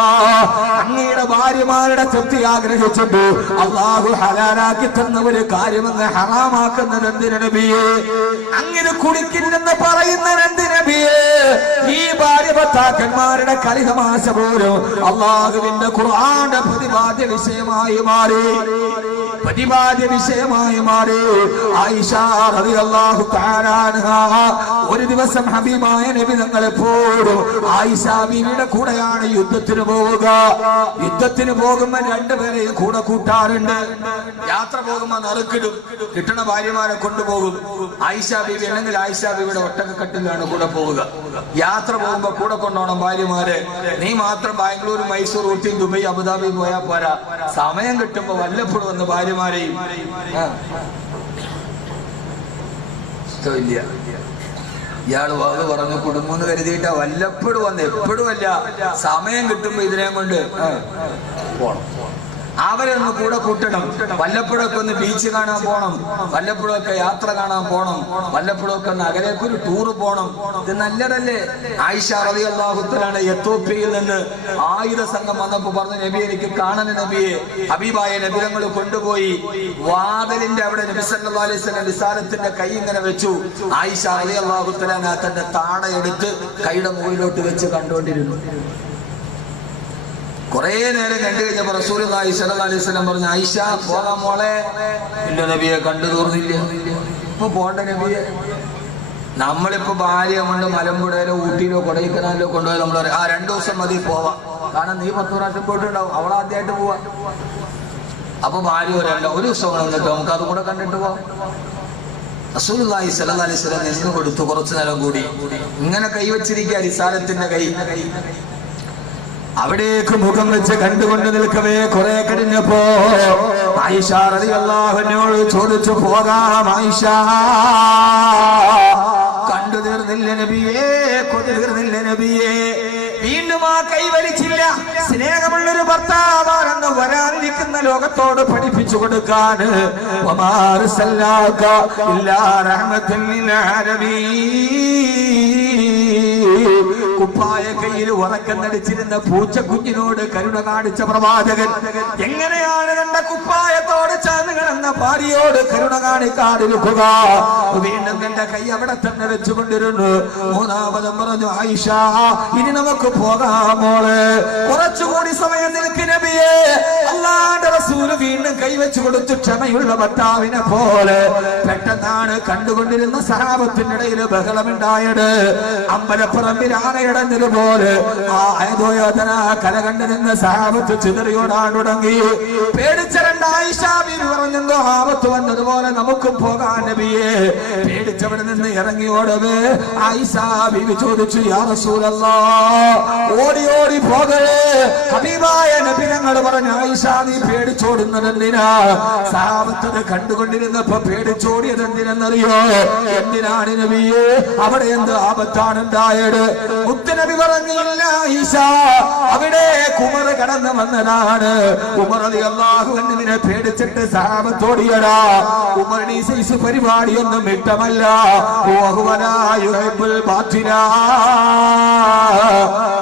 അങ്ങയുടെ ഭാര്യമാരുടെ തൃപ്തി ആഗ്രഹിച്ചിട്ട് അല്ലാഹു ഹലാലാക്കി തന്ന ഒരു കാര്യമെന്ന് ഹറാമാക്കുന്നത് എന്തിന് നബിയേ? അങ്ങനെ കുടിക്കില്ലെന്ന് പറയുന്നത് എന്തിന് നബിയേ? ഈ ഭാര്യ ഭർത്താക്കന്മാരുടെ കളിതമാശ പോലും അല്ലാഹുവിന്റെ ഖുർആന്റെ പ്രതിപാദ്യ വിഷയമായി മാറി. ആയിഷ റളിയല്ലാഹു തആല അൻഹാ ഒരു ദിവസം ഹബീബായ നബി തങ്ങൾ എപ്പോഴും ആയിഷ ബീവിയുടെ കൂടെയാണ് യുദ്ധത്തിന് പോവുക. യുദ്ധത്തിന് പോകുമ്പോൾ രണ്ടുപേരെയും കൂടെ കൂട്ടാറുണ്ട്. യാത്ര പോകുമ്പോൾ നറുക്കിടും, കിട്ടണ ഭാര്യമാരെ കൊണ്ടുപോകും. ആയിഷ ബീവി അല്ലെങ്കിൽ ആയിഷ ബീവിയുടെ ഒട്ടകക്കട്ടിലാണ് കൂടെ പോവുക. യാത്ര പോകുമ്പോ കൂടെ കൊണ്ടുപോകണം ഭാര്യമാരെ. നീ മാത്രം ബാംഗ്ലൂർ, മൈസൂർ, ഊട്ടി, ദുബൈ, അബുദാബി പോയാ പോരാ. സമയം കിട്ടുമ്പോ വല്ലപ്പോഴും വന്ന് ഭാര്യമാരെയും ഇഷ്ടമില്ല. ഇയാള് വാക്ക് പറഞ്ഞു കുടുംബം കരുതിയിട്ടാ വല്ലപ്പോഴും വന്ന്, എപ്പോഴും അല്ല, സമയം കിട്ടുമ്പോ ഇതിനെ കൊണ്ട് പോണം. അവരൊന്ന് കൂടെ കൂട്ടണം. വല്ലപ്പോഴൊക്കെ ഒന്ന് ബീച്ച് കാണാൻ പോണം, വല്ലപ്പോഴൊക്കെ യാത്ര കാണാൻ പോണം, വല്ലപ്പോഴൊക്കെ ഒന്ന് അകലേക്ക് ഒരു ടൂറ് പോണം. ഇത് നല്ലതല്ലേ? ആയിഷ റളിയല്ലാഹു തആല എത്യോപ്യയിൽ നിന്ന് ആയുധ സംഘം വന്നപ്പോ പറഞ്ഞു, നബി എനിക്ക് കാണണം നബിയെ. ഹബീബായ നബി തങ്ങൾ കൊണ്ടുപോയി വാതിലിന്റെ അവിടെ നബി സല്ലല്ലാഹു അലൈഹി വസല്ലം വിസാലത്തിന്റെ കൈ ഇങ്ങനെ വെച്ചു. ആയിഷ റളിയല്ലാഹു തആല തന്റെ താട എടുത്ത് കൈയുടെ മുകളിലോട്ട് വെച്ച് കണ്ടുകൊണ്ടിരുന്നു. കുറെ നേരം കണ്ടു കഴിഞ്ഞപ്പോ റസൂലുള്ളാഹി സ്വല്ലല്ലാഹു അലൈഹി വസല്ലം പറഞ്ഞു, ആയിഷ പോകാം മോളെ. ഇല്ല നബിയെ, കണ്ടു തീർന്നില്ല, ഇപ്പൊ പോണ്ട നബിയെ. നമ്മളിപ്പോ ഭാര്യ കൊണ്ട് മലമ്പുഴയിലോ ഊട്ടിയിലോ കൊടൈക്കനാലിലോ കൊണ്ടുപോയി നമ്മൾ പറയും, 2 ദിവസം മതി പോവാം. കാരണം നീ 10 പ്രാവശ്യം പോയിട്ടുണ്ടാവും, അവളാദ്യമായിട്ട് പോവാ. അപ്പൊ ഭാര്യ ഒരു ദിവസം വന്നിട്ട് നമുക്ക് അതും കൂടെ കണ്ടിട്ട് പോവാം. റസൂലുള്ളാഹി സ്വല്ലല്ലാഹു അലൈഹി വസല്ലം നിന്ന് കൊടുത്തു. കുറച്ചു നേരം കൂടി ഇങ്ങനെ കൈവച്ചിരിക്കുക, റിസാലത്തിന്റെ കൈ. അവിടേക്ക് മുഖം വെച്ച് കണ്ടുകൊണ്ട് നിൽക്കവേ കുറെ കഴിഞ്ഞപ്പോ ആയിഷ റളിയല്ലാഹു അൻഹയോട് ചോദിച്ചു, പോകാം ആയിഷ? കണ്ടു തീർന്നില്ല നബിയേ, കൊതി തീർന്നില്ല നബിയേ. വീണ്ടും ആ കൈ വലിച്ചില്ല. സ്നേഹമുള്ളൊരു ഭർത്താവാണെന്ന് വരാനിരിക്കുന്ന ലോകത്തോട് പഠിപ്പിച്ചു കൊടുക്കാൻ കുപ്പായ കയ്യിൽ ഉറക്കം നടിച്ചിരുന്ന പൂച്ച കുഞ്ഞിനോട് കരുണ കാണിച്ച പ്രവാചകൻ എങ്ങനെയാണ് തന്റെ കുപ്പായത്തോട് ഭാര്യയോട് കരുണ കാണിക്കാതിരിക്കുക. വീണ്ടും തന്റെ കൈ അവിടെ തന്നെ വെച്ചുകൊണ്ടിരുന്നു. മൂന്നാമതും പറഞ്ഞു, ആയിഷ ഇനി നമുക്ക് പോകാമോള്, കുറച്ചുകൂടി സമയം നിൽക്ക് നബിയേ. അല്ലാഹുവിന്റെ റസൂല് വീണ്ടും കൈവച്ചു കൊടുത്തു, ക്ഷമയുള്ള ഭർത്താവിനെ പോലെ. പെട്ടെന്നാണ് കണ്ടുകൊണ്ടിരുന്ന സഹാബത്തിന്റെ ഇടയിൽ ബഹളമുണ്ടായത്. അമ്പലപ്പറമ്പിൽ ആനയടഞ്ഞതുപോലെ ആ ആയതോയോധന കല കണ്ടിരുന്ന സഹാബത്ത് ചിതറിയോടാൻ തുടങ്ങി. പേടിച്ച രണ്ട് ആയിഷ ബീവി പറഞ്ഞെന്തോ ആപത്ത് വന്നതുപോലെ നമുക്കും പോകാൻ നബിയെ. പേടിച്ചവിടെ നിന്ന് ഇറങ്ങി ഓടവേ ആയിഷ ബീവി ചോദിച്ചു, യാ റസൂലല്ലാഹ്, ഓടി ഓടി പോകലേ ഹബീബായ നബി ഞങ്ങൾ പറഞ്ഞു, ആയിഷ നീ പേടിച്ചോടുന്നത് എന്തിനാ? സഹാബത്തത് കണ്ടുകൊണ്ടിരുന്നപ്പോ പേടിച്ചോടിയത് എന്തിനെന്നറിയോ? എന്തിനാണ് നബിയെ, അവിടെ എന്ത് ആപത്താണ് ഉണ്ടായത്? മുത്തുനബി പറഞ്ഞില്ല ആയിഷ, അവിടെ ഉമർ കടന്നു വന്നതാണ്. ഉമർ റളിയല്ലാഹു അൻഹുവിനെ പേടിച്ചിട്ട് സഹാബത്തോടിയടാ. ഉമറിന് ഈ സൈസ് പരിപാടിയൊന്നും ഇഷ്ടമല്ല.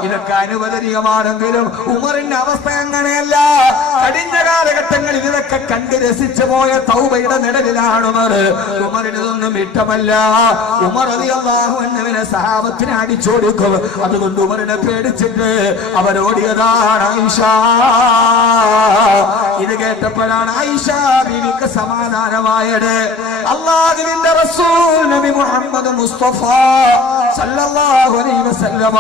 ഇതൊക്കെ അനുവദനീയമാണെങ്കിലും ഉമറിന്റെ അവസ്ഥ അങ്ങനെയല്ല. കഴിഞ്ഞ കാലഘട്ടങ്ങളിൽ ഇതൊക്കെ കണ്ട് രസിച്ചു പോയ തൗബയുടെ നിഴലിലാണ് ഉമർ. ഉമറിനതൊന്നും ഇഷ്ടമല്ല. ഉമർ റളിയല്ലാഹു അൻഹുവിനെ സഹാബത്തിനെ അടിച്ചോടിക്കും. അതുകൊണ്ട് ഉമറിനെ പേടിച്ചിട്ട് അവരോടിയതാണ് ആയിഷ. ഇത് കേട്ടപ്പോഴാണ് ആയിഷ ബീവിക്ക് സമാധാനമായത്. അല്ലാഹുവിന്റെ റസൂൽ നബി മുഹമ്മദ് മുസ്തഫ സല്ലല്ലാഹു അലൈഹി വസല്ലമ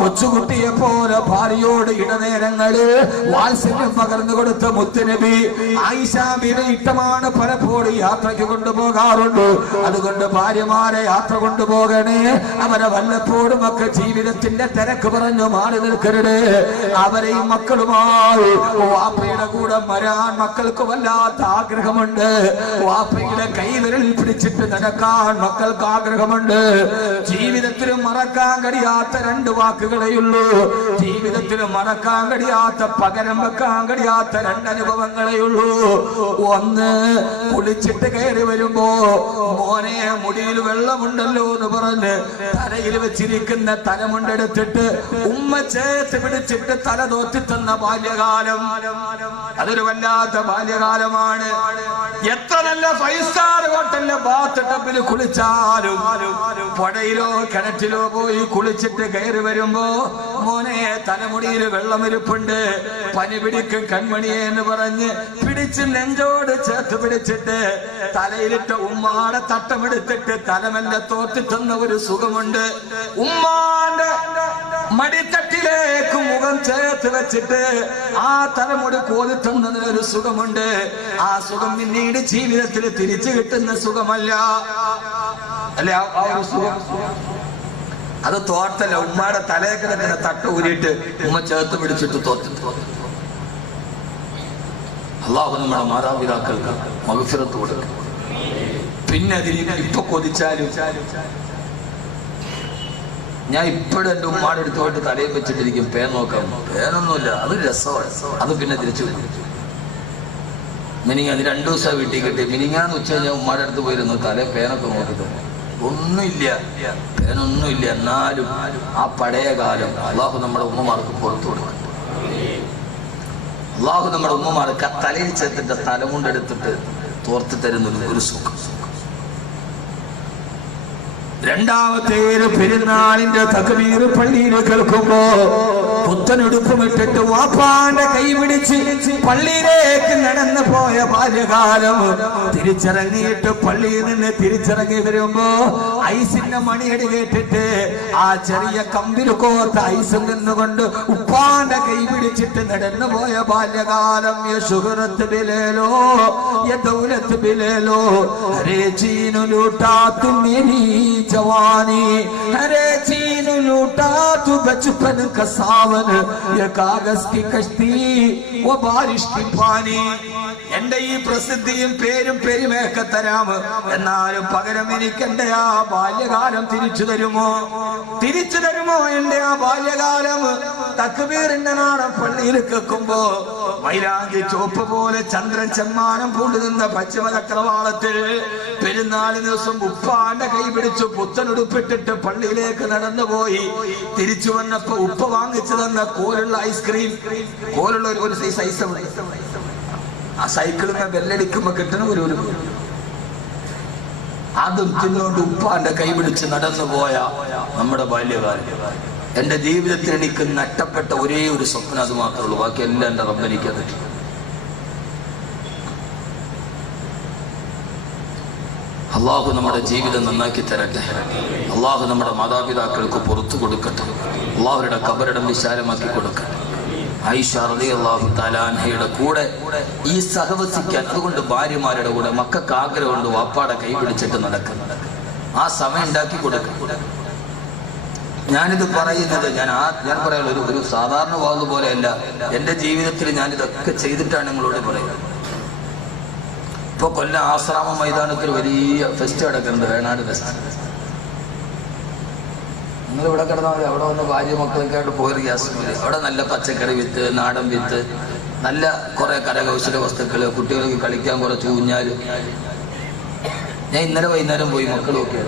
കൊച്ചുകുട്ടിയെ പോലെ ഭാര്യയോട് ഇടനേരങ്ങളിൽ വാത്സല്യം പകർന്നു കൊടുത്ത മുത്തുനബി. ആയിഷ ബീവി ഇഷ്ടമാണ് പലപ്പോഴും യാത്രയ്ക്ക് കൊണ്ടുപോകാറുണ്ട്. അതുകൊണ്ട് ഭാര്യമാരെ യാത്ര കൊണ്ടുപോകണേ. അവരെ വല്ലപ്പോഴും ഒക്കെ ജീവിതത്തിന്റെ തിരക്ക് പറഞ്ഞു മാറി നിൽക്കരുത്. അവരെയും മക്കളുമായി വാപ്പയുടെ കൂടെ വരാൻ മക്കൾക്ക് വല്ലാത്ത ആഗ്രഹമുണ്ട്. വാപ്പയുടെ കൈവിരലിൽ പിടിച്ചിട്ട് നടക്കാൻ മക്കൾക്ക് ആഗ്രഹമുണ്ട്. ജീവിതത്തിൽ മറക്കാൻ കഴിയാത്ത രണ്ട് വാക്കുകളെയുള്ളൂ. ജീവിതത്തിൽ മറക്കാൻ കഴിയാത്ത, പകരം വെക്കാൻ കഴിയാത്ത രണ്ട് അനുഭവങ്ങളെയുള്ളൂ. ഒന്ന്, കുളിച്ചിട്ട് കയറി വരുമ്പോ മോനെ മുടിയിൽ വെള്ളമുണ്ടല്ലോ എന്ന് പറഞ്ഞ് തലയിൽ വെച്ചിരിക്കുന്ന തലമുണ്ടെടുത്തിട്ട് ഉമ്മ ചേർത്ത് പിടിച്ചിട്ട് തല തോത്തി തന്ന ബാല്യകാലം, അതൊരു വല്ലാത്ത ബാല്യകാലമാണ്. എത്ര നല്ല 5 സ്റ്റാർ ഹോട്ടലിലെ ബാത്ത് ടബിൽ കുളിച്ചാലും പുഴയിലോ കിണറ്റിലോ പോയി കുളിച്ചിട്ട് കയറി വരുമ്പോ മോനെ തലമുടിയിൽ വെള്ളമിരിപ്പുണ്ട്, പനി പിടിക്കും കൺമണിയെ എന്ന് പറഞ്ഞ് പിടിച്ച് നെഞ്ചോട് ചേർത്ത് പിടിച്ചിട്ട് തലയിലിട്ട് ഉമ്മാടെ തട്ടമെടുത്തിട്ട് തലമെല്ല തോത്തി തന്ന ഒരു സുഖമുണ്ട്. ഉമ്മാന്റെ മടിത്തട്ടിലേക്ക് മുഖം ചേർത്ത് വെച്ചിട്ട് ആ തലമുടി കോതി തന്നതിനൊരു സുഖമുണ്ട്. ആ സുഖം പിന്നീട് ജീവിതത്തിൽ തിരിച്ചു കിട്ടുന്ന സുഖമല്ല, അല്ലെ? ആ ഒരു സുഖം അത് തോർത്തല്ല. ഉമ്മയുടെ തലയൊക്കെ തട്ട ഊരിയിട്ട് ഉമ്മ ചേർത്ത് പിടിച്ചിട്ട് തോത്തി. അല്ലാഹു നമ്മുടെ മാതാപിതാക്കൾക്ക് മഗ്ഫിറത്ത് കൊടുക്കും. പിന്നെ അതിന് ഇപ്പൊ കൊതിച്ചാലും ഞാൻ ഇപ്പോഴും എന്റെ ഉമ്മാടെ അടുത്തോട്ട് തലയിൽ വെച്ചിട്ടിരിക്കും. പേൻ നോക്കാം, പേനൊന്നുമില്ല, അത് രസമാണ്. അത് പിന്നെ തിരിച്ചു മിനിങ്ങാന്ന് 2 ദിവസം വീട്ടിൽ കിട്ടി. മിനിങ്ങാന്ന് ഉച്ച കഴിഞ്ഞാൽ ഉമ്മാടെ അടുത്ത് പോയിരുന്നു, തലേ പേനൊക്കെ നോക്കിട്ട് ഒന്നുമില്ല, പേനൊന്നുമില്ല. എന്നാലും ആ പഴയ കാലം അള്ളാഹു നമ്മുടെ ഉമ്മമാർക്ക് പുറത്തു കൊടുക്കും. അള്ളാഹു നമ്മുടെ ഉമ്മമാർക്ക് തലയിൽ ചേർത്തിട്ട് തലമുണ്ടെടുത്തിട്ട് തോർത്തി തരുന്നത് ഒരു സുഖം. രണ്ടാമത്തെ പെരുന്നാളിന്റെ തക്ബീർ പള്ളിയിൽ കേൾക്കുമ്പോ പുത്തനുടുപ്പുമിട്ടിട്ട് വാപ്പാന്റെ കൈ പിടിച്ച് പള്ളിയിലേക്ക് നടന്നു പോയ ബാല്യകാലം തിരിച്ചിറങ്ങിയിട്ട് പള്ളിയിൽ നിന്ന് തിരിച്ചിറങ്ങി വരുമ്പോ ഐസിന്റെ മണിയടി കേട്ടിട്ട് ആ ചെറിയ കമ്പിൽ കോത്ത ഐസിൽ നിന്നുകൊണ്ട് ഉപ്പാന്റെ കൈ പിടിച്ചിട്ട് നടന്നു പോയ ബാല്യകാലം. യശുഹറത്ത് ബിലേലോ യദൗലത്ത് ബിലേലോ ഹരേ ചീനു ലൂട്ടാ തു മേരി जवानी हरे चीन लूटा तू बचपन का सावन ये कागज की कश्ती वो बारिश की पानी. എന്റെ ഈ പ്രസിദ്ധിയും പേരും പെരുമയൊക്കെ തരാം, എന്നാലും പകരം എനിക്ക് എന്റെ ആ ബാല്യകാലം തിരിച്ചു തരുമോ? തിരിച്ചു തരുമോ എന്റെ ആ ബാല്യകാലം? തക്ബീറിന്റെ നാടൻ പള്ളിയിൽ കേൾക്കുമ്പോ മൈലാഞ്ചി ചോപ്പ് പോലെ ചന്ദ്രൻ ചെമ്മാനം പൂണ്ടു നിന്ന പശ്ചിമ ചക്രവാളത്തിൽ പെരുന്നാളിന് ദിവസം ഉപ്പാന്റെ കൈ പിടിച്ചു പുത്തനുടുപ്പിട്ടിട്ട് പള്ളിയിലേക്ക് നടന്നുപോയി. തിരിച്ചു വന്നപ്പോ ഉപ്പ വാങ്ങിച്ചു തന്ന കോലുള്ള ഐസ്ക്രീം, കോലുള്ള ഒരു സൈസ് ഐസ് ആ സൈക്കിളിന് ബെല്ലടിക്കുമ്പോ കിട്ടണ ഒരു അതും തിന്നുകൊണ്ട് ഉപ്പാന്റെ കൈ പിടിച്ച് നടന്നു പോയ നമ്മുടെ ബാല്യകാലം. എന്റെ ജീവിതത്തിൽ എനിക്ക് നഷ്ടപ്പെട്ട ഒരേ ഒരു സ്വപ്നം അത് മാത്രമേ ഉള്ളൂ. ബാക്കി എല്ലാം എന്റെ റബ്ബെനിക്കത്. അള്ളാഹു നമ്മുടെ ജീവിതം നന്നാക്കി തരട്ടെ. അള്ളാഹു നമ്മുടെ മാതാപിതാക്കൾക്ക് പുറത്തു കൊടുക്കട്ടെ. അള്ളാഹുരുടെ ഖബറിടം വിശാലമാക്കി കൊടുക്കട്ടെ. ആയിഷ റളിയല്ലാഹു തആല അൻഹയുടെ കൂടെ ഈ സഹവസിക്കാൻ, അതുകൊണ്ട് ഭാര്യമാരുടെ കൂടെ മക്കൾക്ക് ആഗ്രഹമുണ്ട് വാപ്പാടെ കൈ പിടിച്ചിട്ട് നടക്കും. ആ സമയം ഉണ്ടാക്കി കൊടുക്കും. ഞാനിത് പറയുന്നത് ഞാൻ പറയാനുള്ള ഒരു സാധാരണ വാക്ക് പോലെയല്ല. എന്റെ ജീവിതത്തിൽ ഞാനിതൊക്കെ ചെയ്തിട്ടാണ് നിങ്ങളോട് പറയുന്നത്. ഇപ്പൊ കൊല്ലം ആശ്രാമ മൈതാനത്തിൽ വലിയ ഫെസ്റ്റ് നടക്കുന്നുണ്ട്, വേണാട് ഫെസ്റ്റ്. നിങ്ങൾ ഇവിടെ കിടന്നാൽ മതി. അവിടെ വന്ന് ഭാര്യ മക്കളൊക്കെ ആയിട്ട് പോയി ഗ്യാസ് മതി. അവിടെ നല്ല പച്ചക്കറി വിത്ത്, നാടൻ വിത്ത്, നല്ല കുറെ കരകൗശല വസ്തുക്കള്, കുട്ടികൾക്ക് കളിക്കാൻ കുറച്ച് ഊഞ്ഞാല്. ഞാൻ ഇന്നലെ വൈകുന്നേരം പോയി മക്കളൊക്കെ.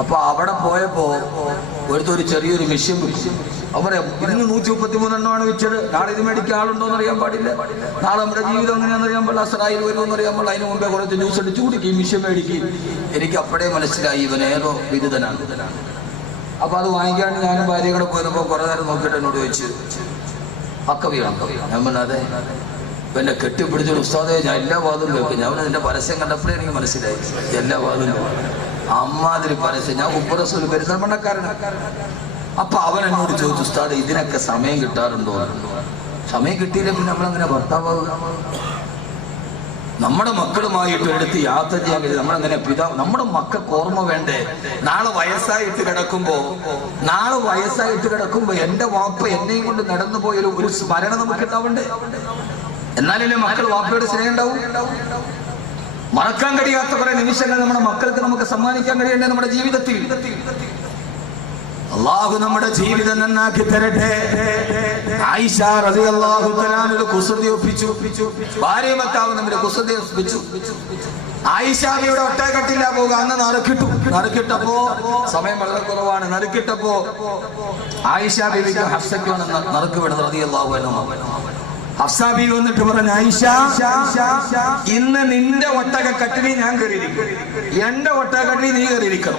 അപ്പൊ അവിടെ പോയപ്പോ ഒരു ചെറിയൊരു മിഷ്യൻ വിളിച്ചു. അവരെ ഇന്ന് 133 വെച്ചത്. നാളെ ഇത് മേടിക്കാൻ ആളുണ്ടോന്ന് അറിയാൻ പാടില്ല. നാളെ നമ്മുടെ ജീവിതം എങ്ങനെയാണെന്ന് അറിയാൻ പാടില്ല. അസറായി വരുമെന്ന് അറിയാൻ പാടില്ല. അതിന് മുമ്പേ കുറച്ച് ജ്യൂസ് അടിച്ചു കുടിക്കും, മിഷ്യൻ മേടിക്കും. എനിക്ക് അപ്പോഴേ മനസ്സിലായി ഇവൻ ഏതോ ബിരുദനാണ്. അപ്പൊ അത് വാങ്ങിക്കാൻ ഞാനും ഭാര്യ കൂടെ പോയപ്പോ കുറെ നേരം നോക്കിയിട്ട് എന്നോട് ചോദിച്ചു, അക്കവിയാണോ? ഞാൻ പറഞ്ഞു അതെ. എന്നെ കെട്ടിപ്പിടിച്ചൊരു ഉസ്താദേ, ഞാൻ എല്ലാ വാദവും കേൾക്കും. ഞാൻ എന്റെ പരസ്യം കണ്ടപ്പോഴേ എനിക്ക് മനസ്സിലായി എല്ലാ വാദവും അമ്മാതിരി പരസ്യം. ഞാൻ ഉപ്പറസൂൽ പെരുന്തൽമണ്ണക്കാരനാണ്. അപ്പൊ അവൻ എന്നോട് ചോദിച്ചു, ഉസ്താദ് ഇതിനൊക്കെ സമയം കിട്ടാറുണ്ടോ? സമയം കിട്ടിയില്ല പിന്നെ നമ്മളങ്ങനെ ഭർത്താവാകുക? നമ്മുടെ മക്കളുമായിട്ട് എടുത്ത് യാത്ര ചെയ്യാൻ കഴിയും. നമ്മളങ്ങനെ നമ്മുടെ മക്കൾക്ക് ഓർമ്മ വേണ്ടേ? നാളെ വയസ്സായിട്ട് കിടക്കുമ്പോ എന്റെ വാപ്പ എന്നെയും കൊണ്ട് നടന്നു പോയൊരു സ്മരണ നമുക്ക് ഉണ്ടാവണ്ടേ? എന്നാലല്ലേ മക്കൾ വാപ്പയുടെ സ്നേഹം ഉണ്ടാവും. മറക്കാൻ കഴിയാത്ത കുറെ നിമിഷങ്ങൾ നമ്മുടെ മക്കൾക്ക് നമുക്ക് സമ്മാനിക്കാൻ കഴിയണ്ടേ നമ്മുടെ ജീവിതത്തിൽ? അള്ളാഹു നമ്മുടെ ജീവിതം നന്നാക്കി തരട്ടെ. ആയിഷ റളിയല്ലാഹു തആല കുസൃതി ഒപ്പിച്ചു. ഭാര്യ ഭർത്താവ് നമ്മുടെ കുസൃതി ഒപ്പിച്ചു. ആയിഷ ബിയുടെ ഒട്ടകട്ടില്ല പോകുക. അന്ന് നറുക്കിട്ടപ്പോ സമയം വളരെ കുറവാണ്. നറുക്കിട്ടപ്പോ ആയിഷ ബിവിക്ക് ഹഫ്സയ്ക്ക് നറുക്ക് വിടുന്നത് റളിയല്ലാഹു അൻഹു. ഹഫ്സ ബീവി വന്നിട്ട് പറഞ്ഞു, ആയിഷ, ഇന്ന് നിന്റെ ഒട്ടകക്കട്ടിൽ ഞാൻ കയറിയിരിക്കും, എന്റെ ഒട്ടകക്കട്ടിൽ നീ കയറിയിരിക്കണം.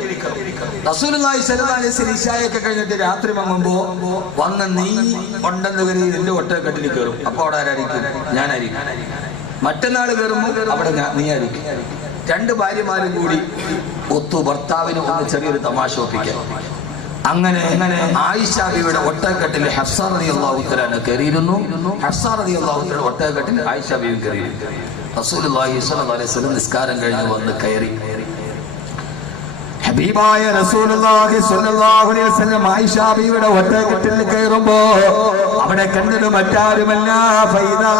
റസൂലുള്ളാഹി സ്വല്ലല്ലാഹു അലൈഹി വസല്ലം ഇശായൊക്കെ കഴിഞ്ഞിട്ട് രാത്രി മങ്ങുമ്പോ വന്ന് നീ ഉണ്ടെന്ന് കരുതി നിന്റെ ഒട്ടകക്കട്ടിൽ കയറും. അപ്പൊ അവിടെ ആരായിരിക്കും? ഞാനായിരിക്കും. മറ്റന്നാൾ കയറുമ്പോൾ അവിടെ നീ ആയിരിക്കും. രണ്ട് ഭാര്യമാരും കൂടി ഒത്തു ഭർത്താവിന് ഒന്ന് ചെറിയൊരു തമാശ ഒപ്പിക്കാം. അങ്ങനെ ആയിഷ ബീവിയുടെ ഒട്ടകക്കട്ടിൽ ഹഫ്സ റളിയല്ലാഹു തആല കയറിയിരുന്നു. ഹഫ്സ റളിയല്ലാഹു തആല ഒട്ടകക്കട്ടിൽ ആയിഷ ബീവി കയറിയിരുന്നു. റസൂലുള്ളാഹി സ്വല്ലല്ലാഹു അലൈഹി വസല്ലം നിസ്കാരം കഴിഞ്ഞ് വന്ന് കയറി. ഹബീബായ റസൂലുള്ളാഹി സ്വല്ലല്ലാഹു അലൈഹി വസല്ലം ആയിഷ ബീവിയുടെ ഒട്ടകക്കട്ടിൽ കയറുമ്പോ അവിടെ കണ്ടത് മറ്റാരുമല്ല, ഫൈദാ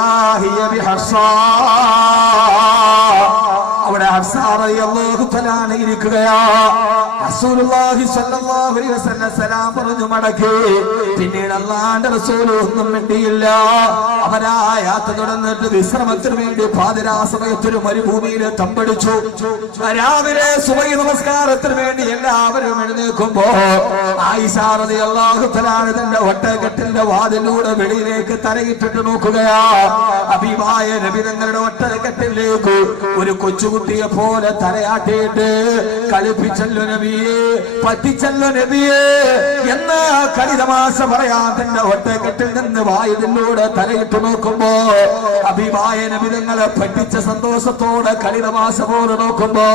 ഹിയ ബിഹഫ്സ. അവിടെ ഹഫ്സ റളിയല്ലാഹു തആല ഇരിക്കുകയാ. റസൂലുള്ളാഹി സ്വല്ലല്ലാഹു അലൈഹി വസല്ലം സലാം പറഞ്ഞു മടക്കി. പിന്നീട് അല്ലാഹുവിന്റെ റസൂൽ ഒന്നും മിണ്ടിയില്ല. അവരായാത്ത് തുടർന്നിട്ട് വിശ്രമത്തിന് വേണ്ടി പാതിരാ സമയത്തൊരു മരുഭൂമിയിൽ തമ്പടിച്ചു. രാവിലെ സുബഹി നമസ്കാരത്തിന് വേണ്ടി എല്ലാവരും എഴുന്നേൽക്കുമ്പോ ആയിഷ റളിയല്ലാഹു തആല തന്റെ ഒട്ടകക്കട്ടിലിന്റെ വാതിലൂടെ വെളിയിലേക്ക് തലയിട്ടിട്ട് നോക്കുകയാ. ഹബീബായ നബി തങ്ങളുടെ ഒട്ടകക്കട്ടിലേക്ക് ഒരു കൊച്ചുകുട്ടിയെ പോലെ തലയാട്ടിയിട്ട് കളിപ്പിച്ചല്ലോ നബിയേ, പറ്റിച്ചല്ലോ നബിയേ എന്ന കളിതമാശ പറയാൻ തന്റെ ഒട്ടകക്കട്ടിൽ നിന്ന് വായുവിലൂടെ തലയിട്ട് നോക്കുമ്പോ ഹബീബായ നബി തങ്ങളെ പറ്റിച്ച സന്തോഷത്തോടെ കളിതമാശ പോലെ നോക്കുമ്പോ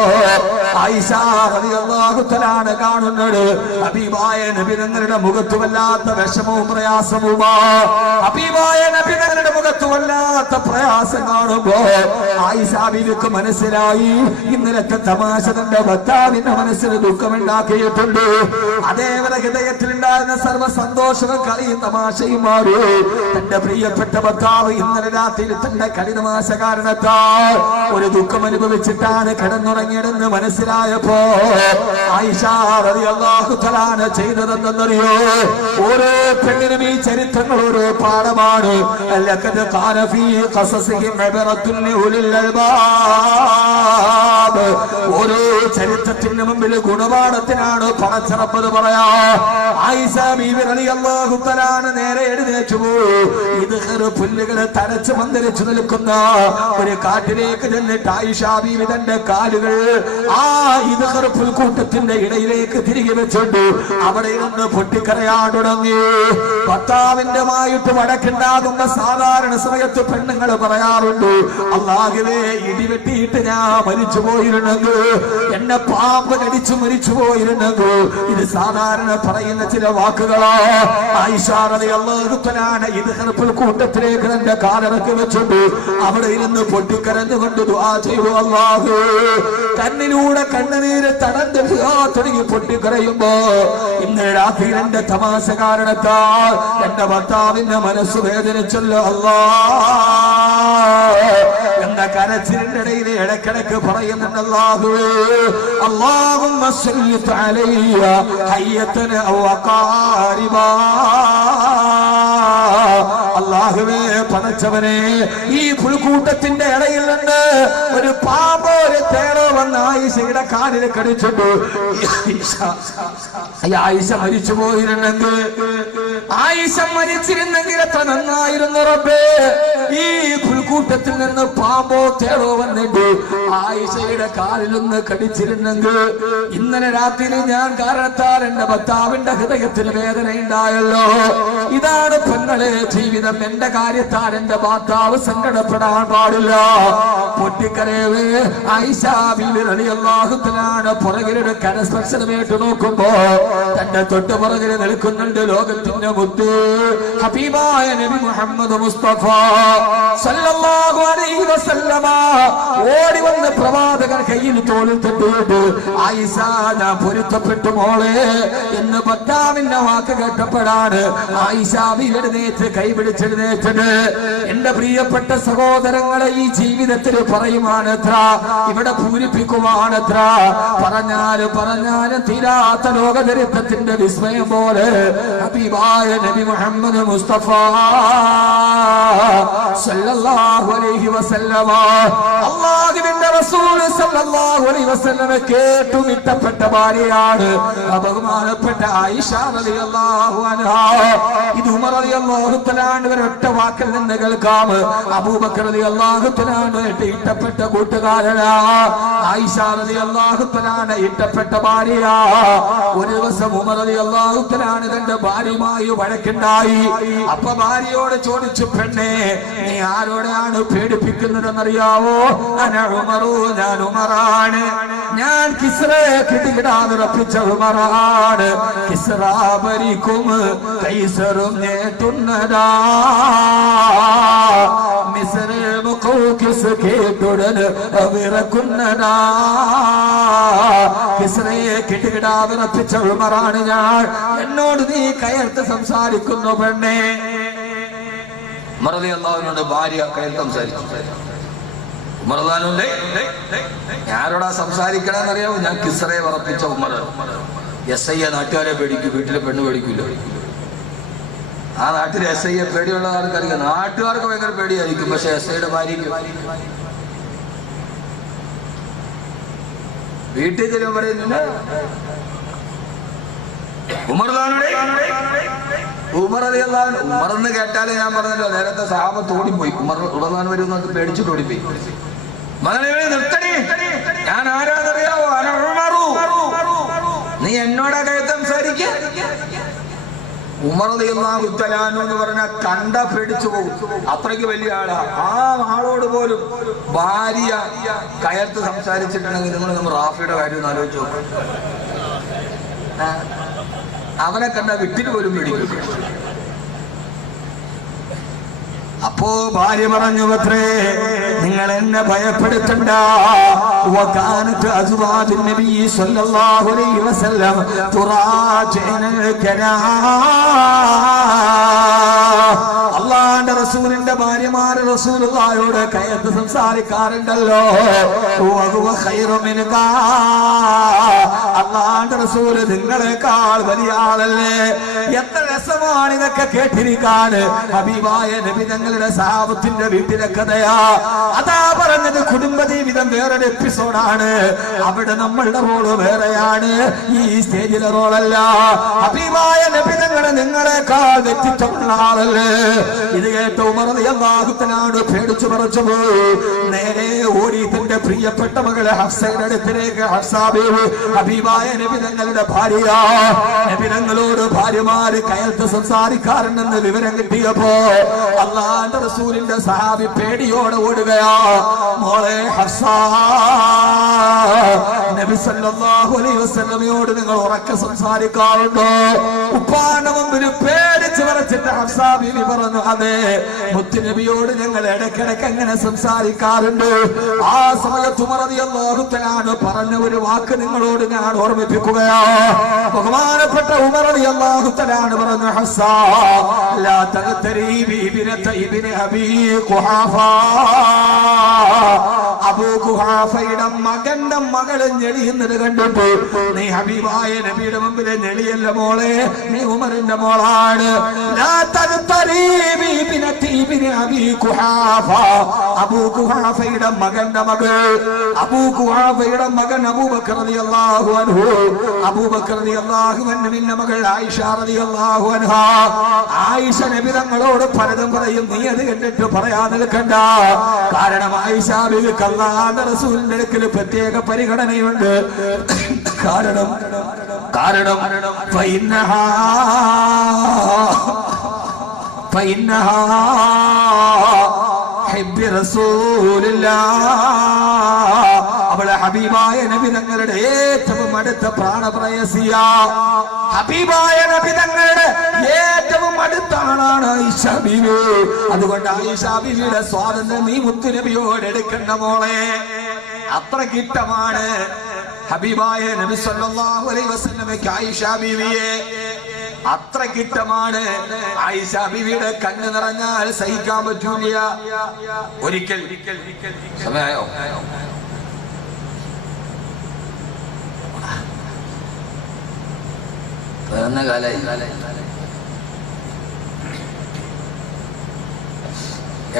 ആയിഷ റളിയല്ലാഹു തആല കാണുന്നത് ഹബീബായ നബി തങ്ങളുടെ മുഖത്ത് വല്ലാത്ത വിഷമവും പ്രയാസവുമാ. ഹബീബായ നബി തങ്ങളുടെ മുഖത്ത് വല്ലാത്ത പ്രയാസം കാണുമ്പോ ആയിഷ ബീവിക്ക് മനസ്സിലായി, ഇന്നലത്തെ തമാശ തന്റെ ഭർത്താവിന്റെ മനസ്സിന് ദുഃഖമുണ്ടാക്കിയിട്ടുണ്ട്. അതേപോലെ ഹൃദയത്തിലുണ്ടായിരുന്ന സർവ്വ സന്തോഷവും കളിയും തമാശയും മാറി. തന്റെ പ്രിയപ്പെട്ട ഭർത്താവ് ഇന്നലെ രാത്രി തന്റെ കളി തമാശ കാരണത്താൽ ഒരു ദുഃഖം അനുഭവിച്ചിട്ടാണ് കിടന്നുറങ്ങിയതെന്ന് മനസ്സിലായപ്പോ ആയിഷ റളിയല്ലാഹു തആല ചെയ്തതെന്നറിയോ? ഓരോ പെണ്ണിനും ഈ ചരിത്രങ്ങൾ ഓരോ പാഠമാണ്. ലഖദ് ഖാന ഫീ ഖസസിഹിം ഇബ്റത്തുൻ ലിഉലിൽ അൽബാബ്. ഓരോ ചരിത്രത്തിന് മുമ്പിൽ ഗുണപാഠത്തിനാണ് പടച്ചറപ്പത് പറയാ. ആയിഷ ബീവി റളിയല്ലാഹു തആല നേരെ എഴുന്നേറ്റു പോയി. ഇത് പുല്ലുകളെ തലച്ച് മന്ദരിച്ചു നിൽക്കുന്ന ഒരു കാട്ടിലേക്ക് ചെന്നിട്ട് ആയിഷ ബീവി തന്റെ കാലുകൾ ആ ഇത് പുൽക്കൂട്ടത്തിന്റെ ഇടയിലേക്ക് തിരികെ വെച്ചുകൊണ്ട് അവിടെ നിന്ന് പൊട്ടിക്കരയാൻ തുടങ്ങി. ഭർത്താവിന്റെ മായിട്ട് വടക്കുണ്ടാകുമ്പോ സാധാരണ സമയത്ത് പെണ്ണുങ്ങൾ പറയാറുണ്ട്, അല്ലാഹുവേ ഇടിവെട്ടിയിട്ട് ഞാൻ മരിച്ചു പോയിരുന്നെങ്കിൽ, എന്നെ പാമ്പ് കടിച്ചു മരിച്ചു പോയിരുന്നെങ്കിൽ. ഇത് സാധാരണ പറയുന്ന ചില വാക്കുകളാ. ആയിഷ റളിയല്ലാഹു തആല ഇത് പുൽക്കൂട്ടത്തിലേക്ക് തന്റെ കാലിറക്കി വെച്ചുകൊണ്ട് അവിടെ ഇരുന്ന് പൊട്ടിക്കരഞ്ഞുകൊണ്ട് ദുആ ചെയ്തു. അല്ലാഹു കണ്ണിലൂടെ കണ്ണുനീര് തടഞ്ഞ് തുടങ്ങി പൊട്ടിക്കരയുമ്പോ ഇന്ന് രാത്രി എന്റെ തമാശ കാരണത്താൽ എന്റെ ഭർത്താവിന്റെ മനസ്സ് വേദനിച്ചല്ലോ അല്ലാ എന്ന കരച്ചിലിന്റെ ഇടയിൽ ഇടക്കിടക്ക് പറയുന്നുണ്ട്, അല്ലാഹുവേ അല്ലാഹുമ്മ സല്ലി അലയ്യ ഹയ്യതന ഔ ഖാരിബാ. അല്ലാഹുവേ പടച്ചവനെ, ഈ പുൽക്കൂട്ടത്തിന്റെ ഇടയിൽ നിന്ന് ഒരു പാമ്പോ ഒരു തേളോ വന്ന് ആയിഷയുടെ കാലിൽ കടിച്ചിട്ടു. ആയിഷ മരിച്ചു പോയിരുന്നെങ്കിൽ, ആയിഷ മരിച്ചിരുന്നെങ്കിൽ എത്ര നന്നായിരുന്നു റബ്ബേ. ഈ പുൽക്കൂട്ടത്തിൽ നിന്ന് പാമ്പോ തേളോ വന്നിട്ട് ആയിഷയുടെ കാലിലൊന്ന് കടിച്ചിരുന്നെങ്കിൽ, ഇന്നലെ രാത്രി ഞാൻ കാരണത്താൽ എന്റെ ഭർത്താവിന്റെ ഹൃദയത്തിൽ വേദന ഉണ്ടായല്ലോ. ഇതാണ് പെങ്ങളെ ജീവിതം. എന്റെ കാര്യത്താൽ എന്റെ ഭർത്താവ് സങ്കടപ്പെടാൻ പാടില്ല. പൊട്ടിക്കരയവേ ആയിഷ ബീവി റളിയല്ലാഹു തആല പുറകിലൊരു കരസ്പർശനമേറ്റ് നോക്കുമ്പോ തന്റെ തൊട്ട് പുറകിൽ നിൽക്കുന്നുണ്ട് ലോകത്തിന്റെ മുത്ത് ഹബീബായ നബി മുഹമ്മദ് മുസ്തഫ സല്ലല്ലാഹു അലൈഹി വസല്ലമ. ഓടി വന്ന് പ്രവാചകൻ കയ്യിൽ തോളിൽ തട്ടിയിട്ട്, ആയിഷ ഞാൻ പൊരുത്തപ്പെട്ടു മോളെ എന്ന് ഭർത്താവിന്റെ വാക്ക് കേട്ടപ്പോഴാണ് ആയിഷ ബീവി എഴുന്നേറ്റ് കൈപിടിച്ചെഴുന്നേറ്റത്. എന്റെ പ്രിയപ്പെട്ട സഹോദരങ്ങളെ, ഈ ജീവിതത്തിൽ പറയുവാനത്ര, ഇവിടെ പൂരിപ്പിക്കുവാനത്ര, പറഞ്ഞാലും തീരാത്ത ലോകചരിത്രത്തിന്റെ വിസ്മയം പോലെ ഹബീബായ നബി മുഹമ്മദ് മുസ്തഫ സല്ലല്ലാഹു അലൈഹി വസല്ലമ അല്ലാഹുവിന്റെ റസൂൽ സല്ലല്ലാഹു അലൈഹി വസല്ലമ കേട്ടും ഇഷ്ടപ്പെട്ട ഭാര്യയാണ് ബഹുമാനപ്പെട്ട ആയിഷ റളിയല്ലാഹു അൻഹാ. ഇത് ഉമർ റളിയല്ലാഹു തആല ഒരൊറ്റ വാക്കിൽ നിന്ന് കേൾക്കാം. അബൂബക്കർ റളിയല്ലാഹു തആല ഇഷ്ടപ്പെട്ട കൂട്ടുകാരനാ. ആയിഷ റളിയല്ലാഹു തആല ഇഷ്ടപ്പെട്ട ഭാര്യയാ. ഒരു ദിവസം ഉമർ റളിയല്ലാഹു തആല തന്റെ ഭാര്യയുമായി വഴക്കുണ്ടായി. അപ്പൊ ഭാര്യയോട് ചോദിച്ചു, പെണ്ണേ നീ ആരോടാണ് പേടിപ്പിക്കുന്നതെന്നറിയാവോ? അന ഉമറു, ഞാൻ ഉമറാണ്. ഞാൻ കിസ്റയെ കിടികിടാതെ ഉറപ്പിച്ച ഉമറാണ്. കിസ്റ ഭരിക്കും കൈസറും നേട്ടുന്നതാ. മിസ്റ് മുഖൗഖിസ് കേട്ടുടന് വിറക്കുന്നതാ. കിസ്റയെ കിടികിടാതെ ഉറപ്പിച്ച ഉമറാണ് ഞാൻ. എന്നോട് നീ കയർത്ത് സംസാരിക്കുന്നു പെണ്ണേ. ഉമർ റളിയല്ലാഹുവിനോട് ഭാര്യ കയർത്ത് സംസാരിച്ചു. ഉമർ റളിയല്ലാഹുവിന്റെ ഞാനോടാ സംസാരിക്കണമെന്നറിയാമോ? ഞാൻ കിസ്റയെ ഉറപ്പിച്ച ഉമർ. എസ് ഐ നാട്ടുകാരെ പേടിക്കും, വീട്ടിലെ പെണ്ണ് പേടിക്കില്ല. ആ നാട്ടിൽ എസ് ഐയെ പേടിയുള്ള ആൾക്കാർക്ക്, നാട്ടുകാർക്ക് ഭയങ്കര പേടിയായിരിക്കും, പക്ഷെ എസ് ഐയുടെ ഭാര്യയ്ക്ക് വീട്ടിൽ ചെല്ലുമ്പോൾ പറയുന്നില്ല. ഉമർ എന്ന് കേട്ടാലേ ഞാൻ പറഞ്ഞല്ലോ, നേരത്തെ സഹാബത്ത് ഓടിപ്പോയി. ഉമർ റളിയല്ലാഹു വരുന്നത് പേടിച്ചിട്ട് ഓടിപ്പോയി. നിർത്തണേ, ഞാൻ ആരാന്നറിയാവോ? നീ എന്നോടാ കയത്ത് സംസാരിക്ക. ഉമർ റളിയല്ലാഹു തആല എന്ന് പറഞ്ഞാൽ കണ്ട പേടിച്ചു പോകും, അത്രയ്ക്ക് വലിയ ആളാ. ആ ആളോട് പോലും ഭാര്യ കയർത്ത് സംസാരിച്ചിട്ടുണ്ടെങ്കിൽ നമ്മൾ റാഫിയുടെ കാര്യം ഒന്ന് ആലോചിച്ചു നോക്കും. അവനെ കണ്ട വിട്ടിട്ട് പോലും പേടിക്കും. അപ്പോ ഭാര്യ പറഞ്ഞു, അത്രേ നിങ്ങൾ എന്നെ ഭയപ്പെടുത്തണ്ട. വകാനത്ത് അസ്വാജുൻ നബി സ്വല്ലല്ലാഹു അലൈഹി വസല്ലം തുറാജിന കലാ. അല്ലാഹു അള്ളാന്റെ റസൂലിന്റെ ഭാര്യമാര് റസൂലുള്ളാഹിയോട് കയർത്ത് സംസാരിക്കാറുണ്ടല്ലോ. അള്ളാന്റെ റസൂല് നിങ്ങളെക്കാൾ വലിയ ആളല്ലേ. എത്ര രസമാണ് ഇതൊക്കെ കേട്ടിരിക്കാൻ. ഹബീബായ നബി തങ്ങളുടെ സഹാബത്തിന്റെ വീട്ടിലെ കഥയാ. അതാ പറഞ്ഞത് കുടുംബ ജീവിതം വേറൊരു എപ്പിസോഡാണ്. അവിടെ നമ്മളുടെ റോള് വേറെയാണ്, ഈ സ്റ്റേജിലെ റോളല്ല. ഹബീബായ നബി തങ്ങളെ നിങ്ങളെക്കാൾ വ്യക്തിത്വമുള്ള ആളല്ലേ. ഇത് കേട്ട ഉമർ റളിയല്ലാഹു തആല പേടിച്ചു പറച്ചു പോയി. നേരെ ഓടി തന്റെ പ്രിയപ്പെട്ട മകളെ ഹഫ്സയുടെ അടുത്തേക്ക്. ഹഫ്സ ബീവി ഹബീബായ നബി തങ്ങളുടെ ഭാര്യ. നബി തങ്ങളോട് ഭാര്യമാര് കയർത്ത് സംസാരിക്കാറുണ്ടെന്ന് വിവരം കിട്ടിയപ്പോ അള്ളാന്റെ റസൂലിന്റെ സഹാബി പേടിയോടെ ഓടുകയാ. മോളെ ഹഫ്സ, നബി സല്ലല്ലാഹു അലൈഹി വസല്ലമയോട് നിങ്ങൾ ഉറക്കെ സംസാരിക്കാറുണ്ടോ? ഉപ്പാന്റെ മുമ്പിൽ പേടിച്ച് വിറച്ചിട്ട് ഹഫ്സ ബീവി പറഞ്ഞു, അതെ മുത്തുനബിയോട് ഞങ്ങൾ ഇടയ്ക്കിടയ്ക്ക് അങ്ങനെ സംസാരിക്കാറുണ്ട്. ആ സമയത്ത് ഉമർ റളിയല്ലാഹു തആല പറഞ്ഞ ഒരു വാക്ക് നിങ്ങളോട് ഞാൻ ഓർമ്മിപ്പിക്കുകയാ. ബഹുമാനപ്പെട്ട ഉമർ റളിയല്ലാഹു തആല പറഞ്ഞു, ഹഫ്സ ലാ തഗ്തരി ബിബിനത ഇബ്നു അബീ ഖുഹാഫ. അബൂ ഖുഹാഫയുടെ മകന്റെ മകളെ ഞെളിയുന്നത് കണ്ടിട്ട് നീ ഹബീബായ നബിയുടെ മുമ്പിലെ ഞെളിയല്ല മോളെ, നീ ഉമറിന്റെ മോളാണ്. ലാ തഗ്തരി ബിബിനത ഇബ്നു അബീ ഖുഹാഫ. അബൂ ഖുഹാഫയുടെ മകന്റെ മകൾ, അബൂ ഖുഹാഫയുടെ മകൻ അബൂബക്കർ റളിയല്ലാഹു അൻഹു. അബൂബക്കർ റളിയല്ലാഹു അൻഹുവിന്റെ മകൾ ആയിഷ റളിയല്ലാഹു അൻഹാ. ആയിഷ നബി തങ്ങളോട് പലതും പറയും, നീ അത് കണ്ടിട്ട് പറയാൻ നിൽക്കണ്ട. കാരണം ആയിഷ ബീവിക്ക് അല്ലാഹുവിന്റെ റസൂലിന്റെ അടുക്കൽ പ്രത്യേക പരിഗണനയുണ്ട്. കാരണം അവളെ ഹബീബായ നബി തങ്ങളുടെ ഏറ്റവും അടുത്ത പ്രാണപ്രയസിയ. ഹബീബായ നബി തങ്ങളുടെ ഏറ്റവും അടുത്ത ആളാണ് ആയിഷ ബീവി. അതുകൊണ്ട് ആയിഷ ബീവിയുടെ സ്വാതന്ത്ര്യം നീ മുത്തുനബിയോട് എടുക്കണ്ട മോളെ. അത്ര കിട്ടമാണ് ഹബീബായ നബി സല്ലല്ലാഹു അലൈഹി വസല്ലമയ്ക്ക് ആയിഷ ബീവിയെ. അത്ര കിട്ടമാണ്. ആയിഷ ബീവിയുടെ കണ്ണ് നിറഞ്ഞാൽ സഹിക്കാൻ പറ്റൂല. ഒരിക്കൽ സമയായോ?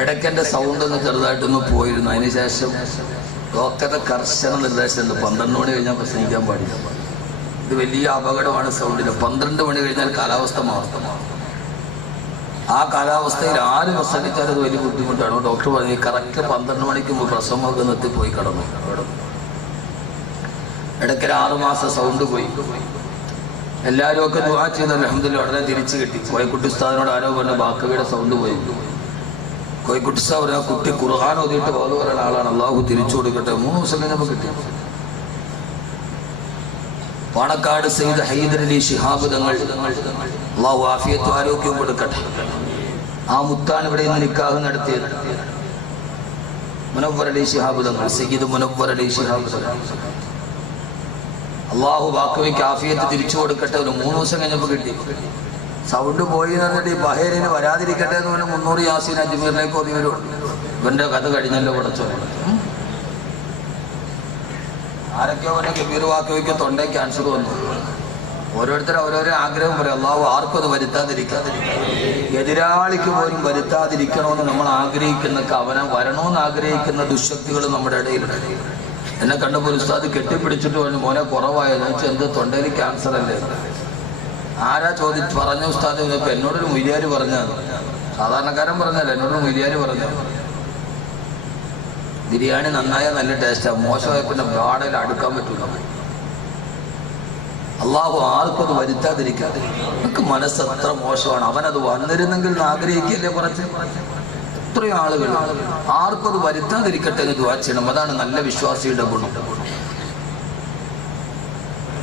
ഇടയ്ക്കെന്റെ സൗണ്ട് ഒന്ന് ചെറുതായിട്ടൊന്ന് പോയിരുന്നു. അതിനുശേഷം ഡോക്ടറുടെ കർശന നിർദ്ദേശമുണ്ട്, 12 മണി കഴിഞ്ഞാൽ പ്രസംഗിക്കാൻ പാടില്ല. ഇത് വലിയ അപകടമാണ് സൗണ്ടിന്. 12 മണി കഴിഞ്ഞാൽ കാലാവസ്ഥ മാറും. ആ കാലാവസ്ഥയിൽ ആര് പ്രസംഗിച്ചാലും അത് വലിയ ബുദ്ധിമുട്ടാണ്. ഡോക്ടർ പറഞ്ഞു കറക്റ്റ് 12 മണിക്ക് മുമ്പ് പ്രസവമൊക്കെ നിർത്തിപ്പോയി കിടന്നു. ഇടയ്ക്കൊരു 6 മാസം സൗണ്ട് പോയി. എല്ലാവരും ഒക്കെ ദുആ ചെയ്ത് അൽഹംദുലില്ലാഹ് ഉടനെ തിരിച്ചു കിട്ടി. കോഴിക്കുട്ടി ഉസ്താദിനോട് ആരോ പറഞ്ഞ ബാക്കവിയുടെ സൗണ്ട് പോയി. കോഴിക്കുട്ടി ഉസ്താദ് പറഞ്ഞ കുട്ടി ഖുർആൻ ഓതിയിട്ട് ബോധം പറയുന്ന ആളാണ്, അള്ളാഹു തിരിച്ചു കൊടുക്കട്ടെ. 3 ദിവസം കഴിഞ്ഞപ്പോൾ കിട്ടി. പാണക്കാട് സയ്യിദ് ഹൈദർ അലി ശിഹാബ് തങ്ങൾ, അള്ളാഹു ആഫിയത്തും ആരോഗ്യവും കൊടുക്കട്ടെ. ആ മുത്താണ് ഇവിടെ നിന്ന് നിക്കാഹ് നടത്തിയത്. മുനവ്വർ അലി ശിഹാബ് തങ്ങൾ, സയ്യിദ് മുനവ്വർ അലി ശിഹാബ് തങ്ങൾ, അള്ളാഹു ബാക്കവിക്ക് ആഫിയത്ത് തിരിച്ചു കൊടുക്കട്ടെ. ഒരു 3 ദിവസം കഴിഞ്ഞപ്പോൾ കിട്ടി. സൗണ്ട് പോയി എന്നിട്ട് ഈ ബഹേരിന് വരാതിരിക്കട്ടെ എന്ന് പറഞ്ഞാൽ 300 യാസീൻ അജ്മീറിലേക്ക് ഓതി വരുള്ളൂ. ഇവന്റെ കഥ കഴിഞ്ഞല്ലോ പടച്ചോ. ആരൊക്കെയോ പറഞ്ഞ കബീർ വാക്കവിക്ക് തൊണ്ടേ ക്യാൻസർ വന്നു. ഓരോരുത്തരും ഓരോരോ ആഗ്രഹം പറയും. അള്ളാഹു ആർക്കും അത് വരുത്താതിരിക്കാതിരിക്കുക, എതിരാളിക്ക് പോലും വരുത്താതിരിക്കണമെന്ന് നമ്മൾ ആഗ്രഹിക്കുന്ന, കവനം വരണമെന്ന് ആഗ്രഹിക്കുന്ന ദുശക്തികൾ നമ്മുടെ ഇടയിലുണ്ട്. എന്നെ കണ്ടപ്പോൾ ഉസ്താദ് കെട്ടിപ്പിടിച്ചിട്ട് പറഞ്ഞു, മോനെ കുറവായെന്ന് വെച്ചാൽ എന്ത് തൊണ്ടയിൽ ക്യാൻസർ അല്ലേ? ആരാ ചോദിച്ചു പറഞ്ഞ ഉസ്താദ്? ഇപ്പൊ എന്നോടൊരു മൊയ്ലിയാര് പറഞ്ഞത്, സാധാരണക്കാരൻ പറഞ്ഞല്ല, എന്നോടൊരു മൊയ്ലിയാര് പറഞ്ഞു. ബിരിയാണി നന്നായ നല്ല ടേസ്റ്റാ, മോശമായ പിന്നെ ബ്രാഡയിൽ അടുക്കാൻ പറ്റൂല. അള്ളാഹു ആർക്കും അത് വരുത്താതിരിക്കാതെ. നമുക്ക് മനസ്സത്ര മോശമാണ്. അവനത് വന്നിരുന്നെങ്കിൽ ആഗ്രഹിക്കല്ലേ കുറച്ച്. എത്രയോ ആളുകൾ ആർക്കും അത് വരുത്താതിരിക്കട്ടെ എന്ന് ദുആ ചെയ്യണം. അതാണ് നല്ല വിശ്വാസിയുടെ ഗുണം.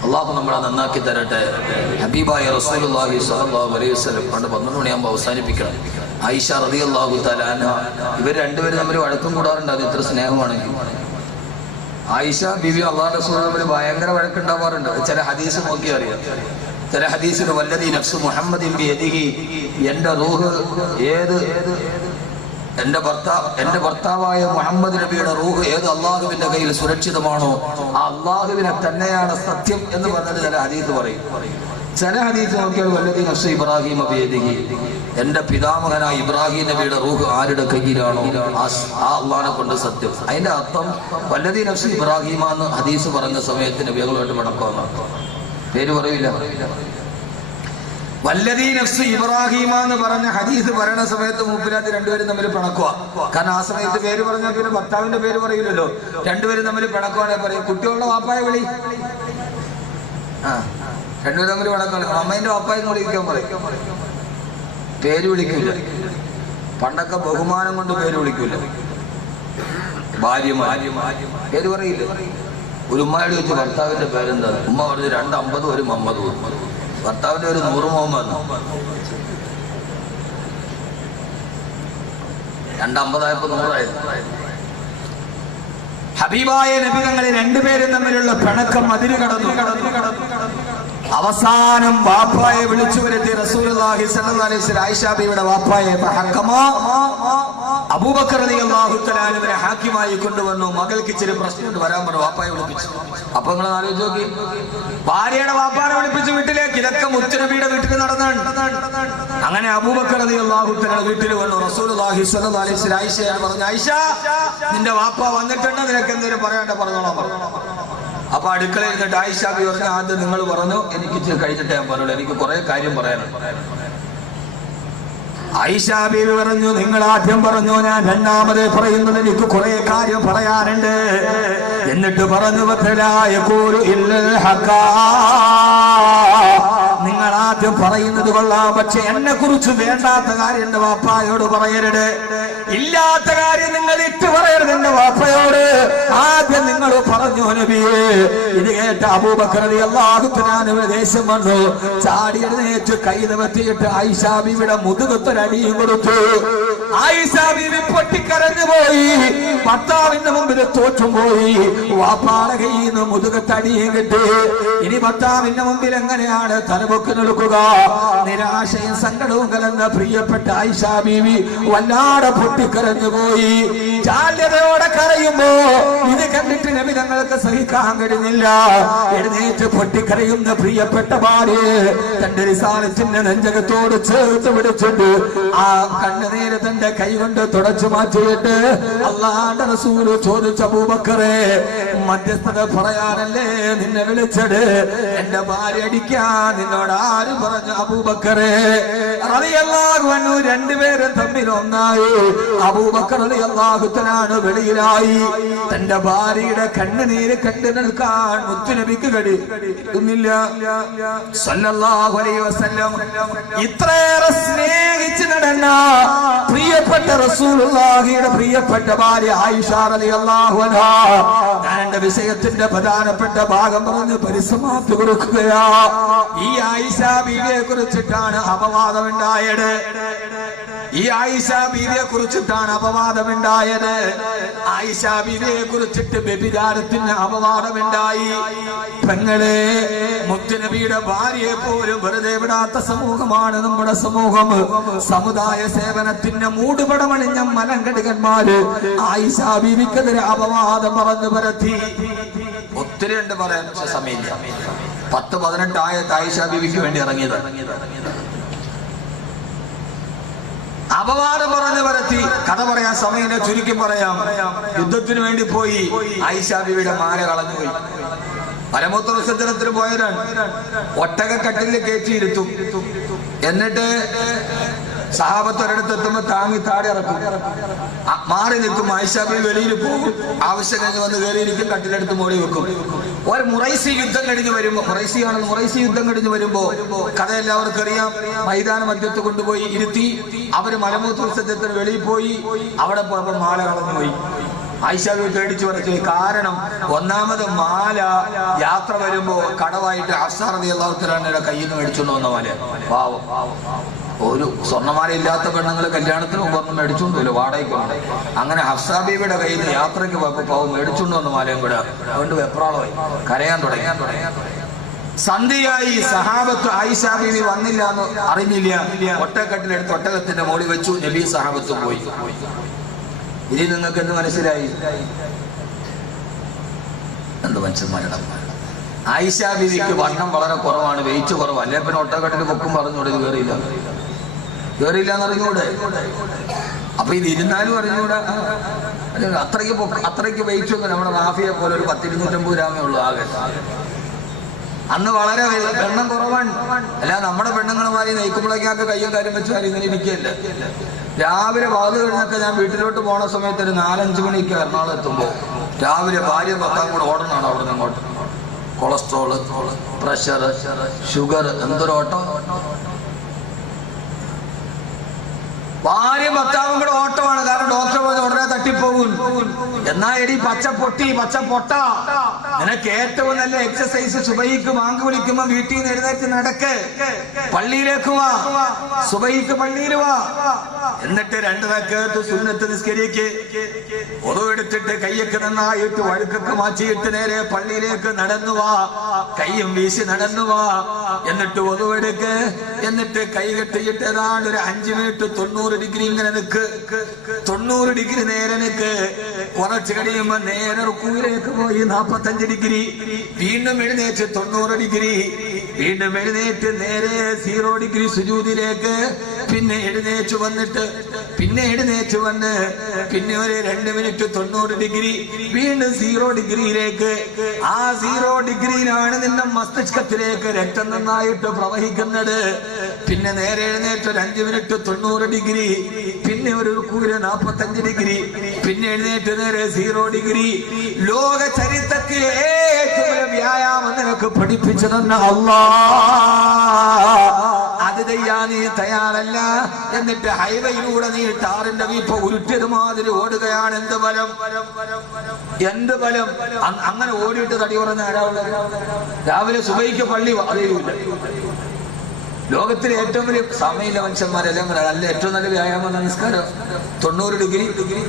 അള്ളാഹു നമ്മളെ നന്നാക്കി തരട്ടെ. ഹബീബായ റസൂലുള്ളാഹി സ്വല്ലല്ലാഹു അലൈഹി വസല്ലം പണ്ട് 12 മണിയാകുമ്പോൾ അവസാനിപ്പിക്കണം. ആയിഷ റളിയല്ലാഹു തആല അൻഹ, ഇവർ രണ്ടുപേരും തമ്മിൽ വഴക്കം കൂടാറുണ്ട്. അത് ഇത്ര സ്നേഹമാണെങ്കിൽ. ആയിഷ ബിബി അള്ളാഹുവിന്റെ റസൂൽ തമ്മിൽ ഭയങ്കര വഴക്കുണ്ടാവാറുണ്ട്. ചില ഹദീസ് നോക്കി അറിയാം. ചില ഹദീസിൽ വല്ലദീ നഫ്സു മുഹമ്മദിൻ ബിയദിഹി, എന്റെ റൂഹ് എന്റെ ഭർത്താവായ മുഹമ്മദ് നബിയുടെ റൂഹ് ഏത് അള്ളാഹുവിന്റെ കയ്യിൽ സുരക്ഷിതമാണോ ആ അള്ളാഹുവിനെ തന്നെയാണ് സത്യം എന്ന് പറഞ്ഞിട്ട് ചില ഹദീസ് പറയും. ചില ഹദീസ് നോക്കിയാൽ വല്ലദീ നഫ്സു ഇബ്രാഹിം ബിയദിഹി, എന്റെ പിതാമഹനായ ഇബ്രാഹിം നബിയുടെ റൂഹ് ആരുടെ കയ്യിലാണോ ആ അള്ളാഹിനെ കൊണ്ട് സത്യം. അതിന്റെ അർത്ഥം വല്ലദീ നഫ്സു ഇബ്രാഹിം എന്ന് ഹദീസ് പറഞ്ഞ സമയത്ത് നബികളുമായിട്ട് മടക്കമെന്നാണ്. പേര് പറയില്ല. വല്ലദീ നഫ്സു ഇബ്രാഹിം എന്ന് പറഞ്ഞ ഹദീസ് പറയണ സമയത്ത് മൂപ്പിലാത്ത് രണ്ടുപേരും തമ്മിൽ പിണക്കുക. കാരണം ആ സമയത്ത് പേര് പറഞ്ഞാൽ പിന്നെ ഭർത്താവിന്റെ പേര് പറയില്ലല്ലോ. രണ്ടുപേരും തമ്മിൽ പിണക്കുവാണെ പറയും കുട്ടികളുടെ വാപ്പായ വിളി. രണ്ടുപേരും തമ്മിൽ പിണക്കാണ്. അമ്മേന്റെ വാപ്പായും കൂടി വിളിക്കാൻ പറയും. പേര് വിളിക്കൂല. പണ്ടൊക്കെ ബഹുമാനം കൊണ്ട് പേര് വിളിക്കൂല. ഭാര്യ പേര് പറയില്ല. ഒരു ഉമ്മയോട് ചോദിച്ചു ഭർത്താവിന്റെ പേരെന്താ? ഉമ്മ പറഞ്ഞു 250 ഒരു മമ്മദ്. ഭർത്താവിന്റെ ഒരു 100 മുഹമ്മദ്. 250 100 ഹബീബായ നബി തങ്ങളെ രണ്ടുപേരും തമ്മിലുള്ള പിണക്കം അതിര് കടന്നു. അവസാനം വാപ്പായെ വിളിച്ചു വരുത്തി റസൂലുള്ളാഹി സ്വല്ലല്ലാഹു അലൈഹി വസല്ലം ആയിഷ ബീവിയുടെ വാപ്പായെ അബൂബക്കർ റളിയല്ലാഹു തആല അൻഹുവിനെ ഹാക്കിമായി കൊണ്ടുവന്നു. മകൾക്ക് ഇച്ചിരി പ്രശ്നമുണ്ട്, വരാൻ പറഞ്ഞു. വാപ്പായെ വിളിപ്പിച്ചു. അപ്പൊ നിങ്ങൾ ആലോചിച്ച് നോക്കി, ഭാര്യയുടെ വാപ്പാനെ വിളിപ്പിച്ച് വീട്ടിലേക്ക്. ഇതൊക്കെ മുത്തുനബിയുടെ വീട്ടിൽ നടന്നാണ്. അങ്ങനെ അബൂബക്കർ റളിയല്ലാഹു തആല വീട്ടിൽ വന്നു. റസൂലുള്ളാഹി സ്വല്ലല്ലാഹു അലൈഹി വസല്ലം ആയിഷയോട് പറഞ്ഞു, ആയിഷ നിന്റെ വാപ്പ വന്നിട്ടുണ്ട്, നിനക്ക് എന്തെങ്കിലും പറയാണ്ട് പറഞ്ഞോളാം പറഞ്ഞു. അപ്പൊ അടുക്കളയിൽ നിന്നിട്ട് ആയിഷ ബി പറഞ്ഞു, ആദ്യം നിങ്ങൾ പറഞ്ഞു, എനിക്ക് ഇച്ചിരി കഴിച്ചിട്ട് ഞാൻ പറഞ്ഞോളൂ, എനിക്ക് കുറെ കാര്യം പറയാനുണ്ട്. ആയിഷ ബീവി പറഞ്ഞു, നിങ്ങൾ ആദ്യം പറഞ്ഞു, ഞാൻ രണ്ടാമത് പറയുന്നത് എനിക്ക് കുറെ കാര്യം പറയാനുണ്ട്. എന്നിട്ട് പറഞ്ഞു, നിങ്ങൾ ആദ്യം പറയുന്നത് കൊള്ളാം, പക്ഷെ എന്നെ കുറിച്ച് വേണ്ടാത്ത കാര്യം എന്റെ വാപ്പായോട് പറയരുത്. ഇല്ലാത്ത കാര്യം നിങ്ങൾ ഇട്ട് പറയരുത് എന്റെ വാപ്പയോട്. ആദ്യം നിങ്ങൾ പറഞ്ഞു നബിയേ. ഇത് കേട്ട അബൂബക്കർ റളിയല്ലാഹു തആല ദേശം വന്നു. ചാടി എഴുന്നേറ്റ് കൈ നിവർത്തിയിട്ട് ആയിഷ ബീവിയുടെ മുതുകത്തൊരടിയും കൊടുത്തു. ആയിഷ ബീവി പൊട്ടിക്കരഞ്ഞു പോയി. ഭർത്താവിന്റെ മുമ്പിൽ തോറ്റും പോയി. വാപ്പാടെ കയ്യിൽ നിന്ന് മുതുകത്തടിയും കിട്ടി. ഇനി ഭർത്താവിന്റെ മുമ്പിൽ എങ്ങനെയാണ് തലപൊക്കി നിൽക്കുക? നിരാശയും സങ്കടവും കലർന്ന പ്രിയപ്പെട്ട ആയിഷ ബീവി വല്ലാതെ പൊട്ടിക്കരഞ്ഞു പോയി. ജാല്യതയോടെ കരയുമ്പോ ഇത് കണ്ടിട്ട് നബി തങ്ങൾക്ക് സഹിക്കാൻ കഴിഞ്ഞില്ല. എഴുന്നേറ്റ് പൊട്ടിക്കരയുന്ന പ്രിയപ്പെട്ട ഭാര്യ തന്റെ റിസാലത്തിന്റെ നെഞ്ചകത്തോട് ചേർത്ത് പിടിച്ചിട്ട് ആ കണ്ണുനീര് തന്റെ കൈ കൊണ്ട് തുടച്ചു മാറ്റിയിട്ട് അല്ലാഹുവിന്റെ റസൂല് ചോദിച്ചു, അബൂബക്കറെ മധ്യസ്ഥത പറയാനല്ലേ നിന്നെ വിളിച്ചത്? എന്റെ ഭാര്യ അടിക്കാൻ നിന്നോട് ആര് പറഞ്ഞു? അബൂബക്കറെ റളിയല്ലാഹു അൻഹു രണ്ടുപേരും തമ്മിൽ ഒന്നായി. അബൂബക്കർ റളിയല്ലാഹു തആല വെളിയിലായി. തന്റെ ഭാര്യയുടെ കണ്ണുനീര് കണ്ടു നിൽക്കാൻ മുത്തുനബിക്ക് കഴിയുന്നില്ല സല്ലല്ലാഹു അലൈഹി വസല്ലം. ഇത്രയേറെ സ്നേഹിച്ച് നടന്ന പ്രിയപ്പെട്ട റസൂലുള്ളാഹിയുടെ പ്രിയപ്പെട്ട ഭാര്യ ആയിഷ റളിയല്ലാഹു അൻഹാ ഞാൻ എന്റെ വിഷയത്തിന്റെ പ്രധാനപ്പെട്ട ഭാഗം പറഞ്ഞ് പരിസമാപ്തി കൊടുക്കുകയാ. ഈ ആയിഷ ബീവിയെ കുറിച്ചിട്ടാണ് അപവാദമുണ്ടായത്. ഈ ആയിഷ ബീവിയെ കുറിച്ചിട്ടാണ് അപവാദമുണ്ടായത്. ആയിഷ ബീവിയെ കുറിച്ചിട്ട് വ്യഭിചാരത്തിന് അപവാദമുണ്ടായി. പെങ്ങളെ, മുത്തുനബിയുടെ ഭാര്യയെ പോലും വെറുതെ വിടാത്ത സമൂഹമാണ് നമ്മുടെ സമൂഹം. സമുദായ സേവനത്തിന്റെ മൂടുപടമണിഞ്ഞ മലങ്കടികന്മാര് ആയിഷ ബീവിക്കെതിരെ അപവാദം പറഞ്ഞു പരത്തി. ഒത്തിരി ഉണ്ട് പറയാൻ, പക്ഷെ സമയമില്ല. 10-18 ആയത്ത് ആയിഷ ബീവിക്ക് വേണ്ടി ഇറങ്ങിയത്. അപവാദം പറഞ്ഞു പരത്തി. കഥ പറയാൻ സമയം ചുരുക്കി പറയാം. യുദ്ധത്തിന് വേണ്ടി പോയി. ആയിഷ ബീവിയുടെ മാല കളഞ്ഞുപോയി. മലമൂത്ര വിസർജനത്തിന് പോയവരാണ്. ഒട്ടകക്കട്ടിലിൽ കയറ്റിയിരുത്തും. എന്നിട്ട് സഹാബത്ത് ഒരിടത്തെത്തുമ്പോ താങ്ങി താടി ഇറക്കും. മാറി നിൽക്കും. ആയിഷ ബീവി വെളിയിൽ പോകും. ആവശ്യം കഴിഞ്ഞ് വന്ന് കയറിയിരിക്കും. കട്ടിലെടുത്ത് മോടി വെക്കും. ഒരു മുറൈസി യുദ്ധം കഴിഞ്ഞ് വരുമ്പോ, മുറൈസി യുദ്ധം കഴിഞ്ഞ് വരുമ്പോ കഥ എല്ലാവർക്കും അറിയാം. മൈതാന മധ്യത്ത് കൊണ്ടുപോയി ഇരുത്തി. അവര് മലമൂത്ര വിസർജനത്തിന് വെളിയിൽ പോയി. അവിടെ പോയപ്പോ മാല കളഞ്ഞുപോയി. ആയിഷ ബീവി പേടിച്ചു പറഞ്ഞു. കാരണം ഒന്നാമത് മാല യാത്ര വരുമ്പോ കടവായിട്ട് ഹഫ്സ റളിയല്ലാഹു തആലയുടെ കയ്യിൽ നിന്ന് മേടിച്ചുകൊണ്ട് വന്ന മാല. പാവം, ഒരു സ്വർണ്ണമാല ഇല്ലാത്ത പെണ്ണുങ്ങൾ കല്യാണത്തിന് മുമ്പൊന്നും മേടിച്ചുകൊണ്ടില്ല, വാടകയ്ക്കുണ്ട്. അങ്ങനെ ഹഫ്സ ബീവിയുടെ കയ്യിൽ നിന്ന് യാത്രയ്ക്ക് പോയപ്പോ പാവം മേടിച്ചുകൊണ്ട് വന്ന മാലയും കൂടെ അതുകൊണ്ട് വെപ്രാളമായി കരയാൻ തുടങ്ങി. സന്ധ്യയായി. സഹാബത്ത് ആയിഷ ബീവി വന്നില്ല എന്ന് അറിഞ്ഞില്ല. ഒട്ടകട്ടിലെടുത്ത് ഒട്ടകത്തിന്റെ മോളിൽ വെച്ചു. നബി സഹാബത്ത് പോയി. ഇനി നിങ്ങൾക്ക് എന്ത് മനസ്സിലായി? എന്ത് മനുഷ്യന്മാരുടെ ആയിഷ ബീവിക്ക് വണ്ണം വളരെ കുറവാണ്, വെയിറ്റ് കുറവ്. അല്ലെ പിന്നെ ഒട്ടകട്ടിൽ പൊക്കും പറഞ്ഞൂടെ ഇത് കയറിയില്ല എന്ന് അറിഞ്ഞൂടെ? അപ്പൊ ഇത് ഇരുന്നാലും അറിഞ്ഞൂടാ. അത്രയ്ക്ക് വെയിറ്റ് ഒന്നും നമ്മുടെ മാഫിയെ പോലെ ഒരു 10-250 ഗ്രാമേ ഉള്ളൂ ആകെ. അന്ന് വളരെ എണ്ണം കുറവാണ്. അല്ല നമ്മുടെ പെണ്ണുങ്ങളുമാരി നെയ്ക്കുമ്പോഴേക്കൊക്കെ കയ്യും കാര്യം വെച്ചാൽ ഇങ്ങനെ ഇരിക്കുകയല്ല. രാവിലെ വാത് കഴിഞ്ഞൊക്കെ ഞാൻ വീട്ടിലോട്ട് പോണ സമയത്ത് ഒരു 4-5 മണിക്ക് എറണാകുളം എത്തുമ്പോൾ രാവിലെ ഭാര്യ ഭർത്താവും കൂടെ ഓടണമാണ് അവിടെ നിന്ന് ഇങ്ങോട്ട്. കൊളസ്ട്രോള്, പ്രഷർ, ഷുഗർ, എന്തൊരു ഓട്ടം. ഭാര്യ ഭർത്താവും കൂടെ ഓട്ടമാണ്. കാരണം ഡോക്ടർ പറഞ്ഞ ഉടനെ തട്ടിപ്പോകും. എന്നാ എടി പച്ച പൊട്ട, നിനക്ക് ഏറ്റവും നല്ല എക്സസൈസ് സുബഹിക്ക് ബാങ്ക് വിളിക്കുമ്പോ വീട്ടിൽ നിന്ന് എഴുന്നേറ്റ് നടക്ക്, പള്ളിയിലേക്ക് വാ, സുബഹിക്ക് പള്ളിയിൽ വാ, എന്നിട്ട് 2 റക്അത്ത് സുന്നത്ത് നിസ്കരിക്ക്, ഒതു എടുത്തിട്ട് കയ്യൊക്കെ നന്നായിട്ട് വഴുക്കൊക്കെ മാറ്റിയിട്ട് നേരെ പള്ളിയിലേക്ക് നടന്നു വാ, കയ്യും വീശി നടന്നു വാ, എന്നിട്ട് ഒതു എടുക്ക്, എന്നിട്ട് കൈ കെട്ടിയിട്ട് ഏതാണ്ട് ഒരു 5 മിനിറ്റ് 90 ഡിഗ്രി ഇങ്ങനെ നിക്ക്, 90 ഡിഗ്രി നേരെ നിക്ക്. കുറച്ച് കഴിയുമ്പോ നേരെ റുക്കൂയിലേക്ക് പോയി 45 ഡിഗ്രി, വീണ്ടും എഴുന്നേറ്റ് 90 ഡിഗ്രി, വീണ്ടും എഴുന്നേറ്റ് നേരെ 0 ഡിഗ്രി സുജൂദിലേക്ക്, പിന്നെ എഴുന്നേറ്റ് വന്നിട്ട് പിന്നെ ഒരു 2 മിനിറ്റ് 90 ഡിഗ്രി, വീണ്ടും 0 ഡിഗ്രിയിലേക്ക്. ആ 0 ഡിഗ്രിയിലാണ് നിന്റെ മസ്തിഷ്കത്തിലേക്ക് രക്തം നന്നായിട്ട് പ്രവഹിക്കുന്നത്. പിന്നെ നേരെ എഴുന്നേറ്റ് ഒരു 5 മിനിറ്റ് 90 ഡിഗ്രി, പിന്നെ ഒരു 45 ഡിഗ്രി, പിന്നെ എഴുന്നേറ്റ് നേരെ 0 ഡിഗ്രി. ലോക ചരിത്രത്തിൽ ഏറ്റവും വ്യായാമം നിനക്ക് പഠിപ്പിച്ചു തന്ന അല്ലാഹ്, അത് ചെയ്യാൻ നീ തയ്യാറല്ല. എന്നിട്ട് ഹൈവേയിലൂടെ നീ ടാറിന്റെ വീപ്പ ഉരുട്ടിയത് മാതിരി ഓടുകയാണ്. എന്ത് ബലം! അങ്ങനെ ഓടിയിട്ട് തടി കുറഞ്ഞ ആരാളുള്ളത്? രാവിലെ സുബഹിക്ക് പള്ളി അറിയൂല. ലോകത്തിലെ ഏറ്റവും വലിയ സമയമില്ല മനുഷ്യന്മാരെല്ലാം അല്ല. ഏറ്റവും നല്ല വ്യായാമം നമസ്കാരം. 90 ഡിഗ്രി,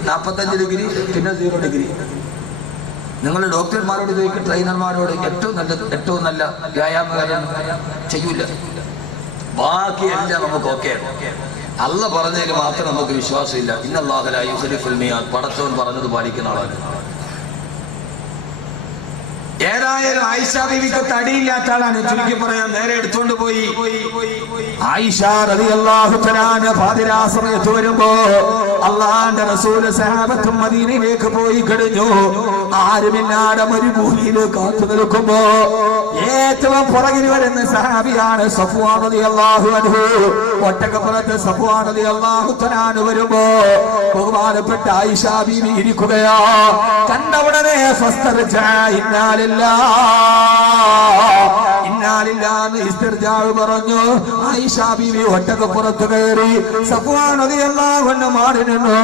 45 ഡിഗ്രി, പിന്നെ 0 ഡിഗ്രി. നിങ്ങൾ ഡോക്ടർമാരോട് ചോദിക്കും, ട്രെയിനർമാരോട്, ഏറ്റവും നല്ല വ്യായാമകാരം ചെയ്യൂല. ബാക്കിയെല്ലാം നമുക്ക് ഓക്കെ. അല്ല പറഞ്ഞതിൽ മാത്രം നമുക്ക് വിശ്വാസമില്ല. ഇന്നല്ലാഹു ലാ യുഖ്ലിഫുൽ മിആദ്. പടച്ചവൻ പറഞ്ഞത് പാലിക്കുന്ന ആളാണ്. ഏതായാലും ആയിഷ ബീവിക്ക് തടിയില്ലാത്ത ആളാണ്. ചുരുക്കി പറയാൻ നേരെ എടുത്തോണ്ട് പോയി. ആയിഷ റളിയല്ലാഹു തആല പാതിരാ സമയത്ത് വരുമ്പോ അള്ളാന്റെ റസൂൽ സഹാബത്തും മദീനയിലേക്ക് പോയി കഴിഞ്ഞു. ആരുമില്ലാതെ മരുഭൂമിയിൽ കാത്തു നിൽക്കുമ്പോ ഏറ്റവും പുറകിൽ വരുന്ന സഹാബിയാണ് സഫ്വാൻ റളിയല്ലാഹു അൻഹു. ഒട്ടകപ്പുറത്ത് സഫ്വാൻ റളിയല്ലാഹു തആല വരുമ്പോ ബഹുമാനപ്പെട്ട ആയിഷ ബീവി ഇരിക്കുകയാ. കണ്ടവുടനെ ഇസ്തിർജാവ് പറഞ്ഞു. ആയിഷ ബീവി ഒട്ടകപ്പുറത്ത് കയറി സഫ്വാൻ റളിയല്ലാഹു അൻഹു മാറി നിന്നു.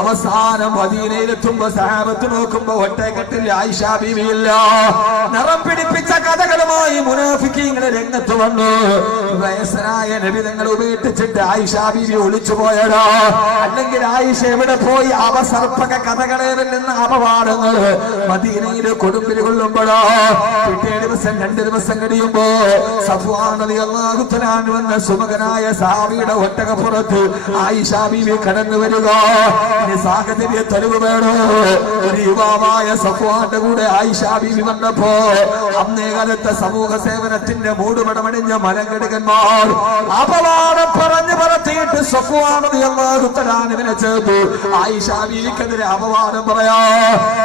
അവസാനം മദീനയിലെത്തുമ്പോ സഹാബത്ത് നോക്കുമ്പോ ഒട്ടകത്തിൽ ആയിഷ ബീവി ഇല്ല. നിറം പിടിപ്പിച്ച കഥകളുമായി മുനാഫിക്കീങ്ങളെ രംഗത്ത് വന്നു. വയസ്സനായ നബി തങ്ങൾ ഉപേക്ഷിച്ചിട്ട് ആയിഷ ബീവി ഒളിച്ചു പോയടാ. അല്ലെങ്കിൽ ആയിഷ എവിടെ പോയി? അവസർപ്പക കഥകളെ വെല്ലുന്ന അപവാദങ്ങൾ മദീനയിൽ കൊടുമ്പിൽ കൊള്ളുമ്പോഴോ പിറ്റേ ദിവസം 2 ദിവസം കഴിയുമ്പോ സഫ്വാൻ റളിയല്ലാഹു തആല വന്ന സുമകനായ സഹാബിയുടെ ഒട്ടകപ്പുറത്ത് ആയിഷ ബീവി കടന്നു വരിക. ഇനി സാഹചര്യ തെളിവ് വേണോ? ഒരു യുവാവായ സഫ്വാന്റെ കൂടെ ആയിഷ ബീവി വന്നപ്പോ അന്നേ കാലത്തെ സമൂഹ സേവനത്തിന്റെ മൂടുപടമണിഞ്ഞ മലങ്കടുകന്മാർ അപവാദം പറഞ്ഞു പറത്തിയിട്ട് സഫ്വാൻ റളിയല്ലാഹു തആലവിനെ ചേർത്തു. ആയിഷ ബീവിക്കെതിരെ അപവാദം പറയാ.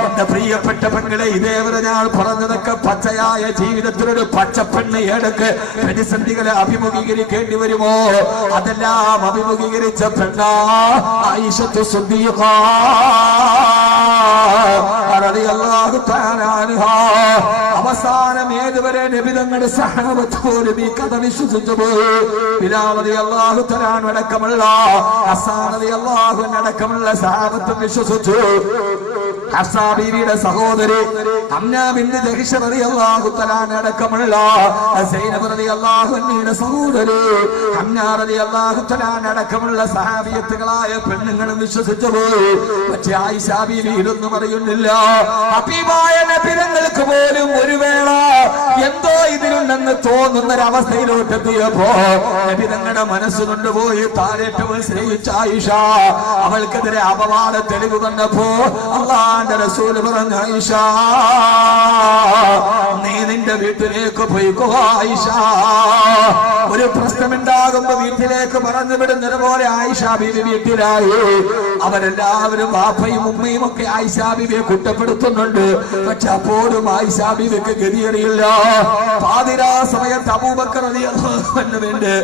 എന്റെ പ്രിയപ്പെട്ട പെങ്ങളെ, ഇതേവരെ ഞാൻ പറഞ്ഞതൊക്കെ പച്ചയായ ജീവിതത്തിലൊരു പച്ചപ്പെണ്ണ് ഏടക്ക് പ്രതിസന്ധികളെ അഭിമുഖീകരിക്കേണ്ടി വരുമോ? അതെല്ലാം അഭിമുഖീകരിച്ച പെണ്ണാ ആയിഷത്തു സിദ്ദീഖ റളിയല്ലാഹു തആല അൻഹാ. അവസാനം ഏതുവരെ നബി തങ്ങളുടെ സഹാബത്ത് പോലും ഈ കഥ വിശ്വസിച്ചു പോയി. ബിലാൽ റളിയല്ലാഹു തആല അടക്കമുള്ള ഹസ്സാൻ റളിയല്ലാഹു അൻഹു അടക്കമുള്ള സഹാബത്ത് വിശ്വസിച്ചു. ഹഫ്സ ബീവിയുടെ സഹോദരി ഹംന ബിൻത് ജഹ്ഷ് റളിയല്ലാഹു തആല അടക്കമുള്ള സൈനബ് റളിയല്ലാഹു അൻഹയുടെ സഹോദരി ഹംന റളിയല്ലാഹു തആല അടക്കമുള്ള സഹാബിയത്തുകളായ പെണ്ണുങ്ങളും വിശ്വസിച്ചു പോയി. പക്ഷേ ആയിഷ ബീവി ഇതൊന്നും അറിയുന്നില്ല. ഹബീബായ നബി തങ്ങൾക്ക് പോലും ഒരു വേള എന്തോ ഇതിലുണ്ടെന്ന് തോന്നുന്നൊരവസ്ഥയിലോട്ട് എത്തിയപ്പോ നബി തങ്ങളുടെ മനസ്സ് കൊണ്ടുപോയി താരേറ്റവും സ്നേഹിച്ച ആയിഷ അവൾക്കെതിരെ അപവാദ തെളിവ് കണ്ടപ്പോ അല്ലാഹുവിന്റെ റസൂൽ പറഞ്ഞു, ആയിഷ നീ നിന്റെ വീട്ടിലേക്ക് പോയിക്കോ ആയിഷ. ഒരു പ്രശ്നമുണ്ടാകുമ്പോ വീട്ടിലേക്ക് പറഞ്ഞു വിടുന്നത് പോലെ ആയിഷ ബീവി വീട്ടിലായി. അവരെല്ലാവരും വാപ്പയും ഉമ്മയും ഒക്കെ ആയിഷ ബീവിയെ കുറ്റപ്പെടുത്തുന്നുണ്ട്. പക്ഷെ അപ്പോഴും ആയിഷ ബീവിക്ക് ഗതിയറിയില്ല. പാതിരാ സമയത്ത് അബൂബക്കർ റളിയല്ലാഹു അൻഹുവിന്റെ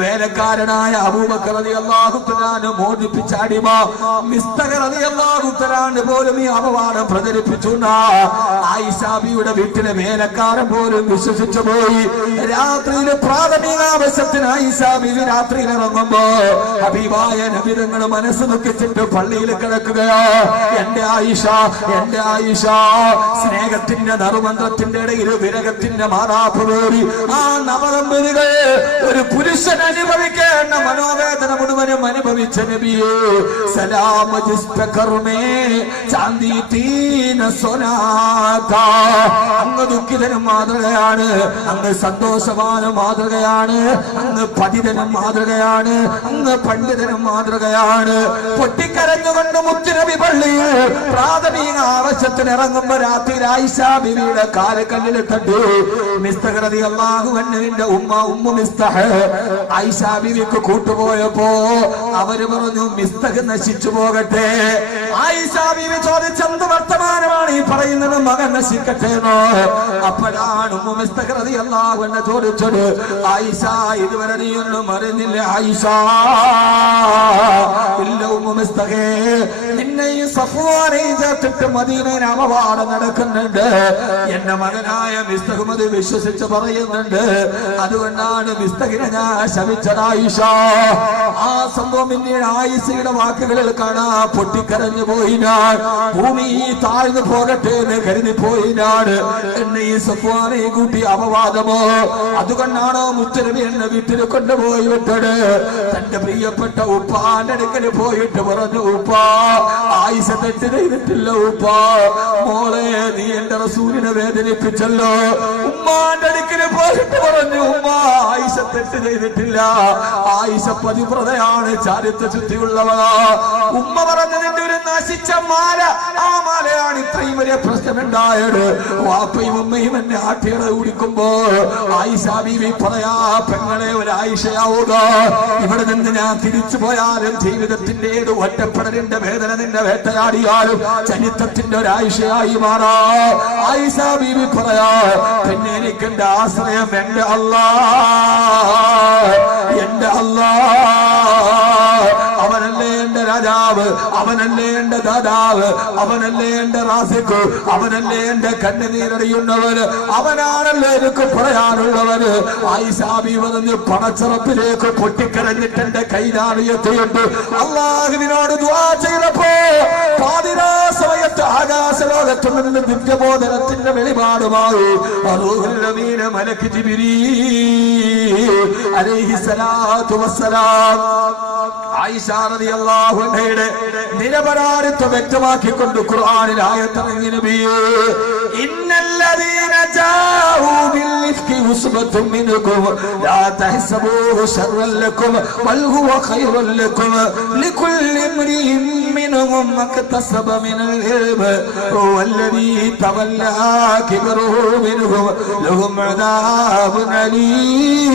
വേലക്കാരനായ അബൂബക്കർ റളിയല്ലാഹു തആല മോചിപ്പിച്ച അടിമ മിസ്തഖ് റളിയല്ലാഹു തആല പോലും ഈ അപവാദം പ്രചരിപ്പിച്ചു. ആയിഷ ബീവിയുടെ വീട്ടിലെ വേലക്കാരൻ പോലും വിശ്വസിച്ചു പോയി. രാത്രിയിൽ പ്രാഥമിക ആവശ്യത്തിന് ആയിഷ ബീവി രാത്രിയിൽ ഇറങ്ങുമ്പോ ഹബീബായ നബി തങ്ങൾ മനസ്സ് ദുഃഖിച്ചിട്ട് പള്ളിയിൽ കിടക്കുകയാ. എന്റെ ആയിഷ, എന്റെ ആയിഷ. സ്നേഹത്തിന്റെ നറുമന്ത്രത്തിന്റെ ഇടയിൽ വിരഹത്തിന്റെ മാറാപ്പ് വേറി ആ നവദമ്പതികൾ ഒരു പുരുഷൻ അനുഭവിക്കേണ്ട മനോവേദന മുഴുവനും അനുഭവിച്ച നബിയെ സലാം ജിസ്തകർമേ ചാന്ദി തീന സൊനാത. അങ്ങ് ദുഃഖിതനും മാതൃകയാണ്, അങ്ങ് സന്തോഷവാനും മാതൃകയാണ്, അങ്ങ് പതിതനും മാതൃകയാണ്, അങ്ങ് പണ്ഡിതനും മാതൃകയാണ്. പൊട്ടിക്കരഞ്ഞുകൊണ്ട് മുത്തുനബി പള്ളിയിൽ പ്രാഥമിക ആവശ്യത്തിന് ഇറങ്ങുമ്പോ രാത്രി ആയിഷ ബീവിയുടെ കാലക്കല്ലിൽ തട്ടി മിസ്തഖ് റളിയല്ലാഹു അൻഹുവിന്റെ ഉമ്മ മിസ്തഹ് ആയിഷ ബീവിക്ക് കൂട്ടുപോയപ്പോ അവര് പറഞ്ഞു, മിസ്തഖ് നശിച്ചു പോകട്ടെ. ആയിഷ ബീവി ചോദിച്ചെന്ത് വർത്തമാനമാണ് ഈ പറയുന്നത്? മകൻ നശിക്കട്ടെ എന്നോ? അപ്പോഴാണ് ഉമ്മ മിസ്തഖ് റളിയല്ലാഹു അൻഹ ചോദിച്ചത്, ആയിഷ ഇതുവരെ നീ ഒന്നും അറിഞ്ഞില്ല ആയിഷ? ഇല്ല ഉമ്മ മിസ്തഖേ, നിന്നെ ഈ സഫ്വാനെ ചേർത്തിട്ട് മദീനയിൽ അപവാദം നടക്കുന്നുണ്ട്. എന്റെ മകനായ മിസ്തഖ് അത് വിശ്വസിച്ച് പറയുന്നുണ്ട്. അതുകൊണ്ടാണ് മിസ്തഖിനെ ഞാൻ ശപിച്ചത് ആയിഷ. ആ സംഭവം പിന്നീട് ആയിഷയുടെ വാക്കുകളിൽ കാണാ. പൊട്ടിക്കരഞ്ഞു പോയിനാൾ, ഭൂമി താഴ്ന്നു പോകട്ടെ എന്ന് കരുതി പോയിനാണ്. എന്നെ ഈ സഫ്വാനെ കൂട്ടി അപവാദമോ? അതുകൊണ്ടാണോ മുത്തനബി എന്നെ വീട്ടിൽ കൊണ്ടുപോയി വിട്ടത്? തന്റെ പ്രിയപ്പെട്ട ഉപ്പാന്റെ അടുക്കൽ പോയിട്ട് പറഞ്ഞു, ഉപ്പാ ആയിഷ തെറ്റ് ചെയ്തിട്ടില്ല ഉപ്പാ. മോളെ നീ എന്റെ റസൂലിനെ വേദനിപ്പിച്ചല്ലോ. ഉമ്മാന്റെ അടുക്കൽ പോയിട്ട് പറഞ്ഞു, ഉമ്മ ആയിഷ തെറ്റ് ചെയ്തിട്ടില്ല, ആയിഷ പതിവ്രതയാണ്, ചാരിത്ര ശുദ്ധിയുള്ളവളാ. ഉമ്മ പറഞ്ഞതിന്റെ ഒരു നശിച്ച മാല, ആ മാലയാണ് ഇത്രയും വലിയ പ്രശ്നമുണ്ടായത്. വാപ്പയും ഉമ്മയും എന്നെ ആട്ടിയട കുടിക്കുമ്പോ ആയിഷ ബീവി പറയാ, പെങ്ങളെ ഒരു ആയിഷയാവുക. ഇവിടെ നിന്ന് ഞാൻ തിരിച്ചു പോയാലും ജീവിതത്തിന്റെ ഏത് ഒറ്റപ്പെടലിന്റെ വേദന നിന്നെ വേട്ടയാടിയാലും ചരിത്രത്തിന്റെ ഒരു ആയിഷയായി മാറാ. ആയിഷ ബീവി പറയാ, പിന്നെ എനിക്ക് എന്റെ ആശ്രയം എന്റെ അല്ലാഹ്, എന്റെ അല്ലാഹ്. അവനല്ലേ എന്റെ രാജാവ്, അവനല്ലേ എന്റെ ദാതാവ്, അവനല്ലേ എന്റെ റാസിഖ്, അവനല്ലേ എന്റെ കണ്ണുനീരറിയുന്നവര്, അവനാണല്ലേ എനിക്ക് പറയാനുള്ളവര്. ആയിഷ ബീവി പറഞ്ഞു, പണച്ചറപ്പിലേക്ക് പൊട്ടിക്കരഞ്ഞിട്ട് എന്റെ കൈനാളിയെത്തിയിട്ട് അല്ലാഹുവിനോട് ദുആ ചെയ്തപ്പോ പാതിരാ സമയത്ത് ആകാശലോകത്തു നിന്ന് ദിവ്യബോധനത്തിന്റെ വെളിപാടുമായി റൂഹുൽ അമീൻ മലക്ക് ജിബ്രീൽ അലൈഹിസ്സലാത്തു വസ്സലാം ആയിഷ റളിയല്ലാഹു അൻഹയുടെ നിരപരാധിത്വം വ്യക്തമാക്കിക്കൊണ്ട് ഖുർആനിൽ ആയത്തിറങ്ങി. നബിയേ, ഇന്നല്ലദീന ജാഊ ബിൽ ഇഫ്കി ഉസ്ബത്തും മിൻകും ലാ തഹ്സബൂഹു ശർറൻ ലക്കും ബൽ ഹുവ ഖൈറുൻ ലക്കും ലികുല്ലി ഇംരിഇൻ മിൻഹും മക്തസബ മിനൽ ഇൽമി വല്ലദീ തവല്ലാ കിബ്റുഹു മിൻഹും ലഹും അദാബുൻ അലീം.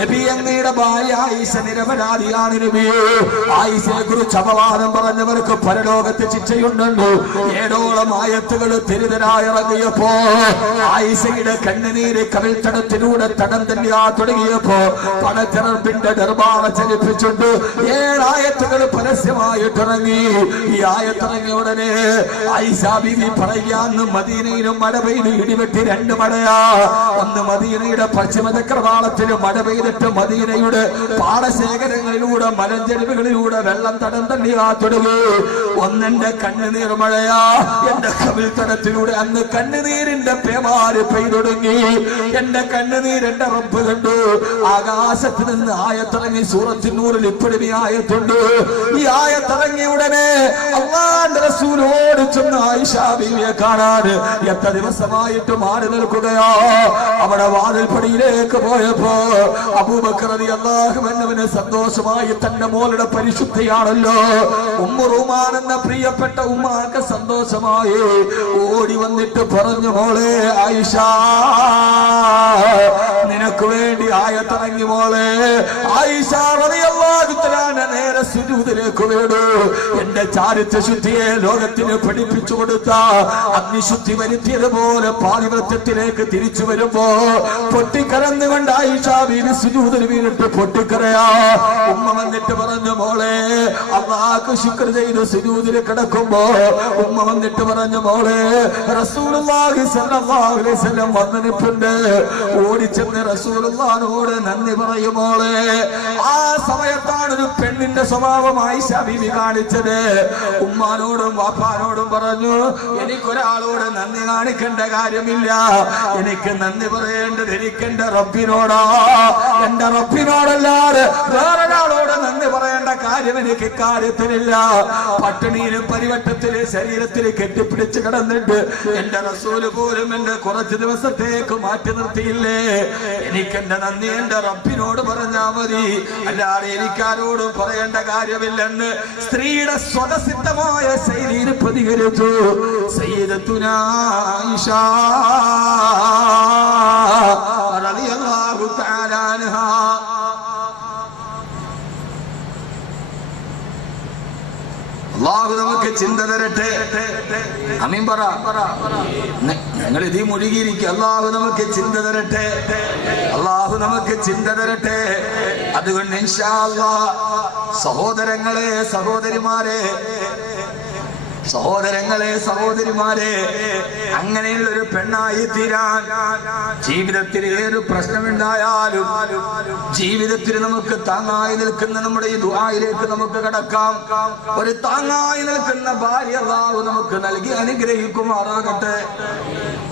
നബി അങ്ങയുടെ ഭാര്യ ആയിഷ നിരപരാധിയാണ്. നബിയെ, ആയിഷയെ കുറിച്ച് അപവാദം പറഞ്ഞവർക്ക് പരലോകത്ത് ശിക്ഷയുണ്ടോ? 7ഓളം ആയത്തുകൾ തിരുതരായി ഇറങ്ങിയപ്പോ ആയിഷയുടെ കണ്ണുനീര് കവിൾത്തടത്തിലൂടെ തടം തന്നെയാ തുടങ്ങിയപ്പോ പടച്ചിറപ്പിന്റെ നിർമ്മാണം ചലിപ്പിച്ചുകൊണ്ട് 7 ആയത്തുകൾ പരസ്യമായിട്ടിറങ്ങി. ഈ ആയത്തിറങ്ങിയ ഉടനെ ആയിഷ ബീവി പറയാന്ന് മദീനയിലും മഴ പെയ്ത് ഇടിവെട്ടി 2 മഴയാ. ഒന്ന് മദീനയുടെ പശ്ചിമ ചക്രവാളത്തിലും മഴ പെയ്തിട്ട് മദീനയുടെ പാടശേഖരങ്ങളിലൂടെ മലഞ്ചെരുവുകളിലൂടെ വെള്ളം തടം തന്നെയാ തുടങ്ങി. ഒന്നെന്റെ കണ്ണുനീർ മഴയാ. എന്റെ കവിൾത്തടത്തിലൂടെ അന്ന് കണ്ണുനീരിന്റെ പേമാര് പെയ്തൊടുങ്ങി. എന്റെ കണ്ണുനീർ എന്റെ റബ്ബ് കണ്ടു. ആകാശത്ത് നിന്ന് ആയത്തിറങ്ങി. സൂറത്തുൻ നൂറിൽ ഇപ്പോഴും ഈ ആയത്തുണ്ട്. ഈ ആയത്തിറങ്ങിയ ഉടനെ അല്ലാഹുവിന്റെ റസൂലോട് ചെന്ന് ആയിഷ ബീവിയെ കാണാൻ എത്ര ദിവസമായിട്ട് മാറി നിൽക്കുകയോ. അവിടെ വാതിൽപ്പടിയിലേക്ക് പോയപ്പോ അബൂബക്കർ റളിയല്ലാഹു അൻഹുവിന് സന്തോഷമായി. തന്റെ മോളുടെ പരിശുദ്ധിയാണല്ലോ. ഉമ്മു റൂമാൻ എന്ന പ്രിയപ്പെട്ട ഉമ്മാക്ക് സന്തോഷമായി. ഓടി വന്നിട്ട് പറഞ്ഞു, മോളെ ആയിഷ, നിനക്ക് വേണ്ടി ആയത്തിറങ്ങി മോളെ. ആയിഷ റളിയല്ലാഹു തആല നേരെ സുജൂദിലേക്ക് വീണു. എന്റെ ചാരിത്ര ശുദ്ധിയെ ലോകത്തിന് പഠിപ്പിച്ചു കൊടുത്ത അഗ്നിശുദ്ധി വരുത്തിയതുപോലെ പാതിവൃത്യത്തിലേക്ക് തിരിച്ചു വരുമ്പോ പൊട്ടിക്കരന്നുകൊണ്ട് ആയിഷ ബീവി സുജൂദിൽ വീണിട്ട് പൊട്ടിക്കരയാ. ഉമ്മ വന്നിട്ട് പറഞ്ഞു, മോളെ അല്ലാഹുക്ക് ശുക്ർ ചെയ്ത് സുജൂദിൽ കിടക്കുമ്പോ ഉമ്മ വന്നിട്ട് പറഞ്ഞു, മോളെ റസൂലുള്ളാഹി സ്വല്ലല്ലാഹു അലൈഹി വസല്ലം വന്നു നിൽപ്പുണ്ട്. ഓടിച്ചെന്ന് റസൂലുള്ളാഹിനോട് നന്ദി പറയും മോളെ. ആ സമയത്താണ് ഒരു പെണ്ണിന്റെ സ്വഭാവം ആയിഷ ബീവി കാണിച്ചത്. ഉമ്മാനോടും വാപ്പാനോടും പറഞ്ഞു, എനിക്കൊരാളോട് നന്ദി കാണിക്കേണ്ട കാര്യമില്ല. എനിക്ക് നന്ദി പറയേണ്ടത് എനിക്കെന്റെ റബ്ബിനോടാ. എന്റെ റബ്ബിനോടല്ലാതെ വേറൊരാളോട് നന്ദി പറയേണ്ട കാര്യം എനിക്ക് കാര്യത്തിനില്ല. പട്ടിണിയിലും പരിവട്ടത്തില് ശരീരത്തിൽ കെട്ടിപ്പിടിച്ച് കിടന്നിട്ട് എന്റെ റസൂല് പോലും എന്നെ കുറച്ച് ദിവസത്തേക്ക് മാറ്റി നിർത്തിയില്ലേ. എനിക്കെന്റെ നന്ദി എന്റെ റബ്ബിനോട് പറഞ്ഞാ മതി, അല്ലാതെ എനിക്കാരോടും പറയേണ്ട കാര്യമില്ലെന്ന് സ്ത്രീയുടെ സ്വതസിദ്ധമായ ശൈലിയിൽ പ്രതികരിച്ചു സയ്യിദത്തുനാ ആയിഷ റളിയല്ലാഹു തആല അൻഹാ. അല്ലാഹു നമുക്ക് ചിന്ത തരട്ടെ. ആമീൻ പറ. ഞങ്ങൾ ഇതീ മുഴുകിയിരിക്കും. അല്ലാഹു നമുക്ക് ചിന്ത തരട്ടെ. അല്ലാഹു നമുക്ക് ചിന്ത തരട്ടെ. അതുകൊണ്ട് ഇൻഷാ അല്ലാഹ് സഹോദരങ്ങളെ, സഹോദരിമാരെ, അങ്ങനെയുള്ള ഒരു പെണ്ണായി തീരാൻ ജീവിതത്തിൽ ഏതൊരു പ്രശ്നമുണ്ടായാലും ജീവിതത്തിൽ നമുക്ക് താങ്ങായി നിൽക്കുന്ന നമ്മുടെ ഈ ദുആയിലേക്ക് നമുക്ക് കടക്കാം. ഒരു താങ്ങായി നിൽക്കുന്ന ഭാര്യ അല്ലാഹു നമുക്ക് നൽകി അനുഗ്രഹിക്കുമാറാകട്ടെ.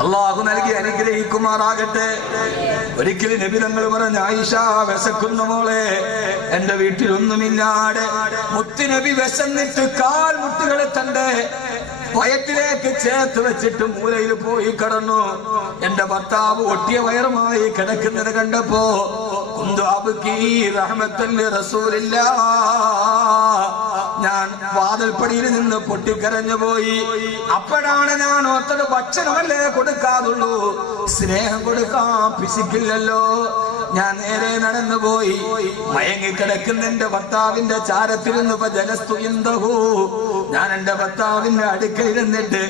അല്ലാഹു നൽകി അനുഗ്രഹിക്കുമാറാകട്ടെ. ഒരിക്കലും നബി തങ്ങൾ പറഞ്ഞ, ആയിഷ വിശക്കുന്ന മോളെ, എന്റെ വീട്ടിലൊന്നുമില്ലാതെ മുത്തുനബി വിശന്നിട്ട് കാൽ മുട്ടുകളെ തന്റെ വയറ്റിലേക്ക് ചേർത്ത് വെച്ചിട്ട് മൂലയിൽ പോയി കിടന്നു. എന്റെ ഭർത്താവ് ഒട്ടിയ വയറുമായി കിടക്കുന്നത് കണ്ടപ്പോ ഞാൻ വാതിൽപ്പടിയിൽ നിന്ന് പൊട്ടിക്കരഞ്ഞു പോയി. അപ്പോഴാണ് ഞാൻ ഓർത്തത്, ഭക്ഷണമല്ലേ കൊടുക്കാതുള്ളൂ, സ്നേഹം കൊടുക്കാൻ പിശിക്കില്ലല്ലോ. ഞാൻ നേരെ നടന്നുപോയി. മയങ്ങിക്കിടക്കുന്ന എന്റെ ഭർത്താവിന്റെ ചാരത്തിരുന്നു. ഞാൻ എന്റെ ഭർത്താവിന്റെ അടുക്കലിരുന്നിട്ട്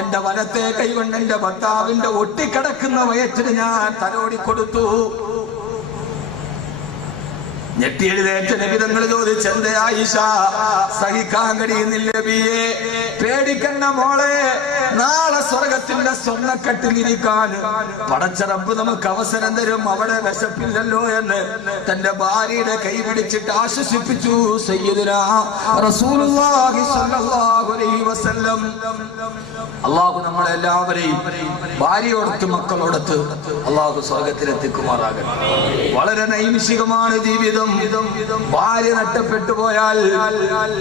എന്റെ വലത്തെ കൈകൊണ്ട് എന്റെ ഭർത്താവിന്റെ ഒട്ടിക്കിടക്കുന്ന വയറ്റിന് ഞാൻ തലോടി കൊടുത്തു. ഞെട്ടിയെഴുതേറ്റ നബി തങ്ങൾ ചോദിച്ചു, എന്തേ ആയിഷ സഹിക്കാൻ കഴിയുന്നില്ല നബിയേ? പേടിക്കണ്ട മോളെ, നാളെ സ്വർഗത്തിന്റെ സ്വർണ്ണക്കട്ടിലിരിക്കാൻ പടച്ച റബ്ബ് നമുക്ക് അവസരം തരും. അവിടെ വിശപ്പില്ലല്ലോ എന്ന് തന്റെ ഭാര്യയുടെ കൈ പിടിച്ചിട്ട് ആശ്വസിപ്പിച്ചു സയ്യിദുനാ റസൂലുള്ളാഹി സ്വല്ലല്ലാഹു അലൈഹി വസല്ലം. അല്ലാഹു നമ്മളെല്ലാവരെയും ഭാര്യയോടത്ത് മക്കളോടത്ത് അല്ലാഹു സ്വർഗത്തിലെത്തിക്കുമാറാകട്ടെ. വളരെ നൈമിഷികമാണ് ജീവിതം. ഭാര്യ നഷ്ടപ്പെട്ടു പോയാൽ,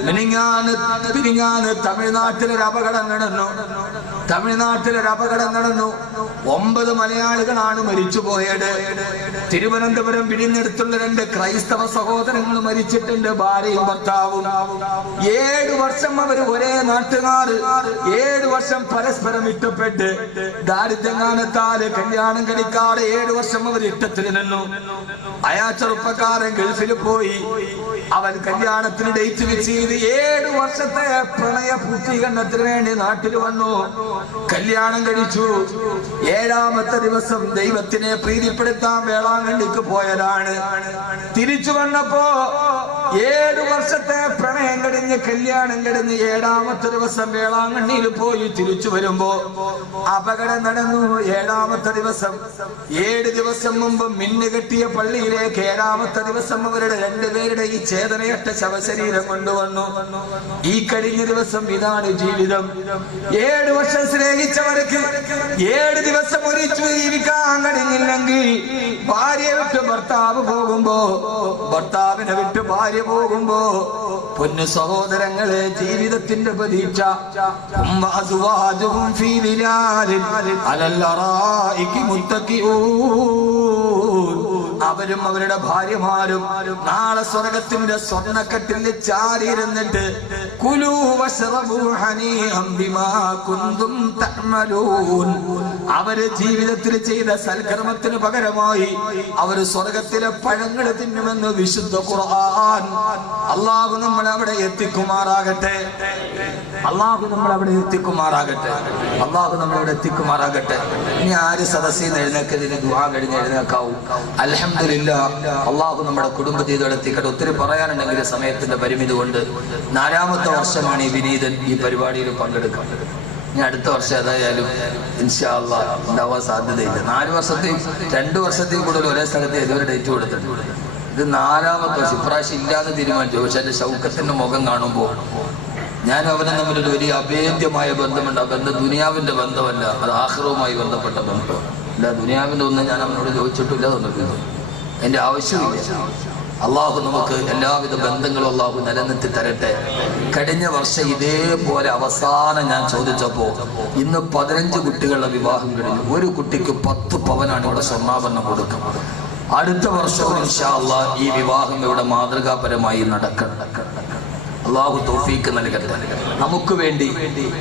മിനിങ്ങാന് തമിഴ്നാട്ടിലൊരു അപകടം നടന്നു. തമിഴ്നാട്ടിലൊരു അപകടം നടന്നു. 9 മലയാളികളാണ് മരിച്ചുപോയത്. തിരുവനന്തപുരം വിഴിഞ്ഞെടുത്തുള്ള 2 ക്രൈസ്തവ സഹോദരങ്ങൾ മരിച്ചിട്ടുണ്ട്, ഭാര്യയും ഭർത്താവും. 7 വർഷം അവർ ഒരേ നാട്ടുകാർ, 7 വർഷം പരസ്പരം ഇഷ്ടപ്പെട്ട് ദാരിദ്ര്യകാലത്താല് കല്യാണം കഴിക്കാതെ 7 വർഷം അവർ ഇഷ്ടത്തിൽ നിന്നു. അയാൾ ചെറുപ്പക്കാരൻ ഗൾഫിൽ പോയി. അവൻ കല്യാണത്തിന് ഡേറ്റ് വെച്ച് 7 വർഷത്തെ പ്രണയ പൂർത്തീകരണത്തിന് വേണ്ടി നാട്ടിൽ വന്നു. കല്യാണം കഴിച്ചു. 7ാമത്തെ ദിവസം ദൈവത്തിനെ പ്രീതിപ്പെടുത്താൻ വേളാങ്കണ്ണിക്ക് പോയതാണ്. തിരിച്ചു വന്നപ്പോ 7 വർഷത്തെ പ്രണയം കഴിഞ്ഞ് കല്യാണം കഴിഞ്ഞ് 7ാമത്തെ ദിവസം വേളാങ്കണ്ണിയിൽ പോയി. തിരിച്ചു വരുമ്പോ അപകടം നടന്നു. 7ാമത്തെ ദിവസം 7 ദിവസം മുമ്പ് മിന്നു കെട്ടിയ പള്ളിയിലേക്ക് 7ാമത്തെ ദിവസം അവരുടെ 2 പേരുടെ ഈ ചേതനയറ്റ ശവശരീരം കൊണ്ടുവന്നു. ഈ കഴിഞ്ഞ ദിവസം ഇതാണ് ജീവിതം. 7 വർഷം സ്നേഹിച്ചവർക്ക് 7 ദിവസം ഒരിച്ചു ജീവിക്കാൻ കഴിഞ്ഞില്ലെങ്കിൽ, ഭാര്യയെ വിട്ട് ഭർത്താവ് പോകുമ്പോ, ഭർത്താവിനെ വിട്ട് ഭാര്യ പോകുമ്പോ, പൊന്നു സഹോദരങ്ങളെ, ജീവിതത്തിന്റെ പ്രതീക്ഷ അവരും അവരുടെ ഭാര്യമാരും നാളെ സ്വർഗത്തിന്റെ സ്വർണ്ണക്കട്ടിൽ ചാരിയിരുന്നിട്ട് കുലൂ വശ്റബൂ ഹനീഅൻ ബിമാ കുന്തും തഅമലൂൻ, അവര് ജീവിതത്തിൽ ചെയ്ത സൽക്കർമ്മത്തിന് പകരമായി അവര് സ്വർഗത്തിലെ പഴങ്ങൾ തിന്നുമെന്ന് വിശുദ്ധ ഖുർആൻ. അല്ലാഹു നമ്മളെ അവിടെ എത്തിക്കുമാറാകട്ടെ. അല്ലാഹു നമ്മളെ അവിടെ എത്തിക്കുമാറാകട്ടെ. അല്ലാഹു നമ്മളവിടെ എത്തിക്കുമാറാകട്ടെ. ഇനി ആര് സദസ്സിൽ നിന്ന് എഴുന്നേക്കതിന് ദുആ കഴിഞ്ഞ് എഴുന്നേക്കാവൂ. അൽഹംദുലില്ലാഹ്, അല്ലാഹു നമ്മുടെ കുടുംബ ജീവിതം എത്തിക്കട്ടെ. ഒത്തിരി പറയാനുണ്ടെങ്കിൽ സമയത്തിന്റെ പരിമിതി കൊണ്ട് 4ാമത്തെ വർഷമാണ് ഈ വിനീതൻ ഈ പരിപാടിയിൽ പങ്കെടുക്കാം. ഇനി അടുത്ത വർഷം ഏതായാലും ഇൻഷാ അല്ലാഹ് ഉണ്ടാവാൻ സാധ്യതയില്ല. 4 വർഷത്തെയും 2 വർഷത്തെയും കൂടുതൽ ഒരേ സ്ഥലത്ത് ഇതുവരെ ഡേറ്റ് കൊടുത്തിട്ടുണ്ട്. ഇത് 4ാമത്തെ വർഷം. ഇപ്രാവശ്യം ഇല്ലാന്ന് തീരുമാനിച്ചു. പക്ഷെ എന്റെ ഷൗക്കത്തിന്റെ മുഖം കാണുമ്പോൾ ഞാൻ അവനും തമ്മിലൊരു വലിയ അഭേദ്യമായ ബന്ധമുണ്ട്. ആ ബന്ധം ദുനിയാവിന്റെ ബന്ധമല്ല, അത് ആഖിറവുമായി ബന്ധപ്പെട്ട ബന്ധം. അല്ല, ദുനിയാവിന്റെ ഒന്നും ഞാൻ അവനോട് ചോദിച്ചിട്ടില്ല, തന്നിട്ടില്ല, എന്റെ ആവശ്യമില്ല. അള്ളാഹു നമുക്ക് എല്ലാവിധ ബന്ധങ്ങളും അള്ളാഹു നിലനിർത്തി തരട്ടെ. കഴിഞ്ഞ വർഷം ഇതേപോലെ അവസാനം ഞാൻ ചോദിച്ചപ്പോ ഇന്ന് 15 കുട്ടികളുടെ വിവാഹം കഴിഞ്ഞു. ഒരു കുട്ടിക്ക് 10 പവനാണ് ഇവിടെ സ്വർണ്ണാഭരണം കൊടുക്കും. അടുത്ത വർഷവും ഇൻഷാ അല്ലാഹ് ഈ വിവാഹം ഇവിടെ മാതൃകാപരമായി നടക്കണം. അള്ളാഹു തൗഫീക്ക് നൽകട്ടെ. നമുക്ക് വേണ്ടി,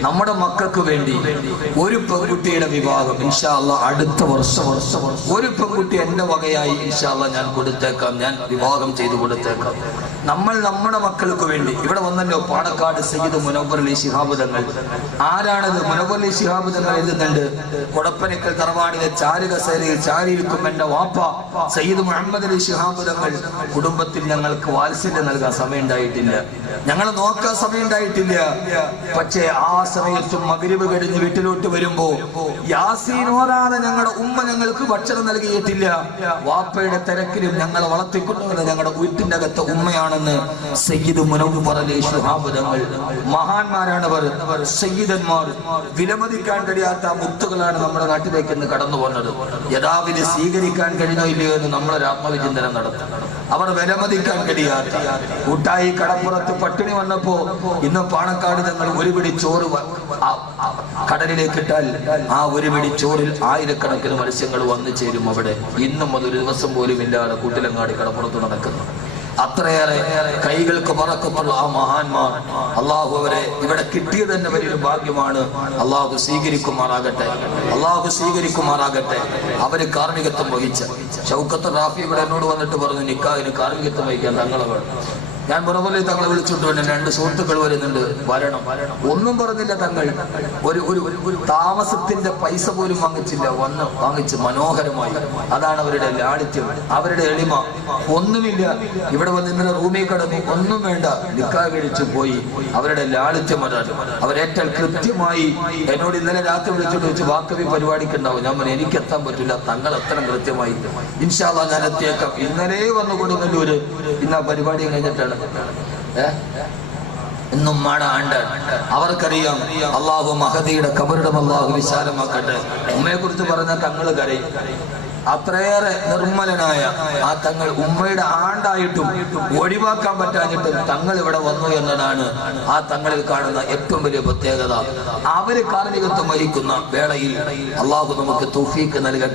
നമ്മുടെ മക്കൾക്ക് വേണ്ടി ഒരു പെൺകുട്ടിയുടെ വിവാഹം ഇൻഷാ അല്ലാഹ് അടുത്ത വർഷം ഒരു പെൺകുട്ടി എന്റെ വകയായി ഇൻഷാ അല്ലാഹ് ഞാൻ കൊടുത്തേക്കാം, ഞാൻ വിവാഹം ചെയ്തു കൊടുത്തേക്കാം. നമ്മൾ നമ്മുടെ മക്കൾക്ക് വേണ്ടി. ഇവിടെ വന്നല്ലോ പാണക്കാട് സയ്യിദ് മുനവ്വർ അലി ശിഹാബ് തങ്ങൾ. ആരാണത്? മുനവ്വർ അലി ശിഹാബ് തങ്ങൾ എഴുതുന്നുണ്ട്, കൊടപ്പനക്കൽ തറവാടിലെ ചാരുകസേരയിൽ ചാരിയിരിക്കും എന്റെ വാപ്പ സയ്യിദ് മുഹമ്മദ് അലി ശിഹാബ് തങ്ങൾ. കുടുംബത്തിൽ ഞങ്ങൾക്ക് വാത്സല്യം നൽകാൻ സമയം ഉണ്ടായിട്ടില്ല, ഞങ്ങളെ നോക്കാൻ സമയം ഉണ്ടായിട്ടില്ല. പക്ഷേ ആ സമയത്തും മഗ്രിബ് കഴിഞ്ഞ് വീട്ടിലോട്ട് വരുമ്പോ യാസീൻ ഓതാതെ ഞങ്ങളുടെ ഉമ്മ ഞങ്ങൾക്ക് ഭക്ഷണം നൽകിയിട്ടില്ല. വാപ്പയുടെ തിരക്കിലും ഞങ്ങളെ വളർത്തിക്കൊണ്ടുവരുന്നത് ഞങ്ങളുടെ വീട്ടിന്റെ അകത്ത് ഉമ്മയാണെന്ന് സയ്യിദ് മുനവ്വർ അലി ശിഹാബ് തങ്ങൾ. മഹാന്മാരാണവർ, സയ്യിദന്മാർ. വിലമതിക്കാൻ കഴിയാത്ത മുത്തുകളാണ് നമ്മുടെ നാട്ടിലേക്ക് ഇന്ന് കടന്നു വന്നത്. യഥാവിധി സ്വീകരിക്കാൻ കഴിഞ്ഞോ ഇല്ലയോ എന്ന് നമ്മളൊരു ആത്മവിചിന്തനം നടത്തും. അവർ വിലമതിക്കാൻ കഴിയാത്ത കൂട്ടായി കടപ്പുറത്ത് പട്ടിണി വന്നപ്പോ ഇന്ന് പാണക്കാട് തങ്ങൾ ഒരു പിടി ചോറ് കടലിലേക്ക് ഇട്ടാൽ ആ ഒരു പിടി ചോറിൽ ആയിരക്കണക്കിന് മത്സ്യങ്ങൾ വന്നു ചേരും. അവിടെ ഇന്നും അതൊരു ദിവസം പോലും ഇല്ലാതെ കൂട്ടിലങ്ങാടി കടപ്പുറത്ത് നടക്കുന്നു. അത്രയേറെ കൈകൾക്ക് പറക്കത്തുള്ള ആ മഹാന്മാർ, അള്ളാഹു അവരെ ഇവിടെ കിട്ടിയത് തന്നെ വലിയൊരു ഭാഗ്യമാണ്. അള്ളാഹു സ്വീകരിക്കുമാറാകട്ടെ, അള്ളാഹു സ്വീകരിക്കുമാറാകട്ടെ. അവര് കാർമ്മികത്വം വഹിച്ച ഷൗക്കത്ത് റാഫി ഇവിടെ എന്നോട് വന്നിട്ട് പറഞ്ഞു, നിക്കാഹിന് കാർമ്മികത്വം വഹിക്കാൻ തങ്ങളെ വേണം. ഞാൻ മുറപോലെ തങ്ങളെ വിളിച്ചോണ്ട് വേണം, 2 സുഹൃത്തുക്കൾ വരുന്നുണ്ട്, വരണം. ഒന്നും പറഞ്ഞില്ല തങ്ങൾ. ഒരു താമസത്തിന്റെ പൈസ പോലും വാങ്ങിച്ചില്ല, വാങ്ങിച്ച് മനോഹരമായി. അതാണ് അവരുടെ ലാളിത്യം, അവരുടെ എളിമ. ഒന്നുമില്ല, ഇവിടെ വന്ന് ഇന്നലെ റൂമിൽ കിടന്നു, ഒന്നും വേണ്ട, നിക്കാഹ് കഴിച്ചു പോയി. അവരുടെ ലാളിത്യം അതാണ്. അവരേറ്റാൽ കൃത്യമായി എന്നോട് ഇന്നലെ രാത്രി വിളിച്ചോണ്ട് വെച്ച് വാക്കവി പരിപാടിക്ക് ഉണ്ടാവും. ഞാൻ പറഞ്ഞു എനിക്ക് എത്താൻ പറ്റില്ല, തങ്ങൾ അത്തരം കൃത്യമായി. ഇൻഷാ അല്ലാഹ് ഞാൻ എത്തിയേക്കാം. ഇന്നലെ വന്നു കൊടുങ്ങല്ലൂര്, ഇന്ന് ആ പരിപാടി കഴിഞ്ഞിട്ടാണ്. ഇന്നും മാട ആണ്ട്. അവർക്കറിയാം അള്ളാഹു മഹദിയുടെ കബറിടം അള്ളാഹു വിശാലമാക്കട്ടെ. ഉമ്മയെ കുറിച്ച് പറഞ്ഞ തങ്ങള് കരയും. അത്രയേറെ നിർമ്മലനായ ആ തങ്ങൾ ഉമ്മയുടെ ആണ്ടായിട്ടും ഒഴിവാക്കാൻ പറ്റാഞ്ഞിട്ടും തങ്ങൾ ഇവിടെ വന്നു എന്നതാണ് ആ തങ്ങളിൽ കാണുന്ന ഏറ്റവും വലിയ പ്രത്യേകത. അവര് കാർമ്മികത്വം വഹിക്കുന്ന വേളയിൽ അള്ളാഹു നമുക്ക് തൗഫീഖ് നൽകട്ടെ.